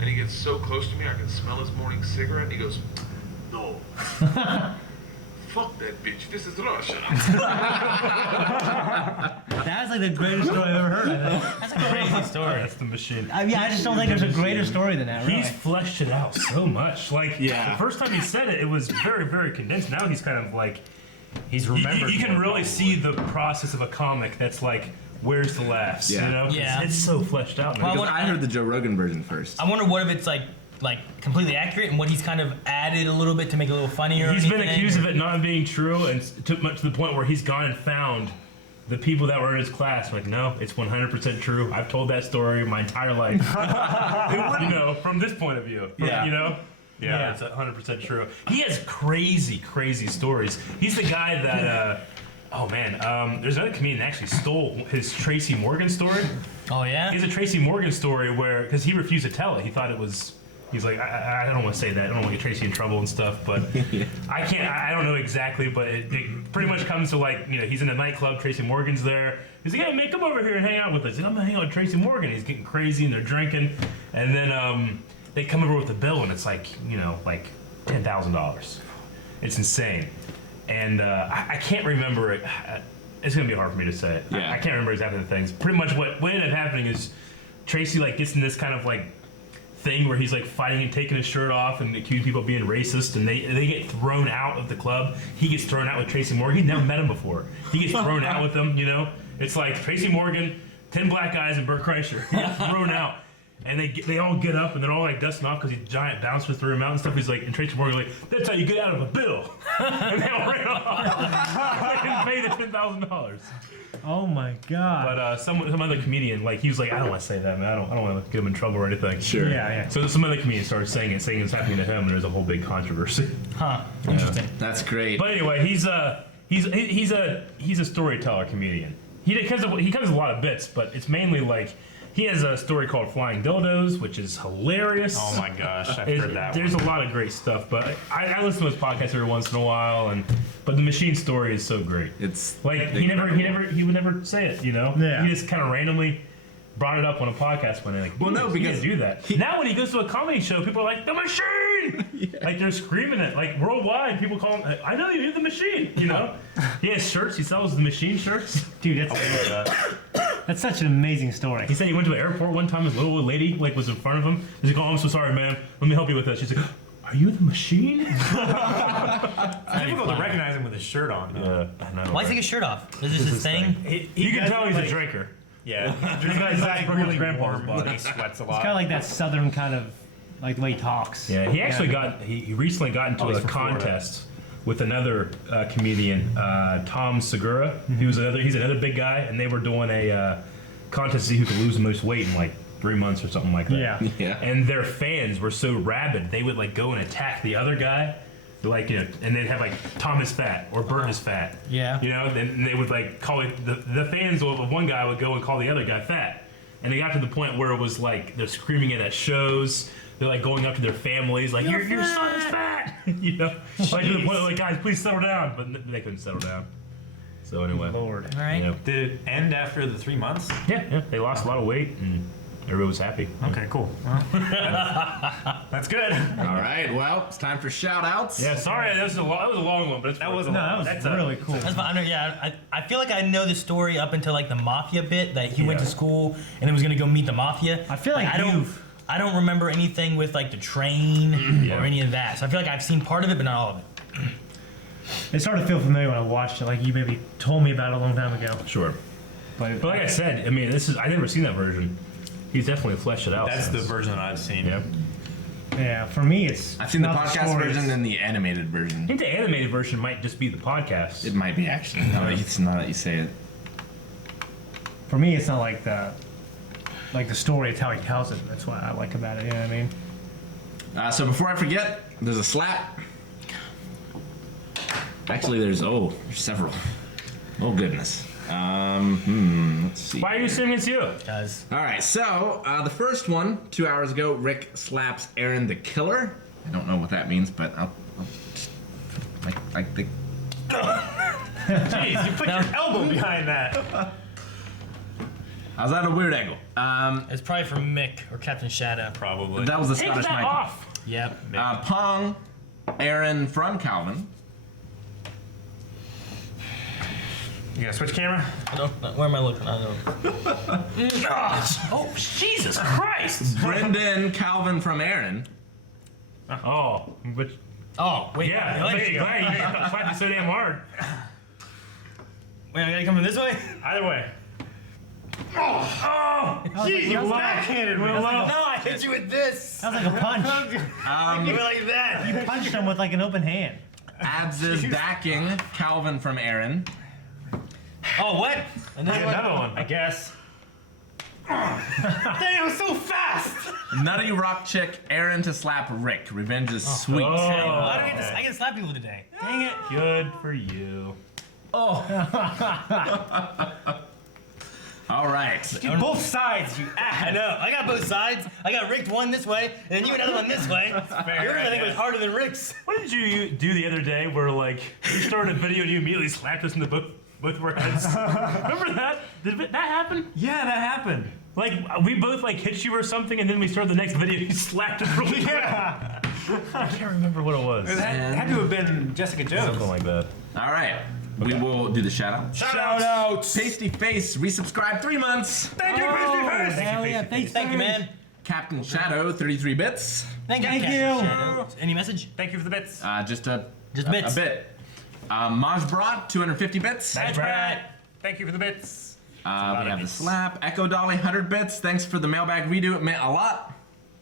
And he gets so close to me I can smell his morning cigarette and he goes, no. Fuck that bitch, this is Russia. That's like the greatest story I've ever heard. I think. That's a crazy story. That's the machine. I just don't think there's a greater story than that. Really. He's fleshed it out so much. Like, the first time he said it, it was very, very condensed. Now he's kind of like, he's remembered. You can really see the process of a comic that's like, where's the laughs? Yeah. You know? Yeah. It's so fleshed out. Man. Because I heard the Joe Rogan version first. I wonder what if it's like completely accurate and what he's kind of added a little bit to make it a little funnier. He's been accused of it not being true, and to the point where he's gone and found the people that were in his class. Like, no, it's 100% true. I've told that story my entire life. You know, from this point of view. Yeah. You know? Yeah, it's 100% true. He has crazy, crazy stories. He's the guy that, there's another comedian that actually stole his Tracy Morgan story. Oh, yeah? He has a Tracy Morgan story where, because he refused to tell it, he thought it was. He's like, I don't want to say that. I don't want to get Tracy in trouble and stuff, but I can't. I don't know exactly, but it pretty much comes to like, you know, he's in a nightclub. Tracy Morgan's there. He's like, hey, man, come over here and hang out with us. And I'm gonna hang out with Tracy Morgan. He's getting crazy and they're drinking, and then they come over with a bill and it's like, you know, like $10,000. It's insane, and I can't remember it. It's gonna be hard for me to say it. Yeah. I can't remember exactly the things. Pretty much what ended up happening is Tracy like gets in this kind of like thing where he's like fighting and taking his shirt off and accusing people of being racist, and they get thrown out of the club. He gets thrown out with Tracy Morgan. He'd never met him before. He gets thrown out with them, you know? It's like Tracy Morgan, 10 black guys, and Burt Kreischer. He gets thrown out. And they all get up and they're all like dusting off because these giant bouncers threw him out and stuff. He's like, and Tracy Morgan like, that's how you get out of a bill. And they all ran off. They didn't pay the $10,000. Oh my God. But some other comedian, like, he was like, I don't want to say that, man. I don't want to get him in trouble or anything. Sure. Yeah. So some other comedian started saying it's happening to him, and there's a whole big controversy. Huh. Interesting. That's great. But anyway, he's a storyteller comedian. He comes with a lot of bits, but it's mainly like he has a story called Flying Dildos, which is hilarious. Oh my gosh, I've heard that. There's a lot of great stuff, but I listen to his podcast every once in a while, but the machine story is so great. It's like he would never say it, you know. Yeah. He just kind of randomly brought it up on a podcast one day. Like, Well, no, he because didn't do that. Now when he goes to a comedy show, people are like, the machine! Like they're screaming it. Like worldwide, people call him, I know you're the machine, you know? He has shirts, he sells the machine shirts. Dude, that's such an amazing story. He said he went to the airport one time, his little old lady was in front of him. He's like, oh, I'm so sorry, man. Let me help you with this. She's like, are you the machine? It's difficult to recognize him with his shirt on. Why does he take his shirt off? Is this his thing? You can tell he's a drinker. Yeah. This guy's like really grandpa's warm, but body. he sweats a It's lot. kind of like that southern kind of like the way he talks. Yeah, he actually he recently got into a contest with another comedian, Tom Segura. He's another big guy, and they were doing a contest to see who could lose the most weight in like 3 months or something like that. Yeah. And their fans were so rabid, they would like go and attack the other guy. Like, and they'd have like Tom is fat or Bert is fat. Yeah. And they would like call it the fans of one guy would go and call the other guy fat. And they got to the point where it was like they're screaming it at shows. They're like going up to their families like your son is fat. Like to the point like, guys, please settle down. But they couldn't settle down. So anyway. Lord. All right. Did it end after the 3 months? Yeah. They lost a lot of weight and everybody was happy. Okay, cool. Well, that's good. All right, well, it's time for shout-outs. Yeah, sorry, that was a long one, but That was a long. That was really cool. That's fine. I feel like I know the story up until like the mafia bit that he went to school and then was gonna go meet the mafia. I feel like I don't remember anything with like the train or any of that. So I feel like I've seen part of it, but not all of it. It started to feel familiar when I watched it. Like you maybe told me about it a long time ago. Sure. But like I said, I mean, I've never seen that version. He's definitely fleshed it out. That's the version that I've seen. Yep. yeah, for me, it's. I've seen the not podcast stories. version and the animated version. I think the animated version might just be the podcast. It might be actually. No, it's not that you say it. For me, it's not like the story. It's how he tells it. That's what I like about it. You know what I mean? So before I forget, there's a slap. Actually, there's several. Oh goodness. Let's see. Why are you assuming it's you? Guys. All right, so the first one, 2 hours ago, Rick slaps Aaron the Killer. I don't know what that means, but I'll just like the. Jeez, you put your elbow behind that. How's that a weird angle? It's probably from Mick or Captain Shadow. Probably. That was the Take Scottish that Michael. off. Yep. Pong, Aaron from Calvin. You gotta switch camera? Where am I looking? I don't know. Oh, Jesus Christ! Brendan, Calvin from Aaron. Oh, which? Oh, wait. Yeah, Wait, there you go. You slapped me so damn hard. wait, I gotta come in this way? Either way. Oh, jeez, you backhanded me. No, I hit you with this. That was like a punch. You were like that. You punched him with like an open hand. Abs is backing Calvin from Aaron. Oh, what? Another one. I guess. Dang, it was so fast. Nutty Rock Chick, Aaron to slap Rick. Revenge is sweet. Oh. Why do I get this? I get to slap people today. Dang it. Good for you. All right. Both sides, you ass. I know. I got both sides. I got Ricked one this way, and then you another one this way. fair, Yours, I think, I was harder than Rick's. What did you do the other day where like you started a video and you immediately slapped us in the both of our heads? Remember that? Did that happen? Yeah, that happened. Like we both like hit you or something, and then we started the next video. You slapped us really Yeah. I can't remember what it was. It had to have been Jessica Jones. Something like that. All right. We will do the shout out. Shout outs. Pasty Face, resubscribe 3 months. Thank you, Pasty Face. Hell yeah, Thank you, man. Captain Shadow, 33 bits. Thank you. Shadow. Any message? Thank you for the bits. Just a bits. A bit. Maj Brat, 250 bits. Thanks, Brad. Thank you for the bits. We have the slap. Echo Dolly, 100 bits. Thanks for the mailbag redo. It meant a lot.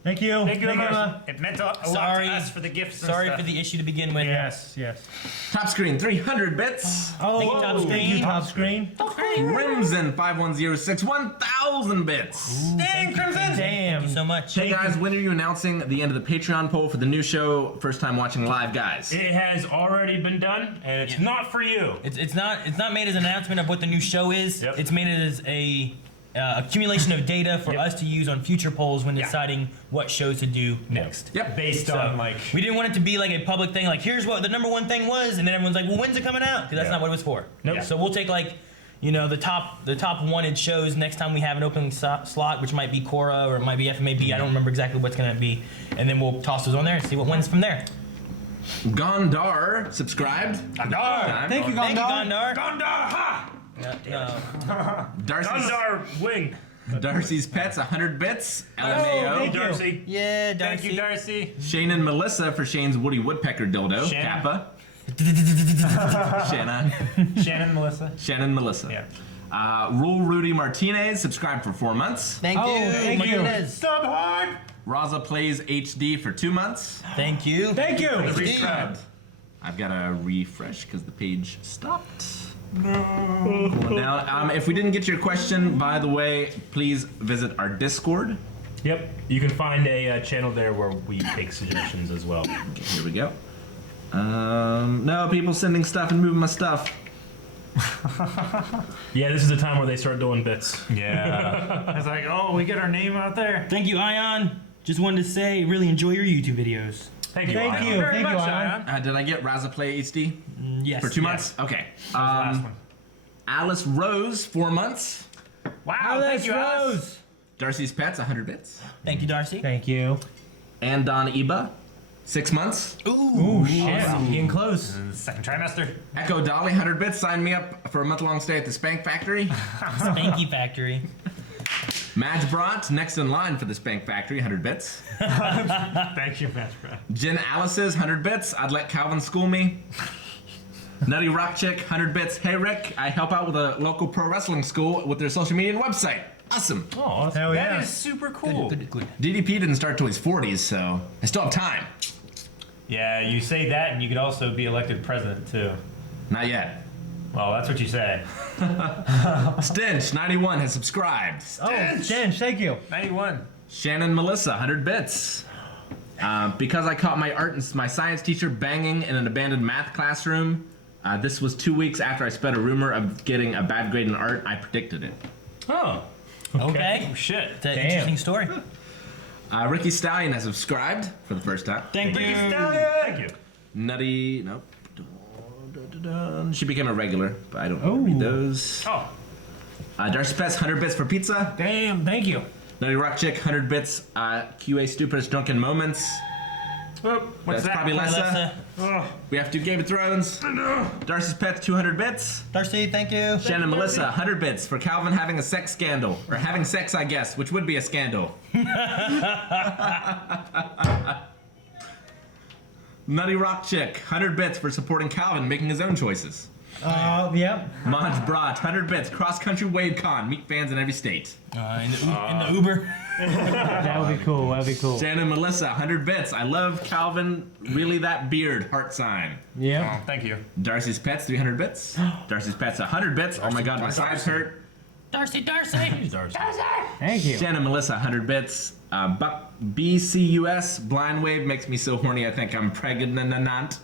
Thank you. Thank you, Emma. It meant a lot Sorry. to us for the gifts. and Sorry stuff. for the issue to begin with. Yes, yes. Top Screen, 300 bits. Oh, Thank you, Top thank you, Screen. Top Screen. Crimson, 5106, 1,000 bits. Dang, Crimson. Damn. Thank you so much. Hey guys, when are you announcing the end of the Patreon poll for the new show, First Time Watching Live Guys? It has already been done, and it's not for you. It's not made as an announcement of what the new show is. Yep. It's made as a accumulation of data for us to use on future polls when deciding what shows to do next. Yep. Based on like. We didn't want it to be like a public thing, like here's what the number one thing was, and then everyone's like, well, when's it coming out? Because that's not what it was for. Nope. So we'll take like, you know, the top wanted shows next time we have an opening slot, which might be Cora or it might be FMAB. I don't remember exactly what's gonna be, and then we'll toss those on there and see what wins from there. Gondar subscribed. Gondar. Thank you, Thank you, Gondar. Gondar. Gondar, ha! Darcy's, Wing. Darcy's Pets, 100 bits. LMAO. thank you. Darcy. Yeah, Darcy. Thank you, Darcy. Shane and Melissa for Shane's Woody Woodpecker dildo. Shannon. Kappa. Shanna. Shannon, Melissa. Shannon Melissa. Yeah. Rule Rudy Martinez subscribed for 4 months. Thank you. Oh, thank you. Martinez. Sub hard. Raza Plays HD for 2 months. Thank you. Thank you. Subscribed. I've got to refresh because the page stopped. No. Cool down. If we didn't get your question, by the way, please visit our Discord. Yep, you can find a channel there where we take suggestions as well. Okay, here we go. No, people sending stuff and moving my stuff. Yeah, this is the time where they start doing bits. Yeah. It's like, oh, we get our name out there. Thank you, Ion. Just wanted to say, really enjoy your YouTube videos. Thank you. Thank Ion. you. Very Thank you, much, Ion. Ion. Did I get Raza Play HD Yes. for 2 months? Okay. Last one. Alice Rose, 4 months. Wow, thank you, Alice. Darcy's Pets, 100 bits. Thank you, Darcy. Thank you. And Don Iba, 6 months. Ooh, shit. Awesome. Getting close. Second trimester. Echo Dolly, 100 bits. Sign me up for a month-long stay at the Spank Factory. Spanky Factory. Madge Bront, next in line for the Spank Factory, 100 bits. Thank you, Matt. Jen Alice's, 100 bits. I'd let Calvin school me. Nutty Rock Chick, 100 bits. Hey Rick, I help out with a local pro wrestling school with their social media and website. Awesome. Oh, Hell yeah. that is super cool. Good. DDP didn't start till his 40s, so I still have time. Yeah, you say that, and you could also be elected president too. Not yet. Well, that's what you say. Stench, 91, has subscribed. Oh, Stench, thank you. 91. Shannon Melissa, 100 bits. Because I caught my science teacher banging in an abandoned math classroom, this was 2 weeks after I spread a rumor of getting a bad grade in art. I predicted it. Oh. Okay. Oh, shit. It's an interesting story. Ricky Stallion has subscribed for the first time. Thank you. Thank you. Nutty, nope. She became a regular, but I don't read those. Oh. Darcy Pets, 100 bits for pizza. Damn, thank you. Nutty Rock Chick, 100 bits. QA Stupidest Drunken Moments. Oh, what's That's that? probably Lessa. Lessa. Oh. We have to do Game of Thrones. Darcy's Pets, 200 bits. Darcy, thank you. Shannon Melissa, 100 bits for Calvin having a sex scandal. Or having sex, I guess, which would be a scandal. Nutty Rock Chick, 100 bits for supporting Calvin making his own choices. Yep. Monge Brat, 100 bits. Cross Country Wave Con. Meet fans in every state. In the Uber. That would be cool. That would be cool. Shannon Melissa, 100 bits. I love Calvin. Really that beard. Heart sign. Yep. Oh, thank you. Darcy's Pets, 300 bits. Darcy's Pets, 100 bits. Oh my god, my sides hurt. Darcy. Darcy. Thank you. Shannon Melissa, 100 bits. Buck BCUS, Blind Wave makes me so horny I think I'm pregnant.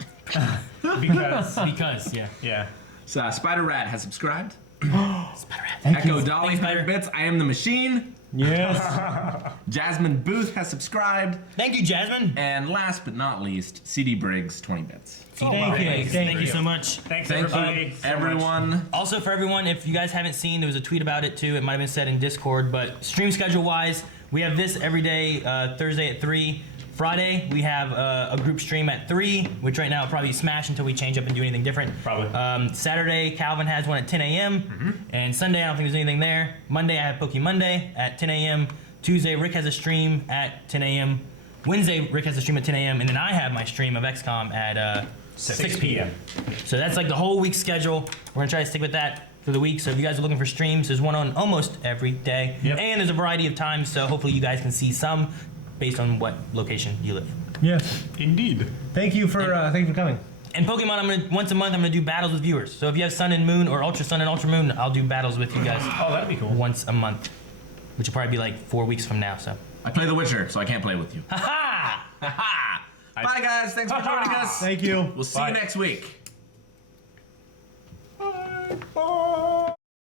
Because, yeah. Yeah. So, Spider Rat has subscribed. Spider Rat. Echo Dolly, Thanks, 100 Spider. bits. I am the machine. Yes. Jasmine Booth has subscribed. Thank you, Jasmine. And last but not least, CD Briggs, 20 bits. Thank you. Thank you so much. Thanks, Thank everybody. you, so everyone. Also, for everyone, if you guys haven't seen, there was a tweet about it too. It might have been said in Discord, but stream schedule wise, we have this every day, Thursday at 3. Friday, we have a group stream at 3, which right now will probably smash until we change up and do anything different. Probably. Saturday, Calvin has one at 10 a.m. And Sunday, I don't think there's anything there. Monday, I have pokemonday at 10 a.m. Tuesday, Rick has a stream at 10 a.m. Wednesday, Rick has a stream at 10 a.m. And then I have my stream of XCOM at 6 p.m. So that's like the whole week's schedule. We're going to try to stick with that for the week. So if you guys are looking for streams, there's one on almost every day. Yep. And there's a variety of times, so hopefully you guys can see some based on what location you live. Yes. Indeed. Thank you for coming. And Pokemon, once a month, I'm gonna do battles with viewers. So if you have Sun and Moon or Ultra Sun and Ultra Moon, I'll do battles with you guys. Oh, that'd be cool. Once a month, which will probably be like 4 weeks from now. So. I play The Witcher, so I can't play with you. Ha ha! Ha! Bye, guys. Thanks for joining us. Thank you. We'll see you next week. Bye.